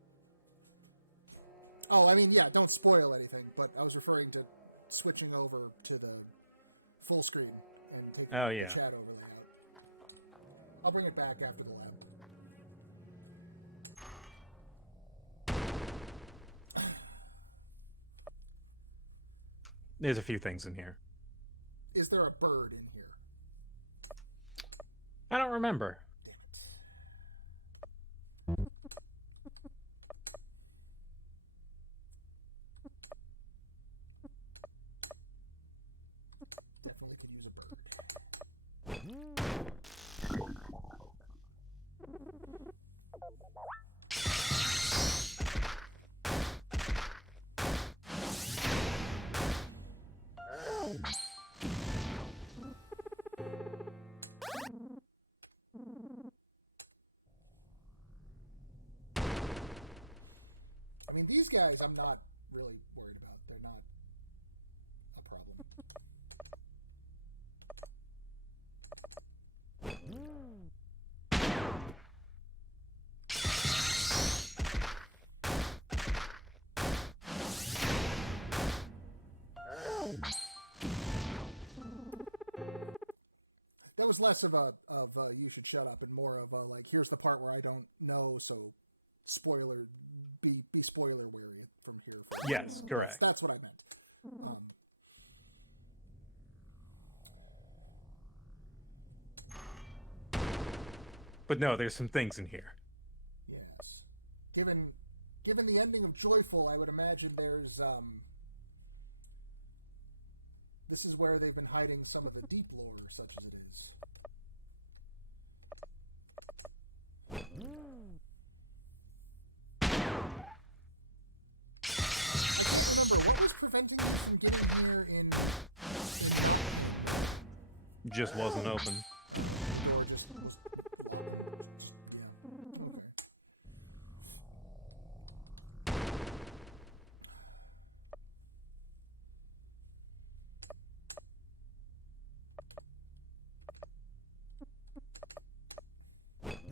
Oh, I mean, yeah, don't spoil anything, but I was referring to switching over to the full screen and taking Oh, the yeah. chat overlay out. I'll bring it back after the lab. There's a few things in here. Is there a bird in here? I don't remember. Damn it. Definitely could use a bird. I mean, these guys I'm not really worried about. They're not a problem. That was less of a you should shut up and more of a like here's the part where I don't know, so spoiler be spoiler wary from here. Yes, correct. That's what I meant. But no, there's some things in here. Yes. Given the ending of Joyful, I would imagine there's this is where they've been hiding some of the deep lore, such as it is. I can't remember what was preventing you from getting here in Just wasn't open. or just yeah.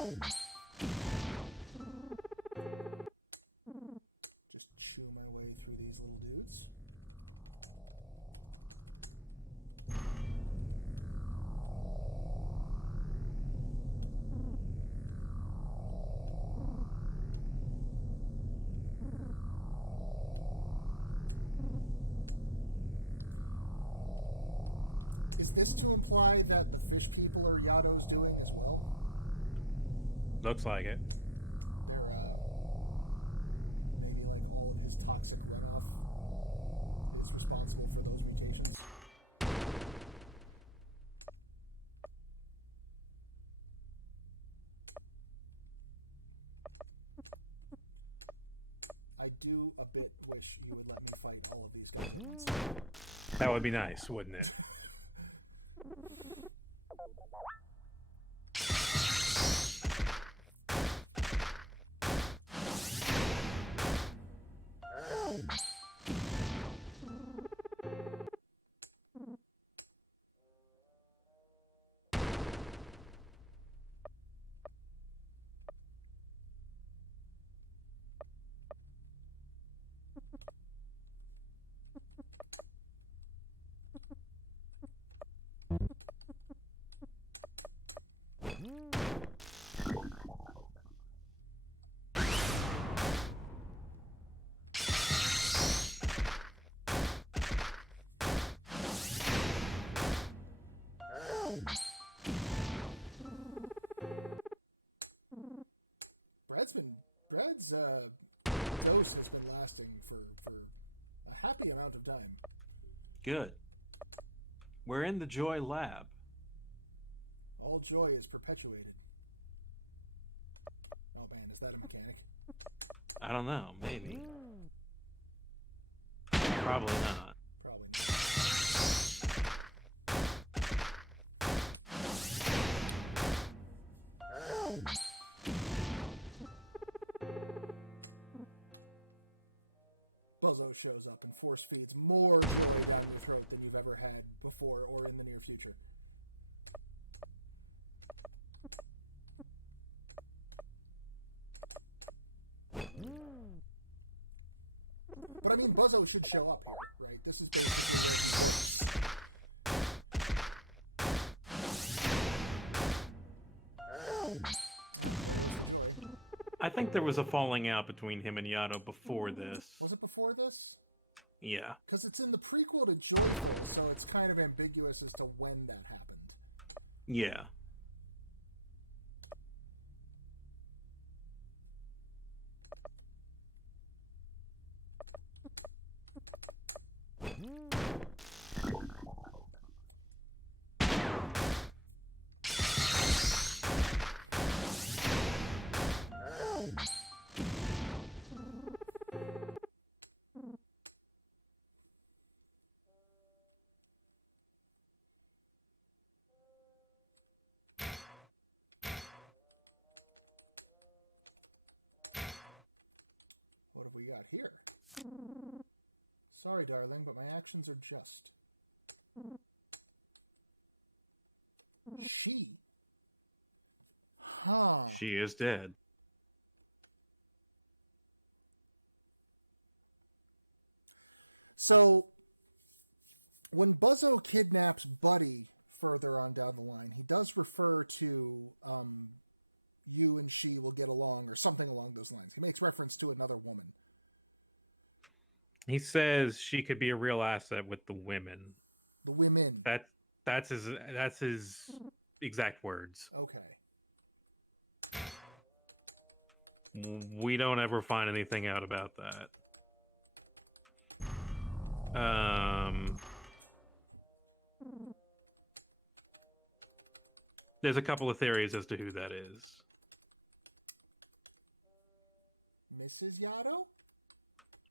Okay. Just chew my way through these little dudes. Is this to imply that the fish people are Yato's doing as well? Looks like it. They're, maybe like all of his toxic runoff is responsible for those mutations. I do a bit wish you would let me fight all of these guys. That would be nice, wouldn't it? Brad's dose has been lasting for a happy amount of time. Good. We're in the Joy Lab. All joy is perpetuated. Oh man, is that a mechanic? I don't know. Maybe. Probably not. Probably not. Buzzo shows up and force feeds more joy down your throat than you've ever had before or in the near future. But I mean, Buzzo should show up here, right? This is basically... I think there was a falling out between him and Yato before this. Was it before this? Yeah. Because it's in the prequel to Joy, so it's kind of ambiguous as to when that happened. Yeah. What have we got here? Sorry, darling, but my actions are just. She. Huh. She is dead. So, when Buzzo kidnaps Buddy further on down the line, he does refer to you and she will get along, or something along those lines. He makes reference to another woman. He says she could be a real asset with the women. The women. That's his exact words. Okay. We don't ever find anything out about that. There's a couple of theories as to who that is. Mrs. Yato?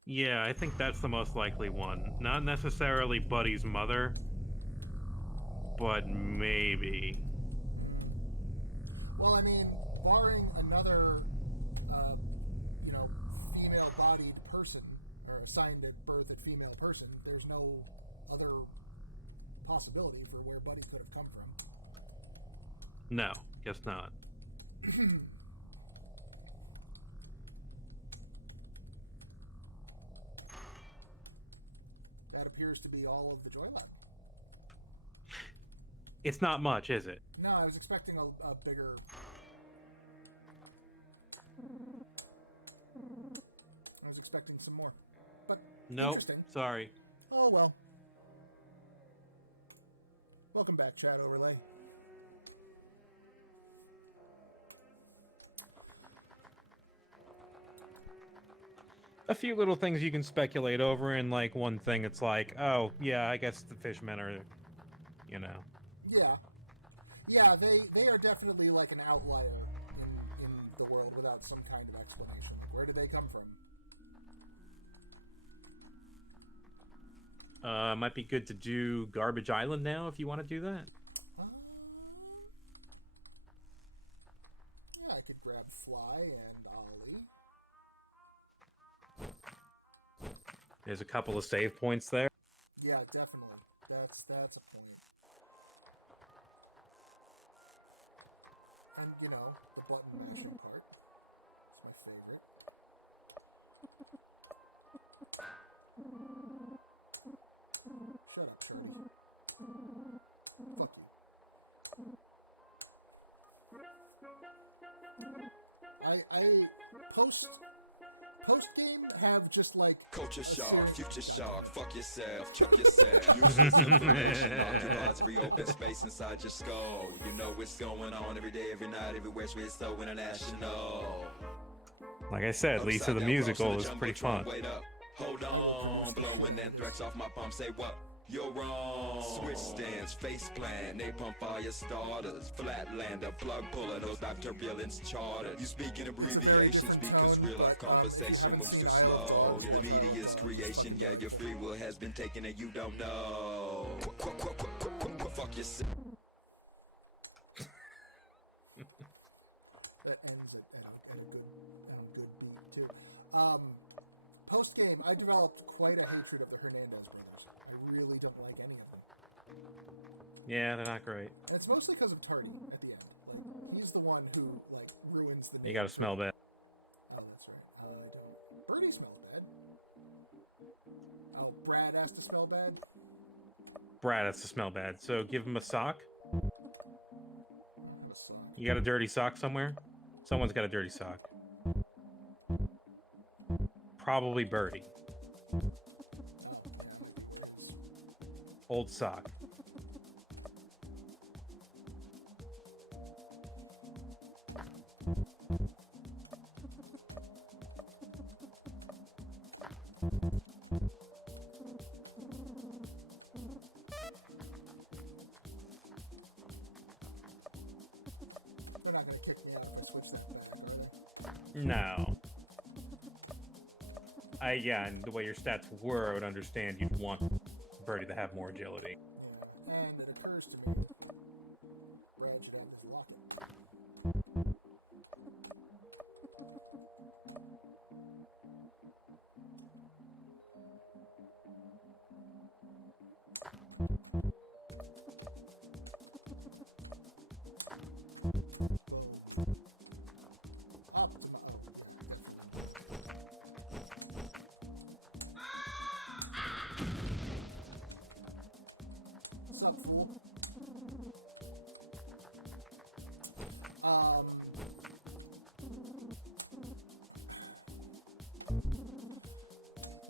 Yeah, I think that's the most likely one. Not necessarily Buddy's mother, but maybe. Well, I mean, barring another, female-bodied person, or assigned at birth a female person, there's no other possibility for where Buddy could have come from. No, guess not. That appears to be all of the Joy Lab. It's not much, is it? No, I was expecting a bigger... I was expecting some more. But Nope, interesting. sorry. Oh, well. Welcome back, Chat Overlay. A few little things you can speculate over, and like one thing it's like, oh, yeah, I guess the fishmen are, Yeah. Yeah, they are definitely like an outlier in the world without some kind of explanation. Where did they come from? Might be good to do Garbage Island now if you want to do that. Yeah, I could grab Fly and Ollie. There's a couple of save points there. Yeah, definitely. That's a point. And, the button mashing part. It's my favorite. Shut up, Charlie. Fuck you. I post game have just like Culture shock, future shock, fuck yourself, choke yourself. Useless information occupies every open space inside your skull. You know what's going on every day, every night, everywhere, so it's so international. Like I said, Lisa the musical is pretty fun. Hold on, blowing anthrax off my pump. Say what? You're wrong. Switch stands, face plan, napalm fire starters, flatlander, plug puller, no stop turbulence charters. You speak in abbreviations because real life conversation moves too slow. The media's creation, yeah, your free will has been taken and you don't know. Fuck yourself. That ends at a good beat too. Post game, I developed quite a hatred of the Hernandez brothers. I really don't like any of them. Yeah, they're not great. And it's mostly because of Tardy at the end. Like, he's the one who like ruins the. You gotta smell bad. Oh, that's right. Birdie smells bad. Oh, Brad has to smell bad. Brad has to smell bad, so give him a sock. A sock. You got a dirty sock somewhere? Someone's got a dirty sock. Probably Birdie. Oh, yeah. Old sock. They're not gonna kick me out if I switch that back, are they? No. Yeah, and the way your stats were, I would understand you'd want Birdie to have more agility. Yeah. And it occurs to me, Brad should have his rocket. What's up, fool?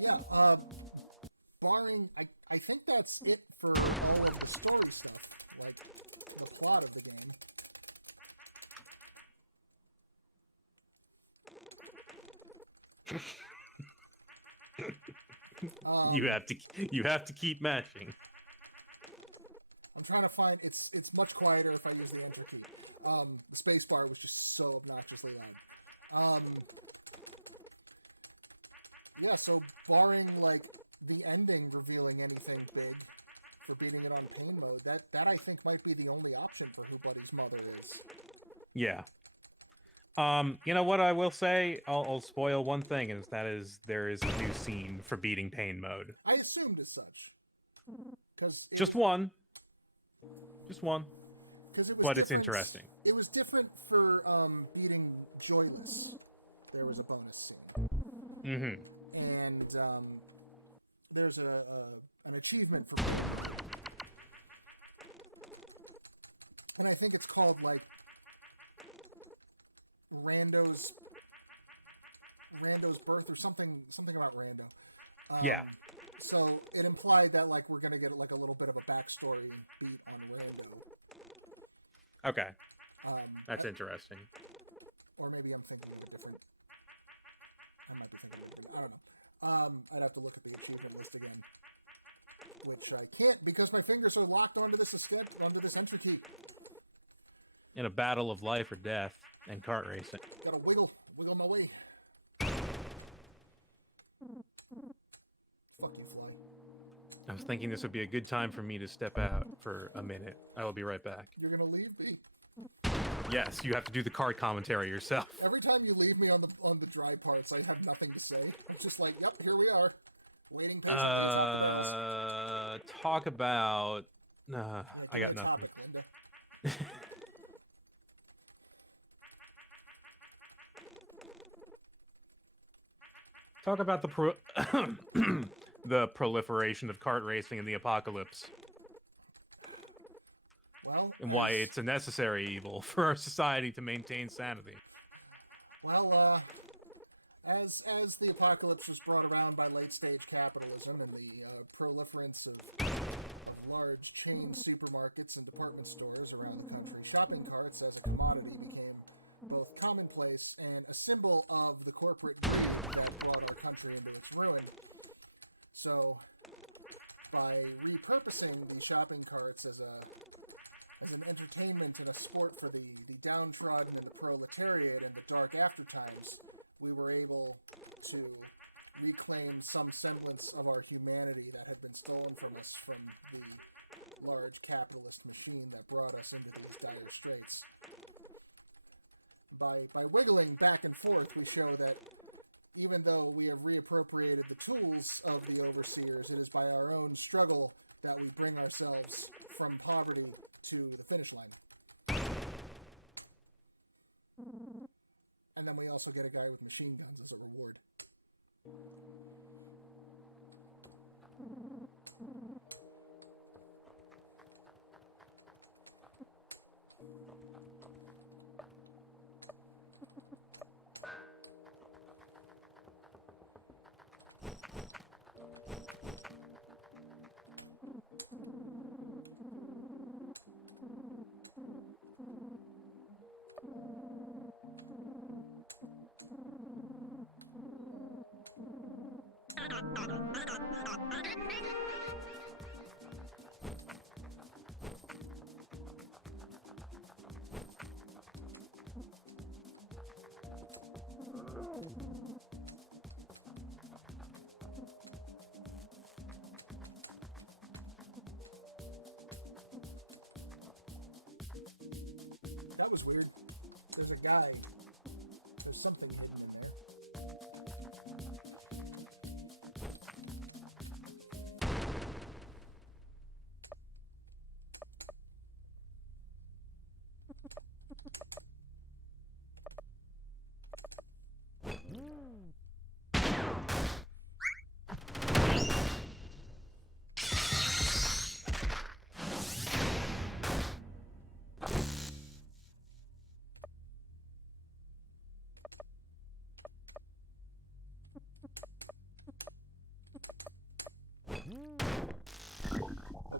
Yeah, barring, I think that's it for all of the story stuff, like, the plot of the game. You have to keep mashing. I'm trying to find, it's much quieter if I use the enter key. The space bar was just so obnoxiously loud. Yeah, so barring, like, the ending revealing anything big for beating it on pain mode, that I think might be the only option for who Buddy's mother is. Yeah. You know what I will say? I'll spoil one thing, and that is there is a new scene for beating pain mode. I assumed as such. Just one. Just one. But it's different- interesting. It was different for beating Joyless. There was a bonus scene. Mm-hmm. And there's an achievement for and I think it's called like Rando's birth or something about Rando. Yeah. So it implied that like we're gonna get like a little bit of a backstory beat on Rando. Okay. That's interesting. Or maybe I'm thinking of a different. I might be thinking of a different. I don't know. I'd have to look at the achievement list again, which I can't because my fingers are locked onto this entry key. In a battle of life or death and kart racing. Gotta wiggle my way. Fuck you, fly. I was thinking this would be a good time for me to step out for a minute. I will be right back. You're gonna leave me. Yes, you have to do the kart commentary yourself. Every time you leave me on the dry parts, I have nothing to say. I'm just like, yep, here we are, waiting. Talk about. I got nothing. Topic, Linda. Talk about the proliferation of kart racing in the apocalypse. Well, And why it's a necessary evil for our society to maintain sanity. well, as the apocalypse was brought around by late-stage capitalism and the proliferance of large chain supermarkets and department stores around the country, shopping carts as a commodity became both commonplace and a symbol of the corporate greed that brought our country into its ruin. So, by repurposing the shopping carts as an entertainment and a sport for the downtrodden and the proletariat and the dark after times, we were able to reclaim some semblance of our humanity that had been stolen from us from the large capitalist machine that brought us into these dire straits. By wiggling back and forth, we show that even though we have reappropriated the tools of the overseers, it is by our own struggle that we bring ourselves from poverty to the finish line. And then we also get a guy with machine guns as a reward. That was weird. There's a guy. There's something hidden in there.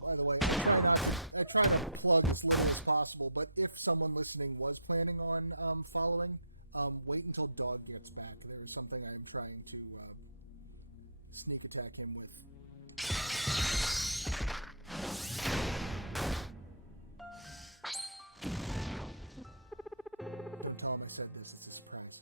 By the way, I try not to plug as little as possible, but if someone listening was planning on following, wait until Dog gets back. There is something I am trying to sneak attack him with. Don't tell him I said this. It's a surprise.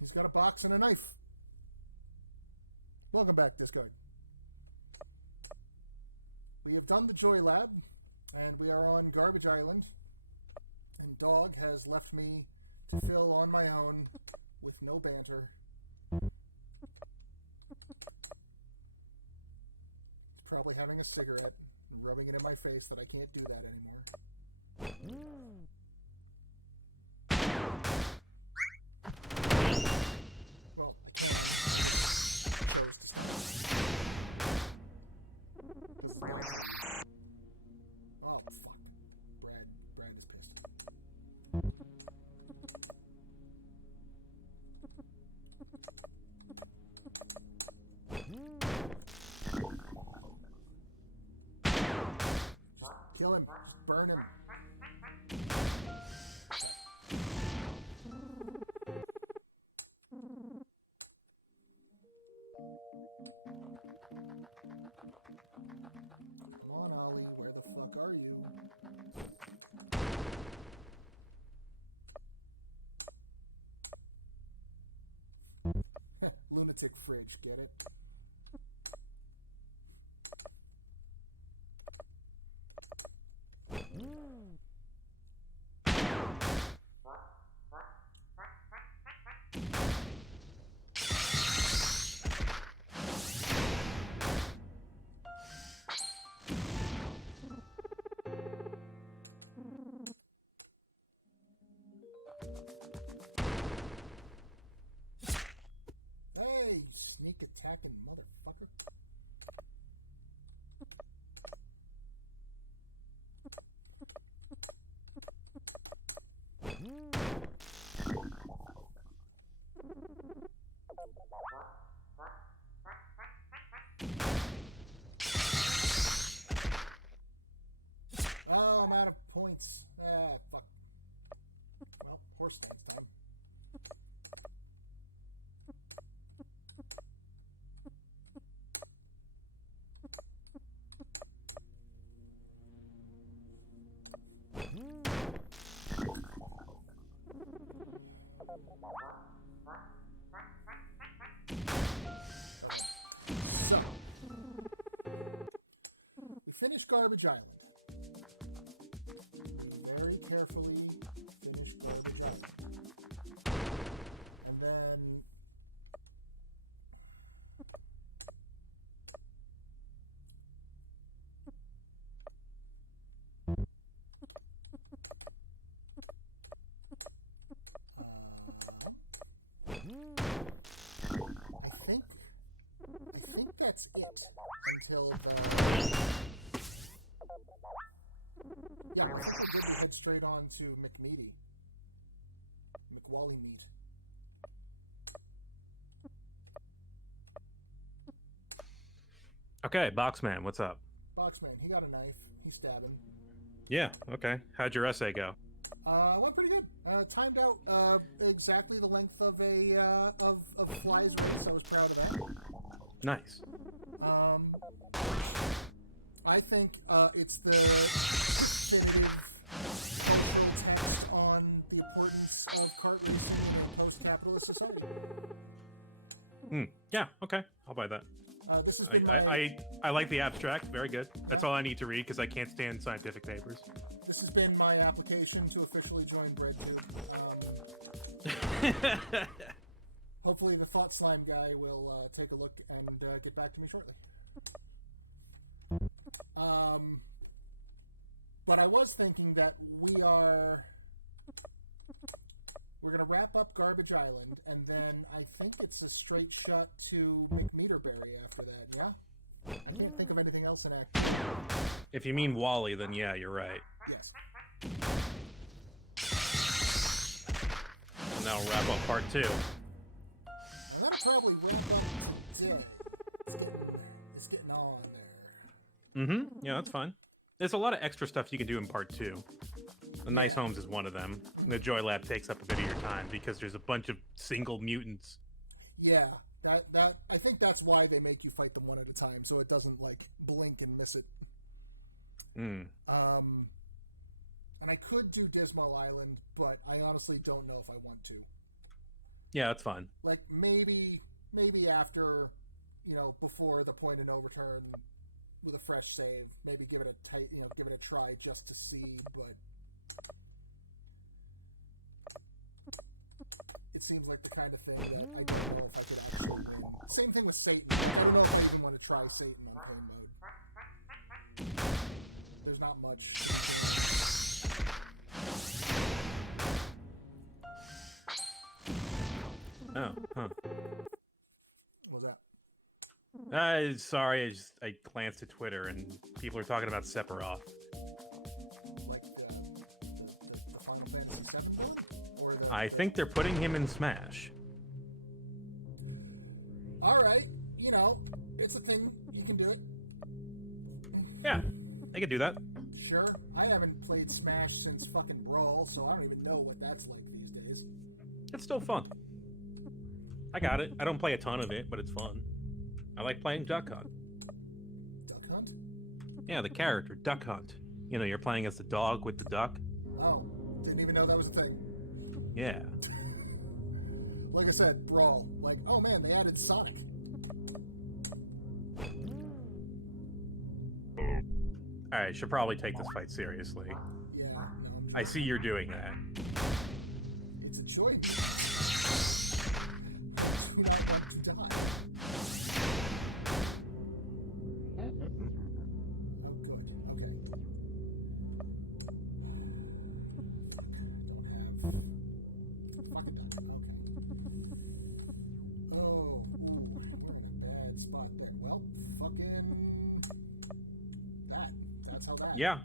He's got a box and a knife. Welcome back, Discard. We have done the Joy Lab, and we are on Garbage Island, and Dog has left me to fill on my own with no banter. He's probably having a cigarette and rubbing it in my face that I can't do that anymore. Well, I can't. Oh, fuck. Brad is pissed. Just kill him. Just burn him. Come on, Ollie. Where the fuck are you? Lunatic fridge, get it? Hey, sneak attacking motherfucker. have points. Ah, fuck. Well, horse stance time. So, we finished Garbage Island. Very carefully finish Garbage Island. And then... I think that's it until the... Yeah, I think we're good to get straight on to McMeaty. McWally meat. Okay, Boxman, what's up? Boxman, he got a knife. He's stabbing. Yeah, okay. How'd your essay go? Went pretty good. Timed out exactly the length of a of Fly's race. I was proud of that. Nice. I think it's the definitive test on the importance of kart racing in a post-capitalist society. Yeah, okay. I'll buy that. This has been I like the abstract. Very good. That's all I need to read because I can't stand scientific papers. This has been my application to officially join BreadTube. Hopefully the Thought Slime guy will take a look and get back to me shortly. But I was thinking that we're going to wrap up Garbage Island, and then I think it's a straight shot to McMeaterberry after that, yeah? I can't think of anything else in act. If you mean Wally, then yeah, you're right. Yes. And that'll wrap up part 2. And that'll probably wrap up today. It's getting on there. Mm-hmm. Yeah, that's fine. There's a lot of extra stuff you can do in part 2. The Nice Homes is one of them. The Joy Lab takes up a bit of your time because there's a bunch of single mutants. Yeah, that I think that's why they make you fight them one at a time, so it doesn't like blink and miss it. And I could do Dismal Island, but I honestly don't know if I want to. Yeah, that's fine. Like maybe after, before the point of no return, with a fresh save, maybe give it a give it a try just to see, but it seems like the kind of thing that I don't know if I could actually win. Same thing with Satan. I don't know if I even want to try Satan on pain mode. There's not much. Oh, huh. What was that? Sorry, I glanced at Twitter and people are talking about Sephiroth. Like the Final Fantasy VII one? Or I think they're putting him in Smash. Alright, it's a thing. You can do it. Yeah, they could do that. Sure. I haven't played Smash since fucking Brawl, so I don't even know what that's like these days. It's still fun. I got it. I don't play a ton of it, but it's fun. I like playing Duck Hunt. Duck Hunt? Yeah, the character, Duck Hunt. You're playing as the dog with the duck. Oh, didn't even know that was a thing. Yeah. Like I said, Brawl. Like, oh man, they added Sonic. Alright, should probably take this fight seriously. Yeah, no, I see you're doing that. it's a choice. Who not want to die? Oh, good. Okay. Don't have fucking done. Okay. Oh, ooh, we're in a bad spot there. Well, fucking that. That's how that. Yeah.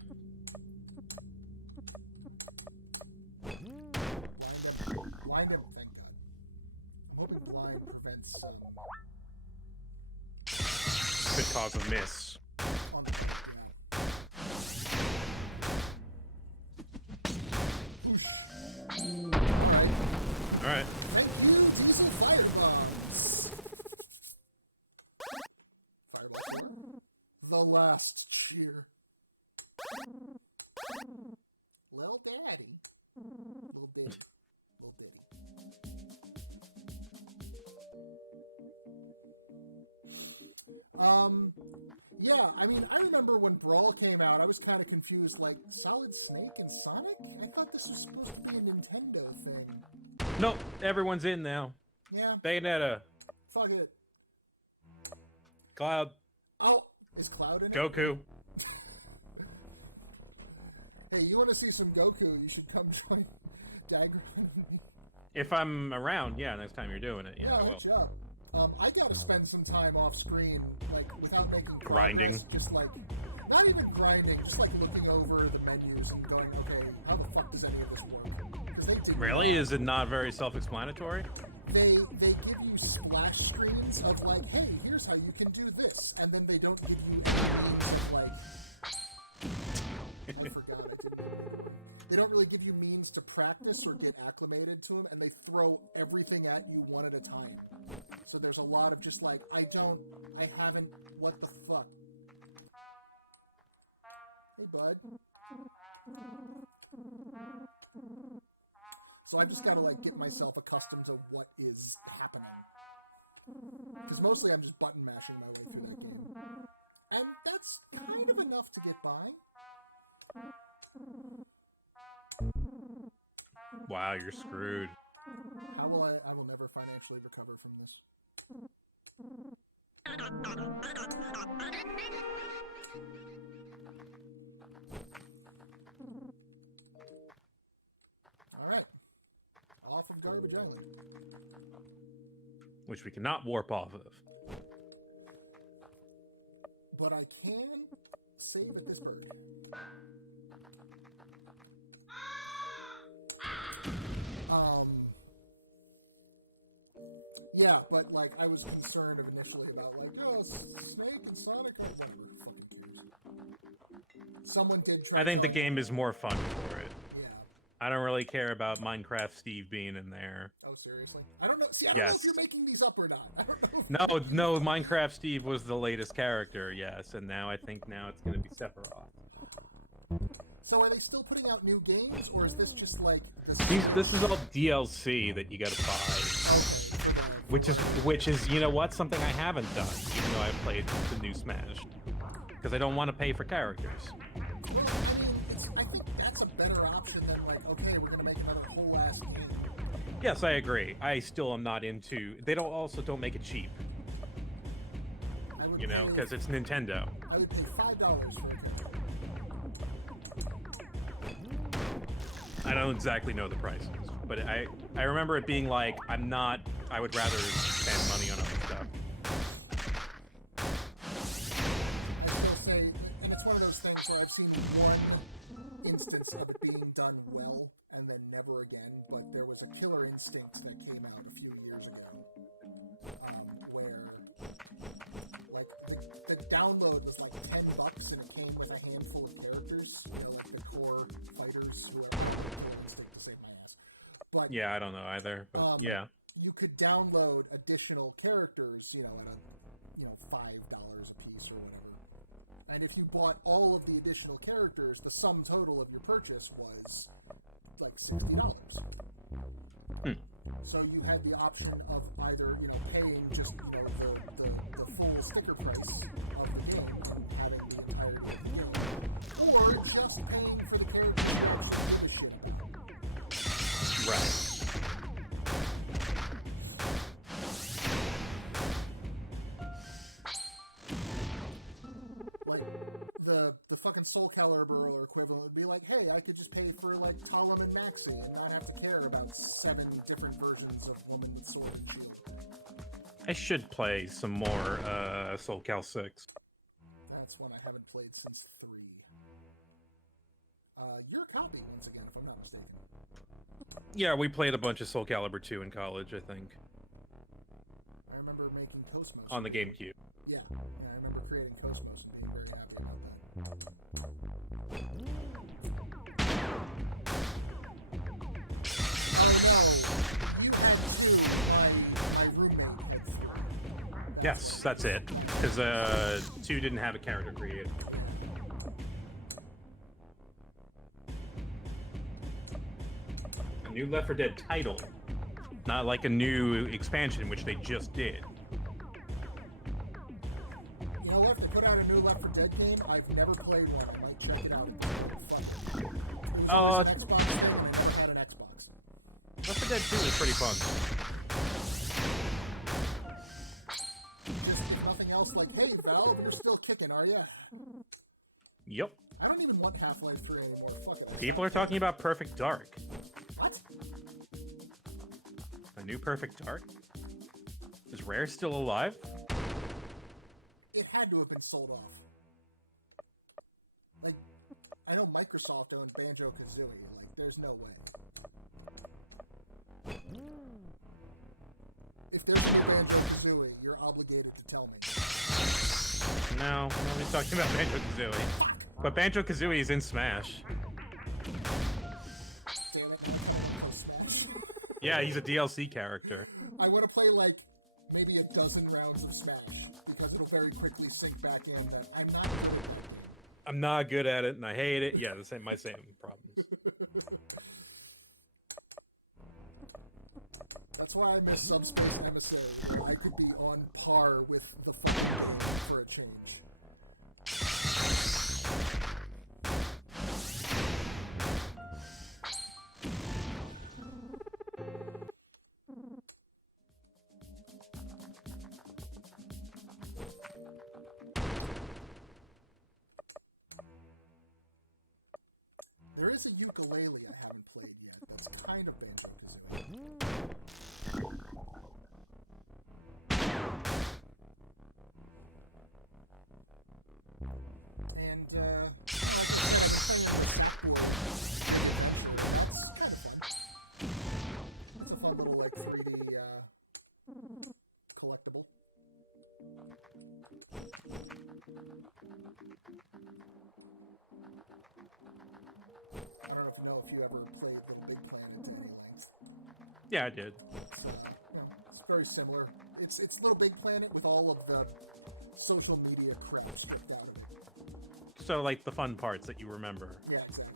Blind him, thank God. I'm hoping blind prevents Could cause a miss. on the last cheer. Lil Daddy. Lil Diddy. Lil Diddy. Yeah, I mean, I remember when Brawl came out, I was kind of confused, like, Solid Snake and Sonic? I thought this was supposed to be a Nintendo thing. Nope, everyone's in now. Yeah, Bayonetta, fuck it. Cloud, Oh, is Cloud in it? Goku. Hey, you want to see some Goku, you should come join Dagger. If I'm around, yeah, next time you're doing it, yeah, I will. good job. I gotta spend some time off screen, like, without making Grinding. progress, just like, not even grinding, just like looking over the menus and going, okay, how the fuck does any of this work? 'Cause they do Really? Is it not very self-explanatory? They give you splash screens of like, hey, here's how you can do this, and then they don't give you any means of like, I forgot I didn't. They don't really give you means to practice or get acclimated to them, and they throw everything at you one at a time. So there's a lot of just like, I haven't, what the fuck? Hey, bud. So I've just got to like get myself accustomed to what is happening. Because mostly I'm just button mashing my way through that game. And that's kind of enough to get by. Wow, you're screwed. How will I will never financially recover from this. Alright. Off of Garbage Island. Which we cannot warp off of. But I can save at this bird. Yeah, but like I was concerned initially about like, oh, Snake and Sonic or whatever. Who fucking cares? Someone did try. I think the to game is more fun for it. Yeah. I don't really care about Minecraft Steve being in there. Oh, seriously? I don't know. See, I don't know Yes. if you're making these up or not. I don't know. No, Minecraft Steve was the latest character, yes, and now I think now it's going to be Sephiroth. So are they still putting out new games, or is this just like This is all DLC that you got to buy, which is you know what, something I haven't done, even though I played the new Smash, because I don't want to pay for characters. I think that's a better option than like, okay, we're gonna make another whole ass game. Yes, I agree. I still am not into. They don't make it cheap, I would you know, pay- because it's Nintendo. I would pay $5 for it. I don't exactly know the prices, but I remember it being like I would rather spend money on other stuff. I will say, and it's one of those things where I've seen one instance of it being done well and then never again, but there was a Killer Instinct that came out a few years ago, where like the download was like $10 and it came with a handful of characters, you know, like the core fighters, whoever. Killer Instinct to save my ass. But Yeah, I don't know either, but yeah. you could download additional characters, you know, like $5 a piece or whatever. And if you bought all of the additional characters, the sum total of your purchase was like $60. So you had the option of either, you know, paying just, you know, the full sticker price of the game, having the entire game, or just paying for the characters that you actually give a shit about. Right. Like the fucking Soul Calibur or equivalent would be like, hey, I could just pay for like Talim and Maxi and not have to care about 7 different versions of Woman with Sword and Shield. I should play some more Soul Cal 6. That's one I haven't played since 3. Your copy, once again, if I'm not mistaken. Yeah, we played a bunch of Soul Calibur 2 in college, I think, I remember making Cosmos. on the GameCube. Yeah, I remember creating Cosmos and being very happy about that. I know, you had 2, my roommate had 3. Yes, that's it. Because 2 didn't have a character created. A new Left 4 Dead title, not like a new expansion, which they just did. You know what? If they put out a new Left 4 Dead game, I've never played one. I might check it out. It's fun. Oh, An Xbox game, I never had an Xbox. Left 4 Dead 2 is pretty fun. There's nothing else like, hey, Valve, you're still kicking, are ya? Yep. I don't even want Half-Life 3 anymore. Fuck it. People are talking about Perfect Dark. What? A new Perfect Dark? Is Rare still alive? It had to have been sold off. Like, I know Microsoft owned Banjo-Kazooie. Like, there's no way. If there's a Banjo-Kazooie, you're obligated to tell me. No, nobody's talking about Banjo-Kazooie. But Banjo-Kazooie is in Smash. Damn it. Smash. Yeah, he's a DLC character. I want to play, like, maybe a dozen rounds of Smash, because it'll very quickly sink back in that I'm not good at it, and I hate it. Yeah, my same problems. That's why I miss Subspace Emissary, where I could be on par with the fucking game for a change. There is a ukulele I haven't played yet that's kind of Banjo-Kazooie. And, it's a fun little, like, 3D, collectible. I don't know if you ever played Little Big Planet to any length. Yeah, I did. It's very similar. It's Little Big Planet with all of the social media crap stripped out of it. So, like, the fun parts that you remember. Yeah, exactly.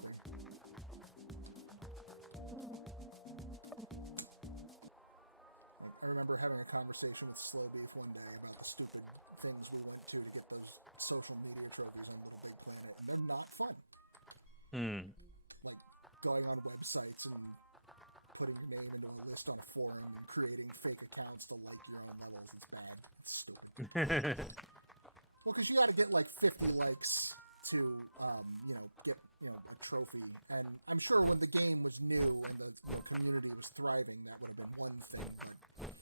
I remember having a conversation with Slow Beef one day about the stupid things we went to get those social media trophies on Little Big Planet, and they're not fun. Like, going on websites and putting your name into a list on a forum and creating fake accounts to like your own levels. It's bad. It's stupid. Well, because you got to get like 50 likes to, get, a trophy. And I'm sure when the game was new and the community was thriving, that would have been one thing. But,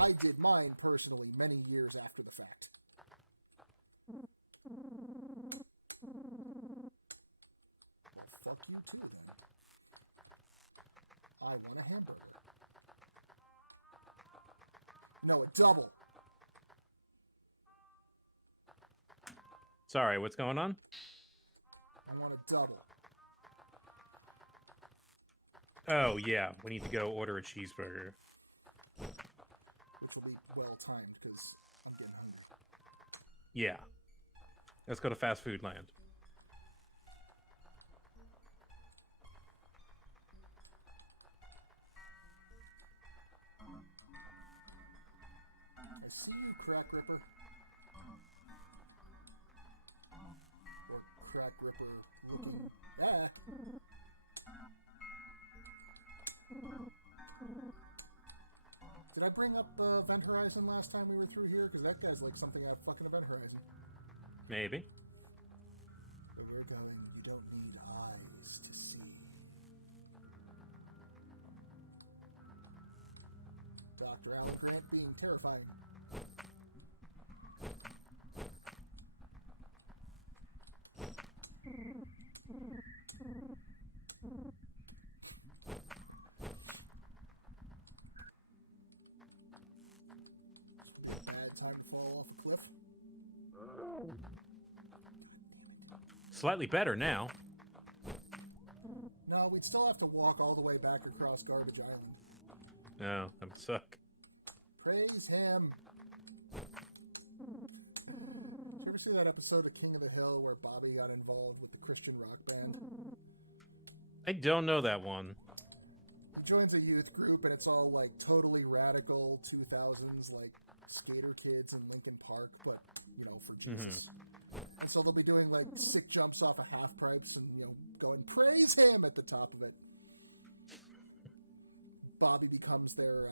I did mine personally many years after the fact. Well, fuck you too, then. I want a hamburger. No, a double. Sorry, what's going on? I want a double. Oh, yeah. We need to go order a cheeseburger. Which will be well timed, because I'm getting hungry. Yeah. Let's go to fast food land. I see you, Crack Ripper. Or Crack Ripper looking back. Did I bring up Event Horizon last time we were through here? Because that guy's like something out of fucking Event Horizon. Maybe. But we're going, you don't need eyes to see. Dr. Alan Grant being terrifying. Bad time to fall off a cliff. Slightly better now. No, we'd still have to walk all the way back across Garbage Island. No, that would suck. Praise him. Did you ever see that episode of King of the Hill where Bobby got involved with the Christian rock band? I don't know that one. He joins a youth group and it's all like totally radical 2000s like skater kids in Lincoln Park, but you know, for Jesus. And so they'll be doing like sick jumps off of half pipes and you know going praise him at the top of it. Bobby becomes their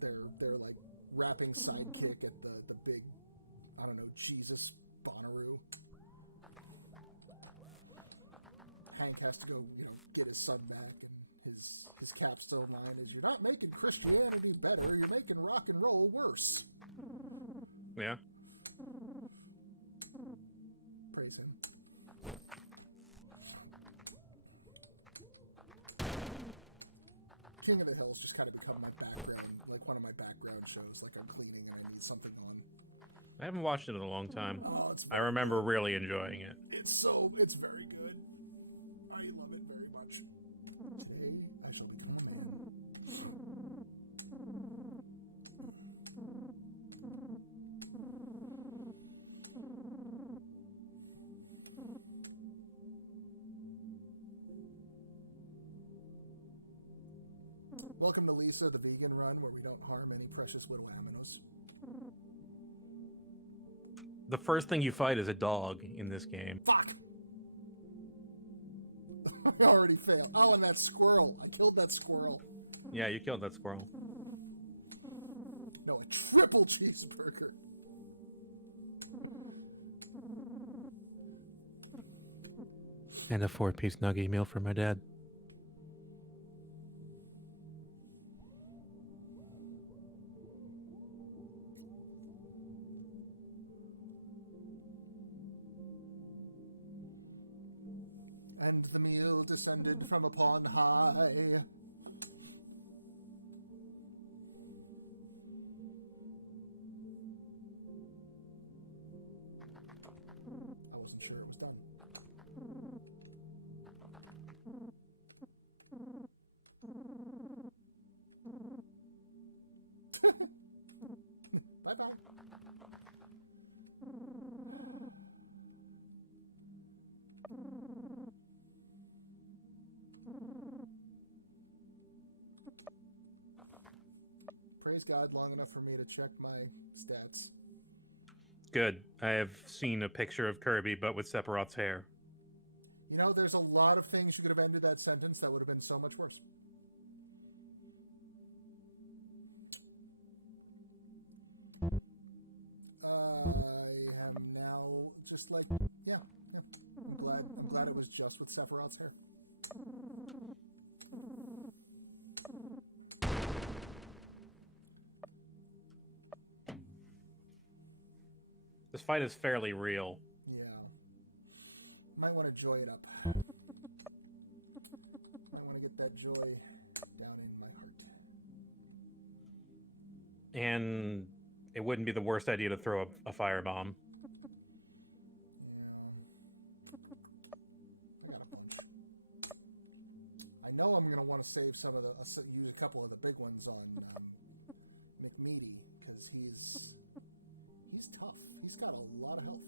like rapping sidekick at the big, I don't know, Jesus Bonnaroo. Hank has to go, you know, get his son back, and his capstone line is, "You're not making Christianity better, you're making rock and roll worse." Yeah. Praise him. King of the Hill's just kind of become my background, like one of my background shows, like I'm cleaning and I need something on. I haven't watched it in a long time. Oh, it's I remember really enjoying it. it's very good. I love it very much. Today I shall become a man. Welcome to Lisa, the vegan run, where we don't harm any precious widow aminos. The first thing you fight is a dog in this game. Fuck! I already failed. Oh, and that squirrel. I killed that squirrel. Yeah, you killed that squirrel. No, a triple cheeseburger. And a 4-piece nugget meal for my dad. And the meal descended from upon high. I wasn't sure it was done. Bye-bye. Praise God, long enough for me to check my stats. Good. I have seen a picture of Kirby, but with Sephiroth's hair. You know, there's a lot of things you could have ended that sentence that would have been so much worse. I am now just like, yeah. I'm glad it was just with Sephiroth's hair. This fight is fairly real. Yeah. Might want to joy it up. Might want to get that joy down in my heart. And it wouldn't be the worst idea to throw a firebomb. Yeah. I got a bunch. I know I'm going to want to save some of the, use a couple of the big ones on McMeaty, because he's tough. He's got a lot of health.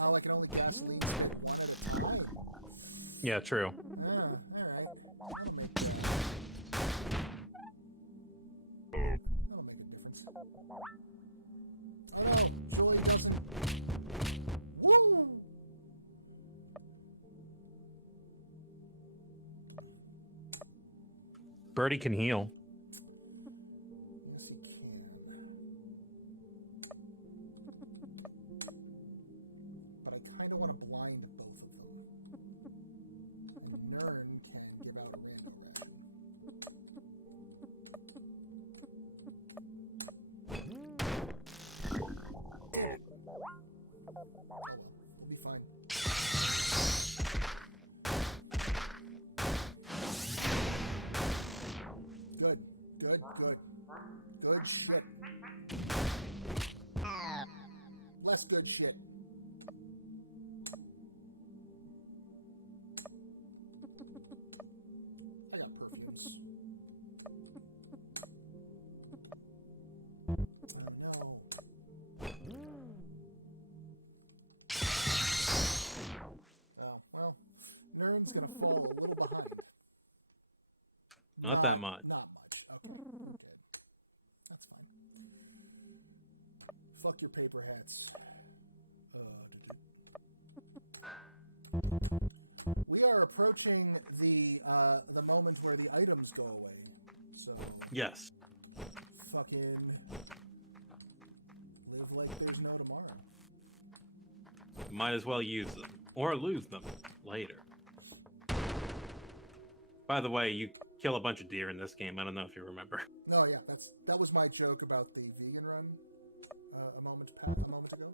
Oh, I can only cast leaves one at a time. Yeah, true. Ah, alright. That'll make a difference. Oh, Joy doesn't. Woo! Birdie can heal. Yes, he can. But I kind of want to blind both of them. And Nern can give out random ration. Oh well, we'll be fine. Good. Good shit. Less good shit. I got perfumes. Nern's gonna fall a little behind. Not that much. Not much. Okay. Okay. That's fine. Fuck your paper hats. We are approaching the moment where the items go away. So Yes. fucking live like there's no tomorrow. Might as well use them. Or lose them later. By the way, you kill a bunch of deer in this game. I don't know if you remember. Oh yeah, that was my joke about the vegan run a moment ago,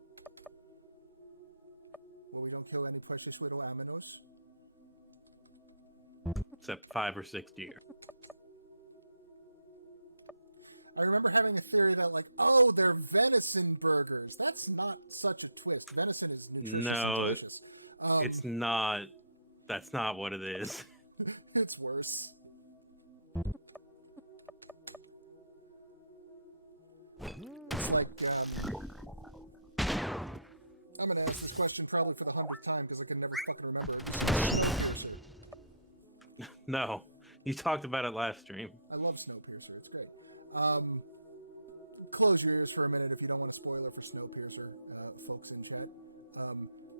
where we don't kill any precious little aminos. Except 5 or 6 deer. I remember having a theory that, like, oh, they're venison burgers. That's not such a twist. Venison is nutritious. No, and delicious. It's not. That's not what it is. It's worse. It's like, I'm gonna ask this question probably for the 100th time because I can never fucking remember. No. You talked about it last stream. I love Snowpiercer. It's great. Close your ears for a minute if you don't want to spoil it for Snowpiercer, folks in chat.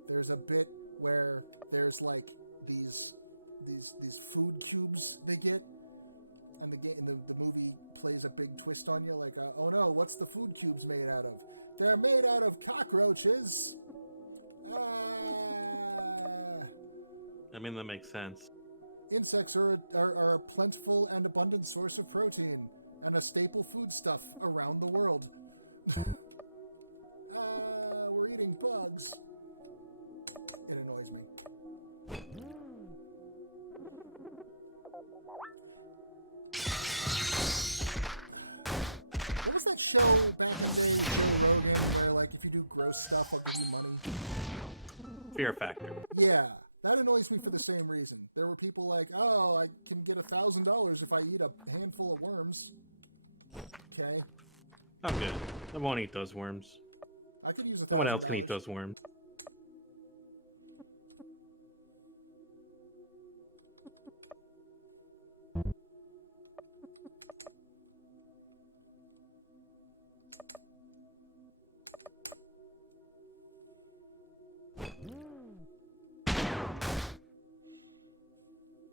There's a bit where there's like these food cubes they get, and the movie plays a big twist on you, like, oh no, what's the food cubes made out of? They're made out of cockroaches. I mean, that makes sense. Insects are a plentiful and abundant source of protein and a staple foodstuff around the world. We're eating bugs. It annoys me. What was that show back in the day where, like, if you do gross stuff, I'll give you money? Fear factor. Yeah. That annoys me for the same reason. There were people like, oh, I can get $1,000 if I eat a handful of worms. Okay. I'm good. I won't eat those worms. I could use Someone else can eat those worms.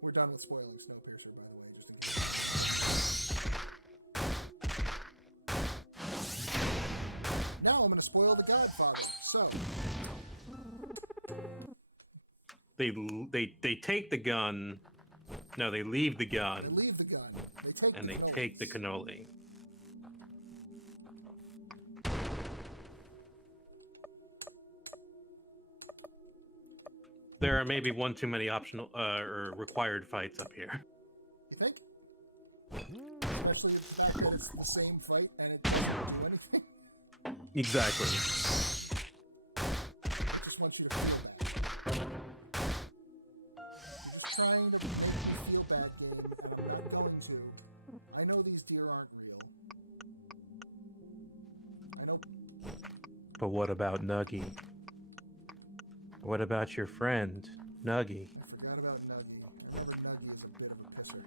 We're done with spoiling Snowpiercer, by the way, just in case. Now I'm going to spoil The Godfather. So, They take the gun. No, they leave the gun. they leave the gun. They take And the they cannolis. take the cannoli. There are maybe one too many optional or required fights up here. You think? Especially with the fact that it's the same fight and it doesn't do anything. Exactly. I just want you to feel that. I'm just trying to make you feel bad, game, and I'm not going to. I know these deer aren't real. I know. But what about Nuggy? What about your friend, Nuggy? I forgot about Nuggy. I remember Nuggy is a bit of a pisser.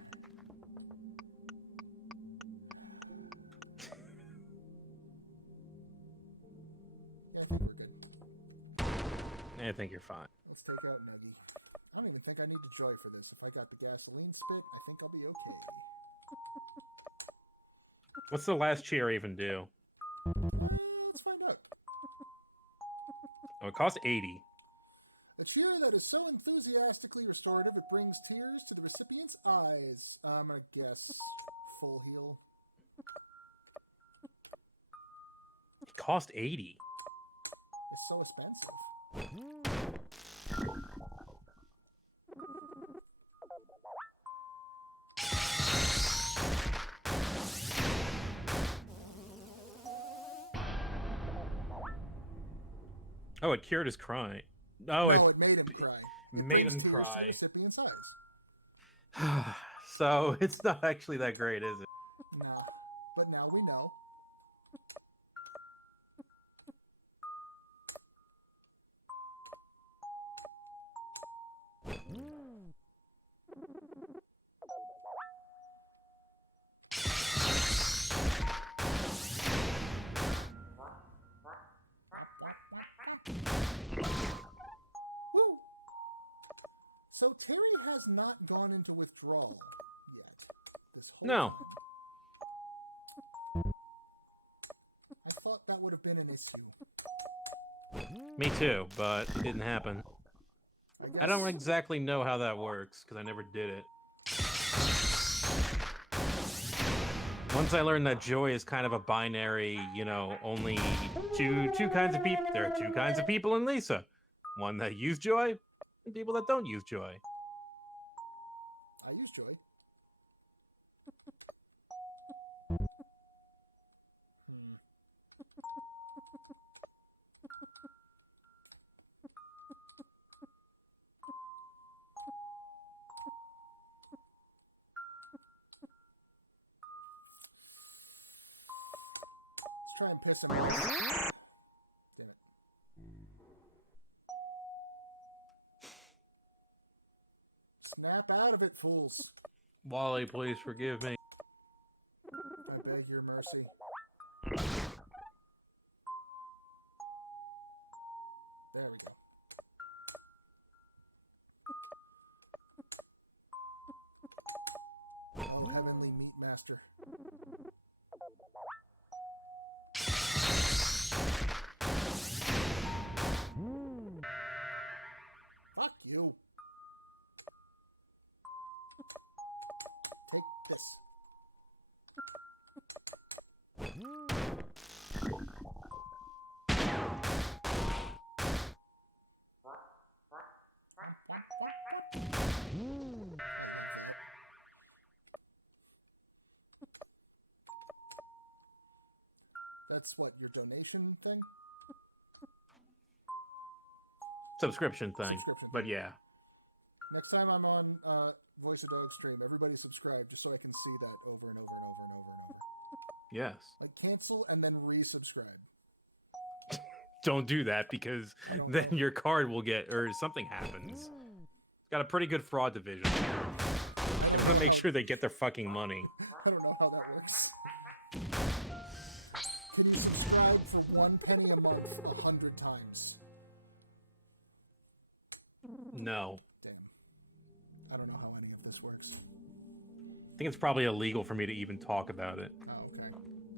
Yeah, I think we're good. I think you're fine. Let's take out Nuggy. I don't even think I need to joy for this. If I got the gasoline spit, I think I'll be okay. What's the last cheer even do? Let's find out. Oh, it costs 80. A cheer that is so enthusiastically restorative it brings tears to the recipient's eyes. I'm gonna guess full heal. It cost 80. It's so expensive. Oh, it cured his cry. No, it made him cry. It made brings him tears to cry. the recipient's eyes. So it's not actually that great, is it? Nah, but now we know. So Terry has not gone into withdrawal yet. This whole No. time. I thought that would have been an issue. Me too, but it didn't happen. I don't exactly know how that works, because I never did it. Once I learned that joy is kind of a binary, you know, only two kinds of people. There are two kinds of people in Lisa. One that use joy, and people that don't use joy. I use joy. Let's try and piss him off. Damn it. Snap out of it, fools. Wally, please forgive me. I beg your mercy. There we go. Oh, heavenly meat master. Fuck you. Take this. That's what, your donation thing? Subscription thing. But yeah. Next time I'm on Voice of Dog stream, everybody subscribe just so I can see that over and over and over and over and over. Yes. Like cancel and then resubscribe. Don't do that because then your card will get, or something happens. It's got a pretty good fraud division there. They want to make sure they get their fucking money. I don't know how that works. Can you subscribe for 1 penny a month 100 times? No. Damn. I don't know how any of this works. I think it's probably illegal for me to even talk about it. Oh, okay.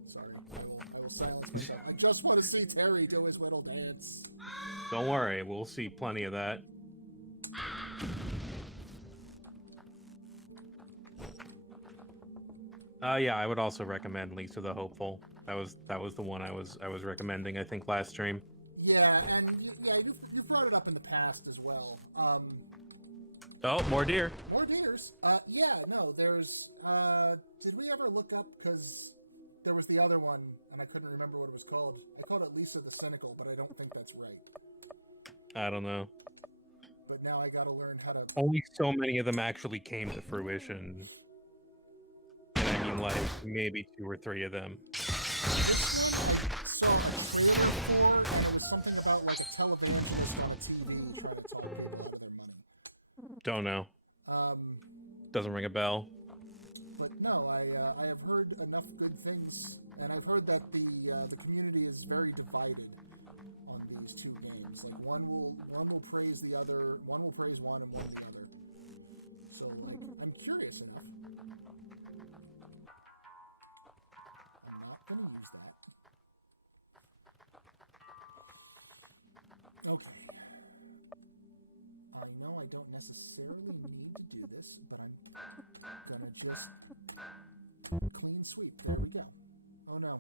Sorry. I will silence myself. I just want to see Terry do his little dance. Don't worry, we'll see plenty of that. Yeah, I would also recommend Lisa the Hopeful. That was the one I was recommending, I think, last stream. Yeah, and you brought it up in the past as well. Oh, more deer. More deers. Yeah, no, there's, did we ever look up, because there was the other one, and I couldn't remember what it was called. I called it Lisa the Cynical, but I don't think that's right. I don't know. But now I gotta learn how to... Only so many of them actually came to fruition. And I mean, like, maybe 2 or 3 of them. So, there was something about, like, a televangelist on a TV trying to talk people out of their money. Don't know. Doesn't ring a bell. But no, I have heard enough good things, and I've heard that the community is very divided on these two games. Like one will praise the other, one will praise one and one the other. So like, I'm curious enough. I'm not gonna use that. Okay. I know I don't necessarily need to do this, but I'm gonna just clean sweep. There we go. Oh no.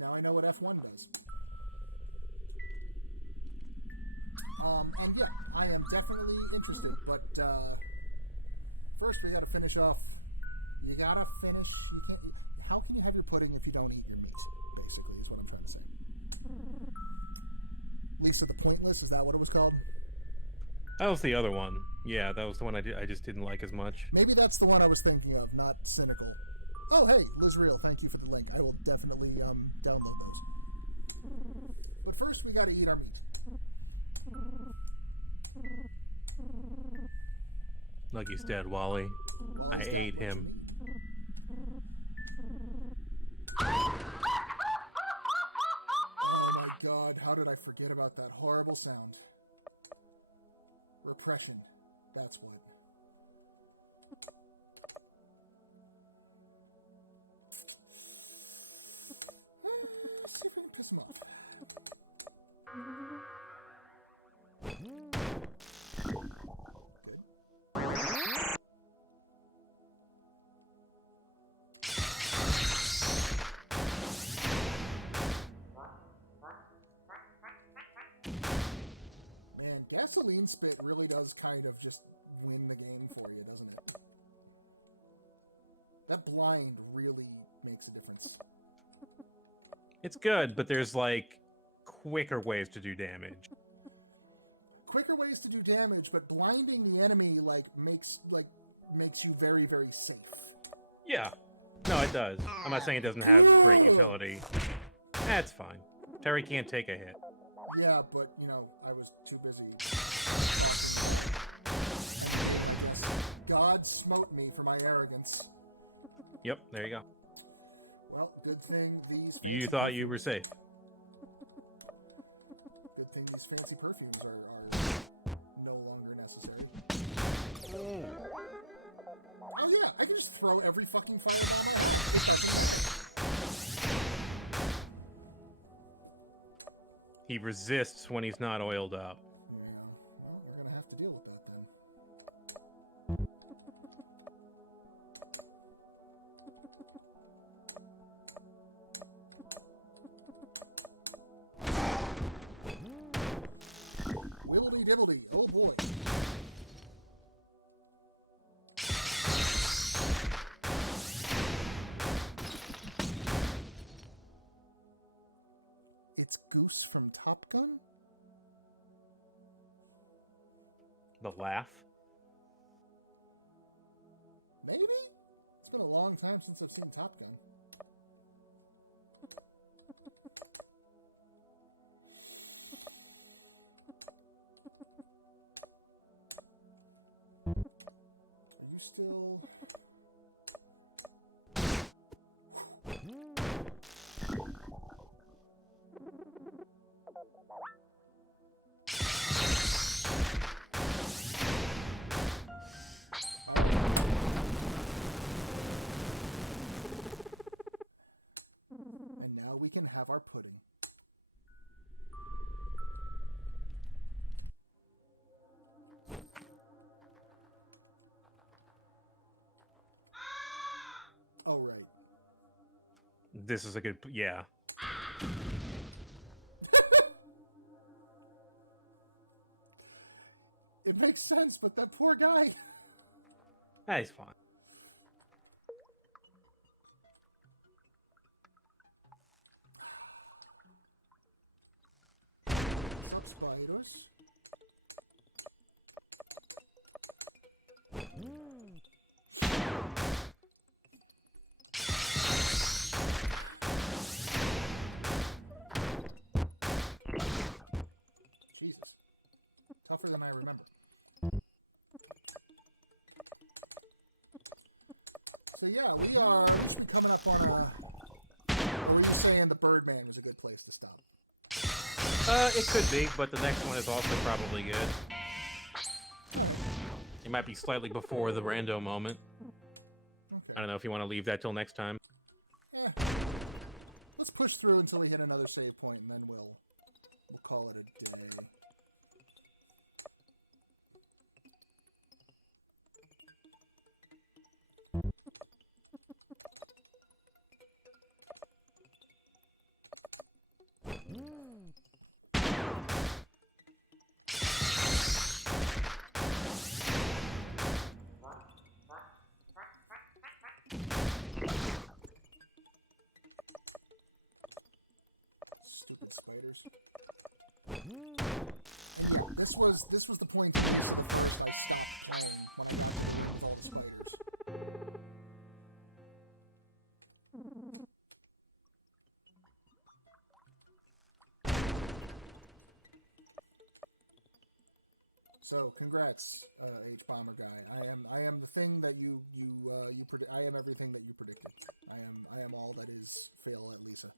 Now I know what F1 does. And yeah, I am definitely interested, but first we gotta finish off. You gotta finish. You can't. How can you have your pudding if you don't eat your meat? Basically, is what I'm trying to say. Lisa the Pointless, is that what it was called? That was the other one. Yeah, that was the one I just didn't like as much. Maybe that's the one I was thinking of, not Cynical. Oh, hey, Liz Real, thank you for the link. I will definitely download those. But first, we gotta eat our meat. Lucky's dead, Wally. I ate him. Oh my god, how did it, I forget about that horrible sound. Repression. That's what. Let's see if we can piss him off. Man, gasoline spit really does kind of just win the game for you, doesn't it? That blind really makes a difference. It's good, but there's like quicker ways to do damage. Quicker ways to do damage, but blinding the enemy makes you very, very safe. Yeah. No, it does. I'm not saying it doesn't have great utility. That's fine. Terry can't take a hit. Yeah, but you know, I was too busy. God smote me for my arrogance. Yep, there you go. Well, good thing these. You thought you were safe. Good thing these fancy perfumes are no longer necessary. Oh yeah, I can just throw every fucking fireball. He resists when he's not oiled up. Yeah, well, we're gonna have to deal with that then. Wibbly dibbly, oh boy. It's Goose from Top Gun? The laugh. Maybe? It's been a long time since I've seen Top Gun. Are you still... And now we can have our pudding. Oh, right. This is a good... Yeah. It makes sense, but that poor guy. He's fine. Spiders. Jesus. Tougher than I remember. So yeah, we are just coming up on a... Or were you saying the Birdman was a good place to stop? It could be, but the next one is also probably good. It might be slightly before the rando moment. Okay. I don't know if you want to leave that till next time. Let's push through until we hit another save point, and then we'll call it a day. Stupid spiders. This was the point of this I stopped playing when I got with all the spiders. So, congrats, H-Bomber guy. I am the thing that you predict. I am everything that you predicted. I am all that is fail at Lisa.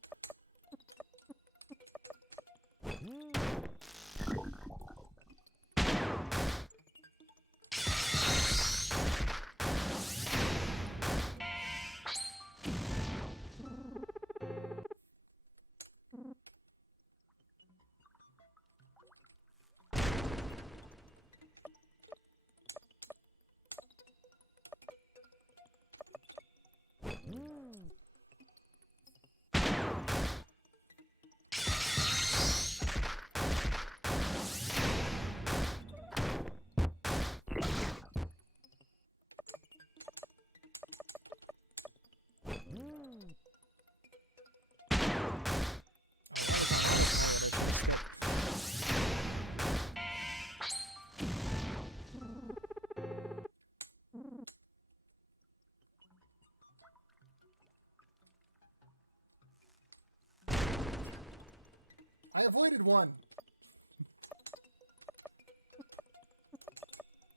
I avoided one.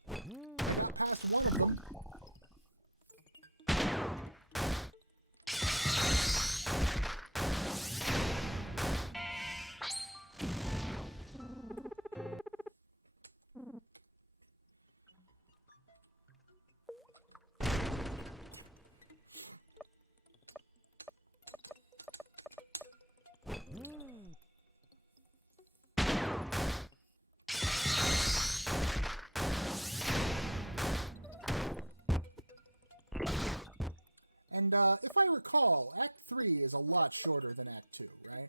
Got past one of them. And if I recall, Act 3 is a lot shorter than Act 2, right?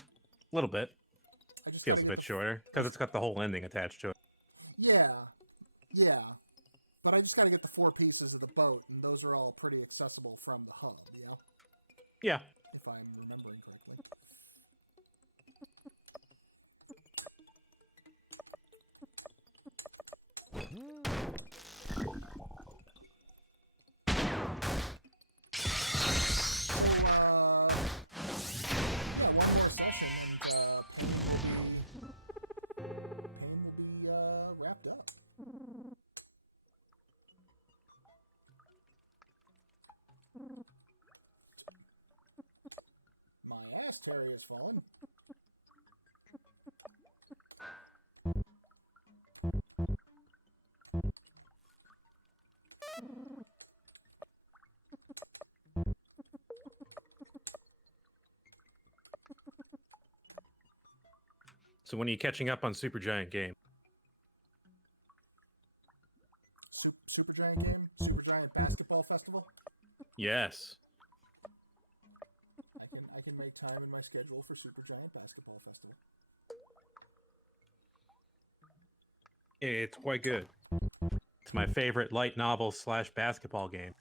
A little bit. I just Feels a gotta get bit shorter because it's got the whole ending attached to it. Yeah, yeah. But I just gotta get the 4 pieces of the boat, and those are all pretty accessible from the hub, you know? Yeah. If I'm remembering correctly. Yeah, one more session, and pain will be wrapped up. My ass Terry has fallen. So when are you catching up on Supergiant Game? Supergiant game? Supergiant Basketball Festival? Yes. I can make time in my schedule for Supergiant Basketball Festival. It's quite good. It's my favorite light novel / basketball game.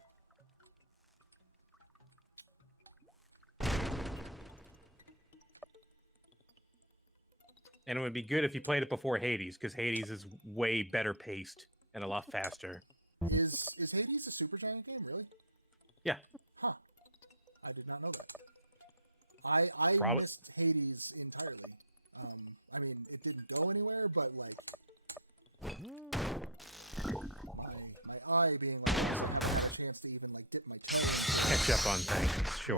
And it would be good if you played it before Hades, because Hades is way better paced and a lot faster. Is Hades a Supergiant game, really? Yeah. Huh. I did not know that. I Probably. missed Hades entirely. I mean, it didn't go anywhere, but like my eye being like I didn't have a chance to even like dip my toe. Catch up on things, sure.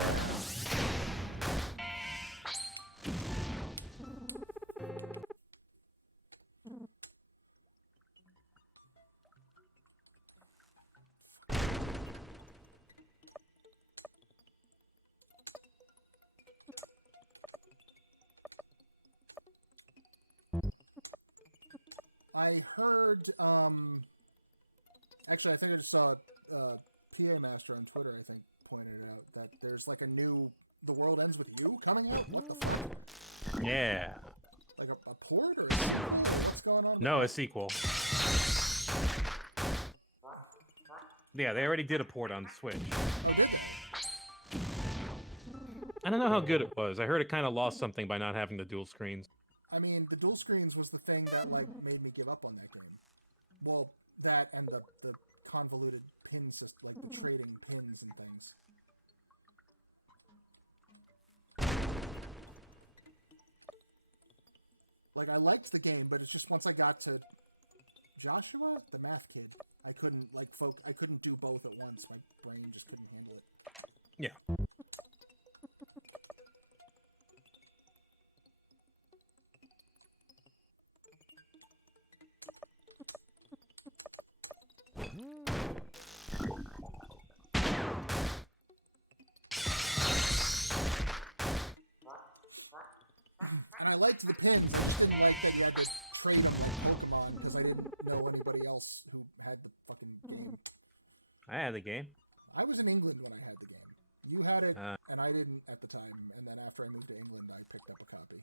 I heard, actually, I think I just saw PA Master on Twitter, I think, pointed it out, that there's like a new The World Ends With You coming out? What the fuck? Yeah. Like a port or a sequel? What's going on? No, a sequel. Yeah, they already did a port on Switch. Oh, did they? I don't know how good it was. I heard it kind of lost something by not having the dual screens. I mean, the dual screens was the thing that like made me give up on that game. Well, that and the convoluted pin system, like the trading pins and things. Like I liked the game, but it's just once I got to Joshua, the math kid, I couldn't like I couldn't do both at once. My brain just couldn't handle it. Yeah. And I liked the pins. I just didn't like that you had to trade up with Pokemon because I didn't know anybody else who had the fucking game. I had the game. I was in England when I had the game. You had it, and I didn't at the time. And then after I moved to England, I picked up a copy.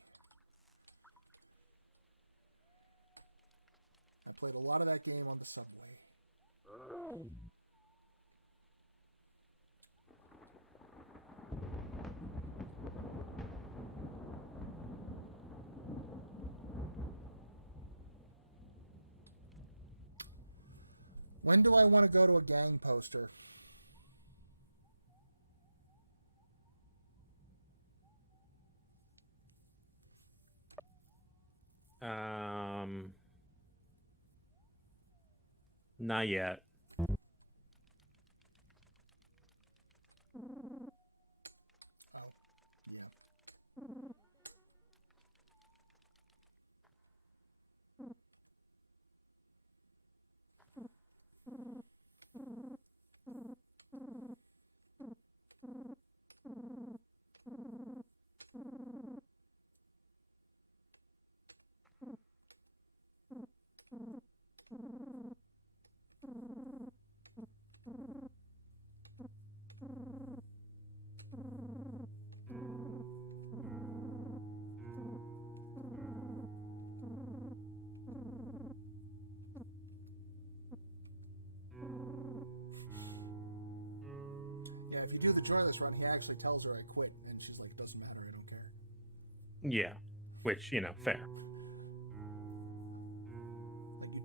I played a lot of that game on the subway. When do I want to go to a gang poster? Not yet. Oh, yeah. Yeah, if you do the joyless run, he actually tells her I quit, and she's like, "Doesn't matter, I don't care." Yeah, which fair. Like you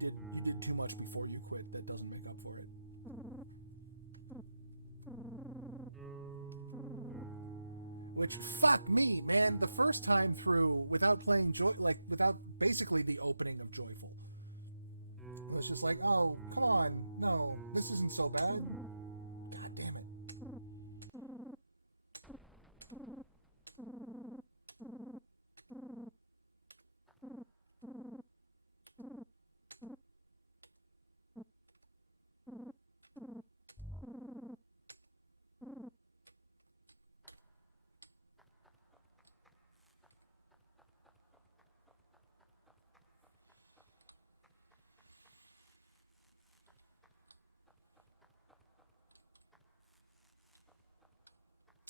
did too much before you quit. That doesn't make up for it. Which fuck me, man. The first time through, without playing without basically the opening of Joyful, it was just like, oh, come on, no, this isn't so bad. God damn it.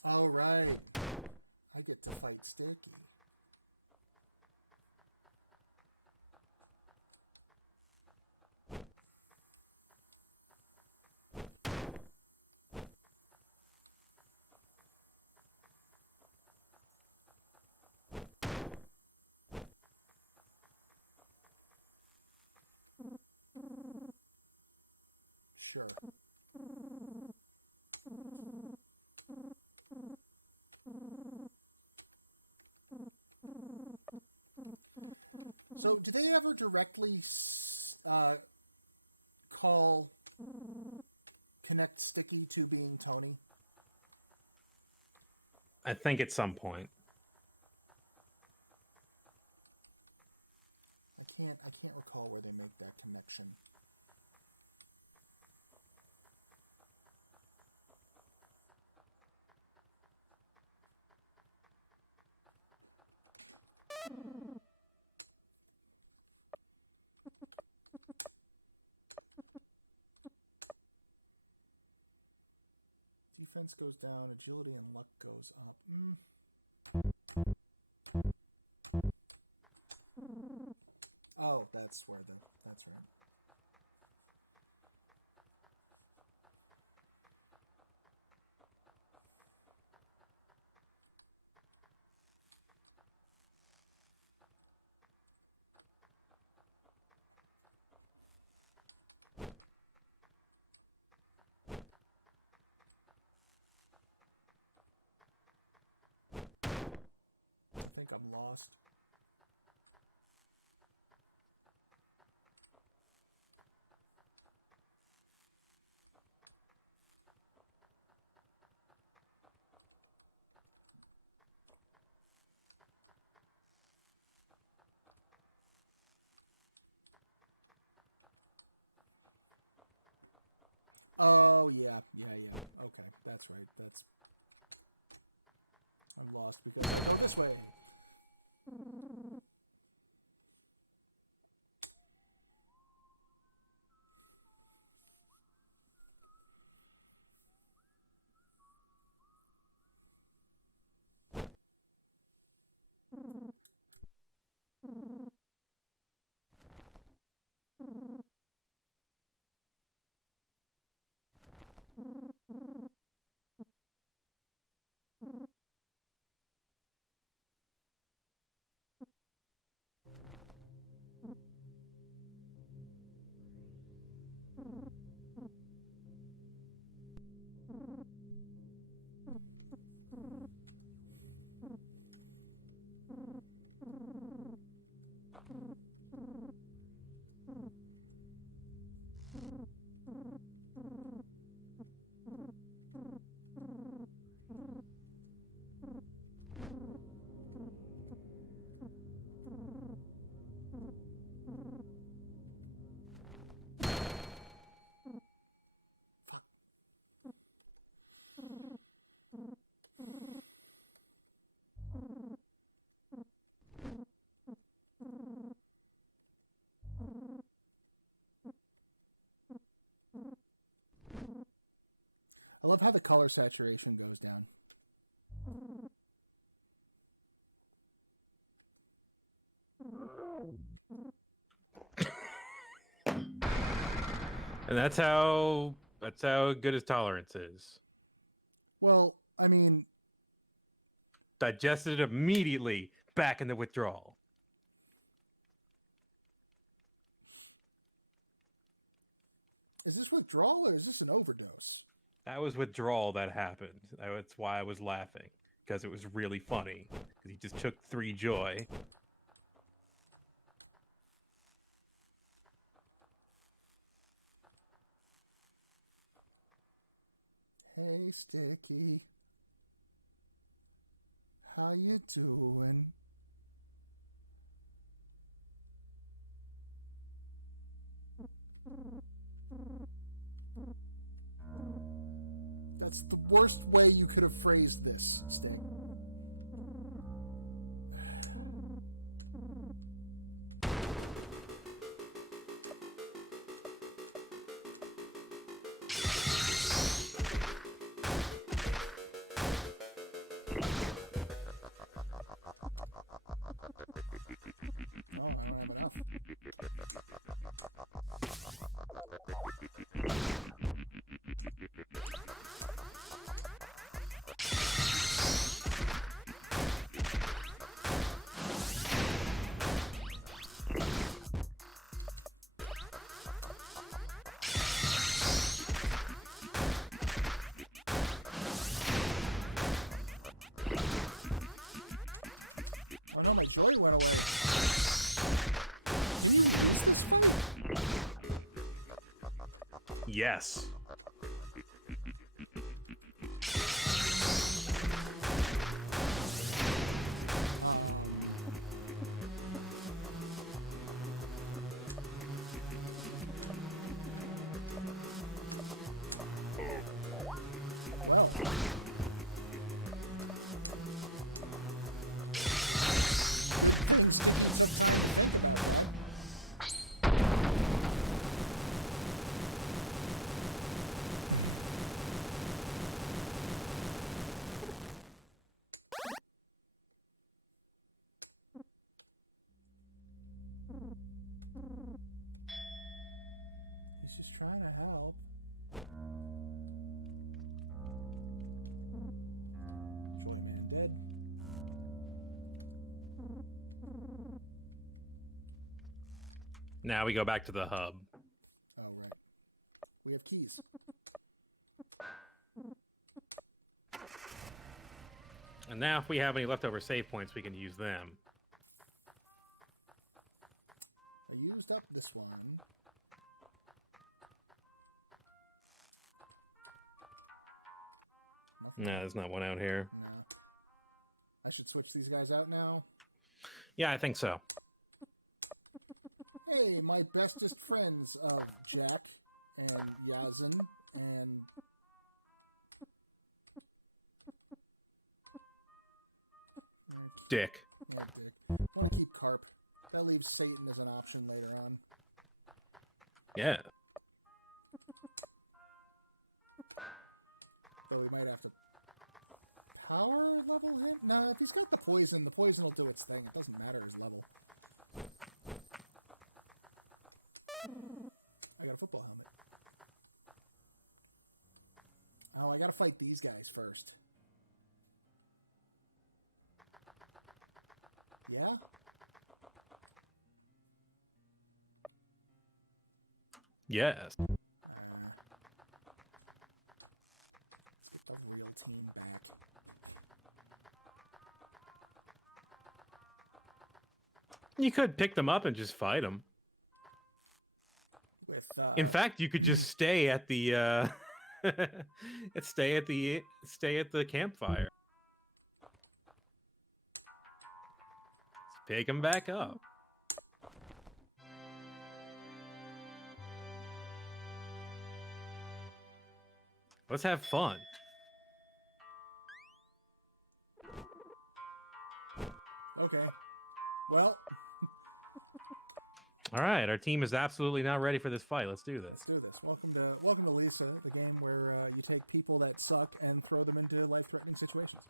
All right, I get to fight Sticky. Sure. So, do they ever directly call connect Sticky to being Tony? I think at some point. I can't recall where they make that connection. Defense goes down, agility and luck goes up. Oh, that's right. I think I'm lost. Oh, yeah. Okay, that's right. I'm lost because I go this way. love how the color saturation goes down. And that's how good his tolerance is. Well, I mean, Digested immediately, back in the withdrawal. is this withdrawal or is this an overdose? That was withdrawal that happened. That's why I was laughing, because it was really funny. Because he just took 3 joy. Hey, Sticky. How you doing? That's the worst way you could have phrased this, Sting. Joy went away. Did you lose this fight? Yes. Well. He's just trying to help. Joy Man dead. Now we go back to the hub. Oh, right. We have keys. And now if we have any leftover save points, we can use them. I used up this one. Nothing. No, there's not one out here. No. I should switch these guys out now. Yeah, I think so. Hey, my bestest friends, Jack and Yazin and... Dick. Yeah, Dick. I want to keep Carp. That leaves Satan as an option later on. Yeah. Though we might have to power level him? No, if he's got the poison will do its thing. It doesn't matter his level. I got a football helmet. Oh, I gotta fight these guys first. Yeah? Yes. Let's get the real team back. You could pick them up and just fight them. With, In fact, you could just stay at the stay at the campfire. Let's pick them back up. Let's have fun. okay. Well. All right, our team is absolutely not ready for this fight. Let's do this. Let's do this. Welcome to Lisa, the game where you take people that suck and throw them into life-threatening situations.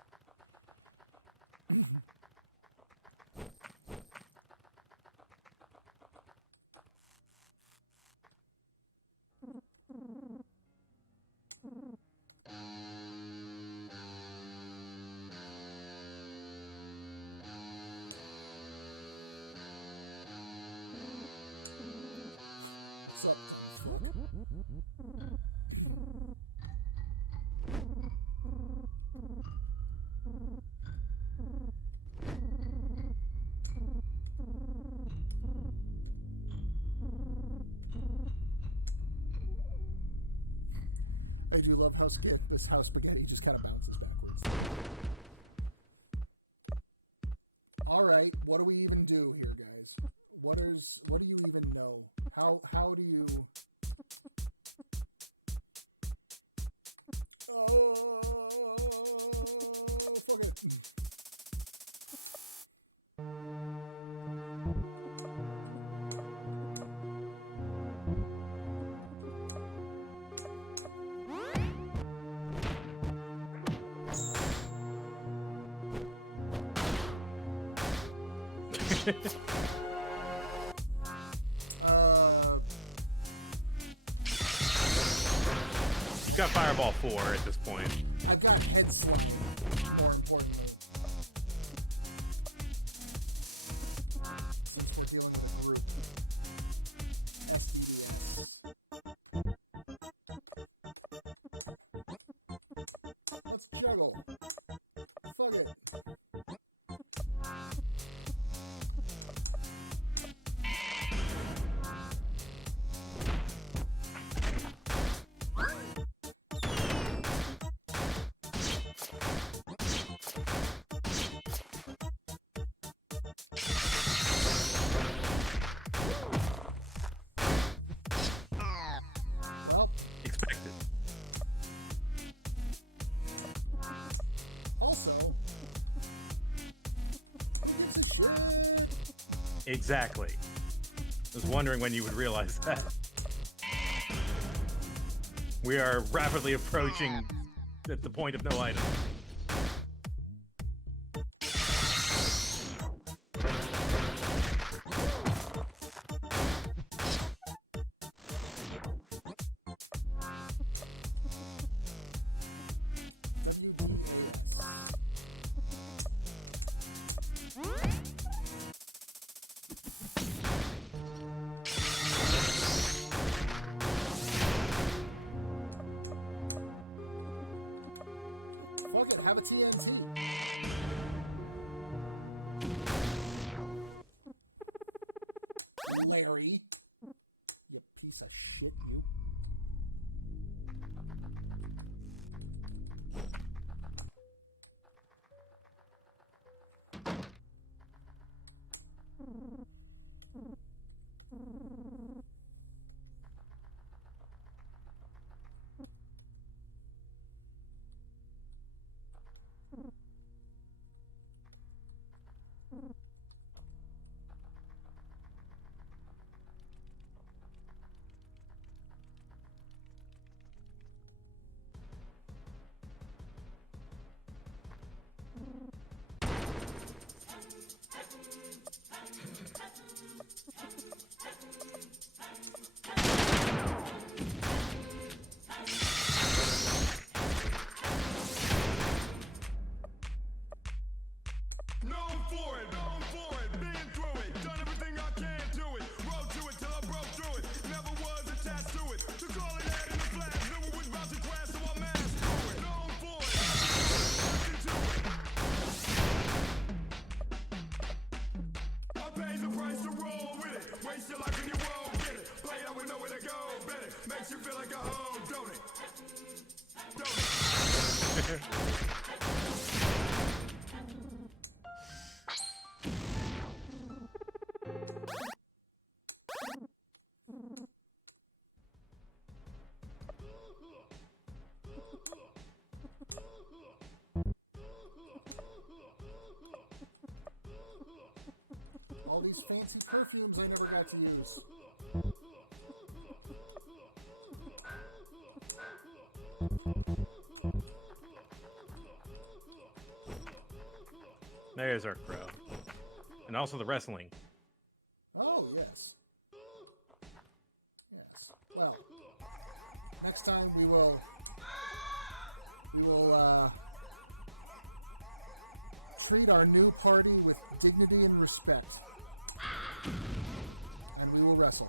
What's up, I do love how this house spaghetti just kind of bounces backwards. All right, what do we even do here, guys? What do you even know? How do you? Oh, fuck it. You got Fireball 4 at this point. I've got head slam, more importantly. Since we're dealing with a group. SDDS. Let's juggle. Fuck it. Well, Expected. also, who gives a shit? Exactly. I was wondering when you would realize that. We are rapidly approaching at the point of no item. WDAS. Fuck it, have a TNT. Larry. You piece of shit, you. Known for it, been through it, done everything I can to it, rode to it till I broke through it, never was attached to it, took all it had in a flash, knew it was about to crash, so I mastered through it, known for it, nothing to it. I paid the price to roll with it, waste your life and you won't get it, play it out with nowhere to go, bet it, makes you feel like a hoe, don't it? Don't it? all these fancy perfumes I never got to use. There's our crow. And also the wrestling. Oh, yes. Yes. Well, next time we will treat our new party with dignity and respect. And we will wrestle.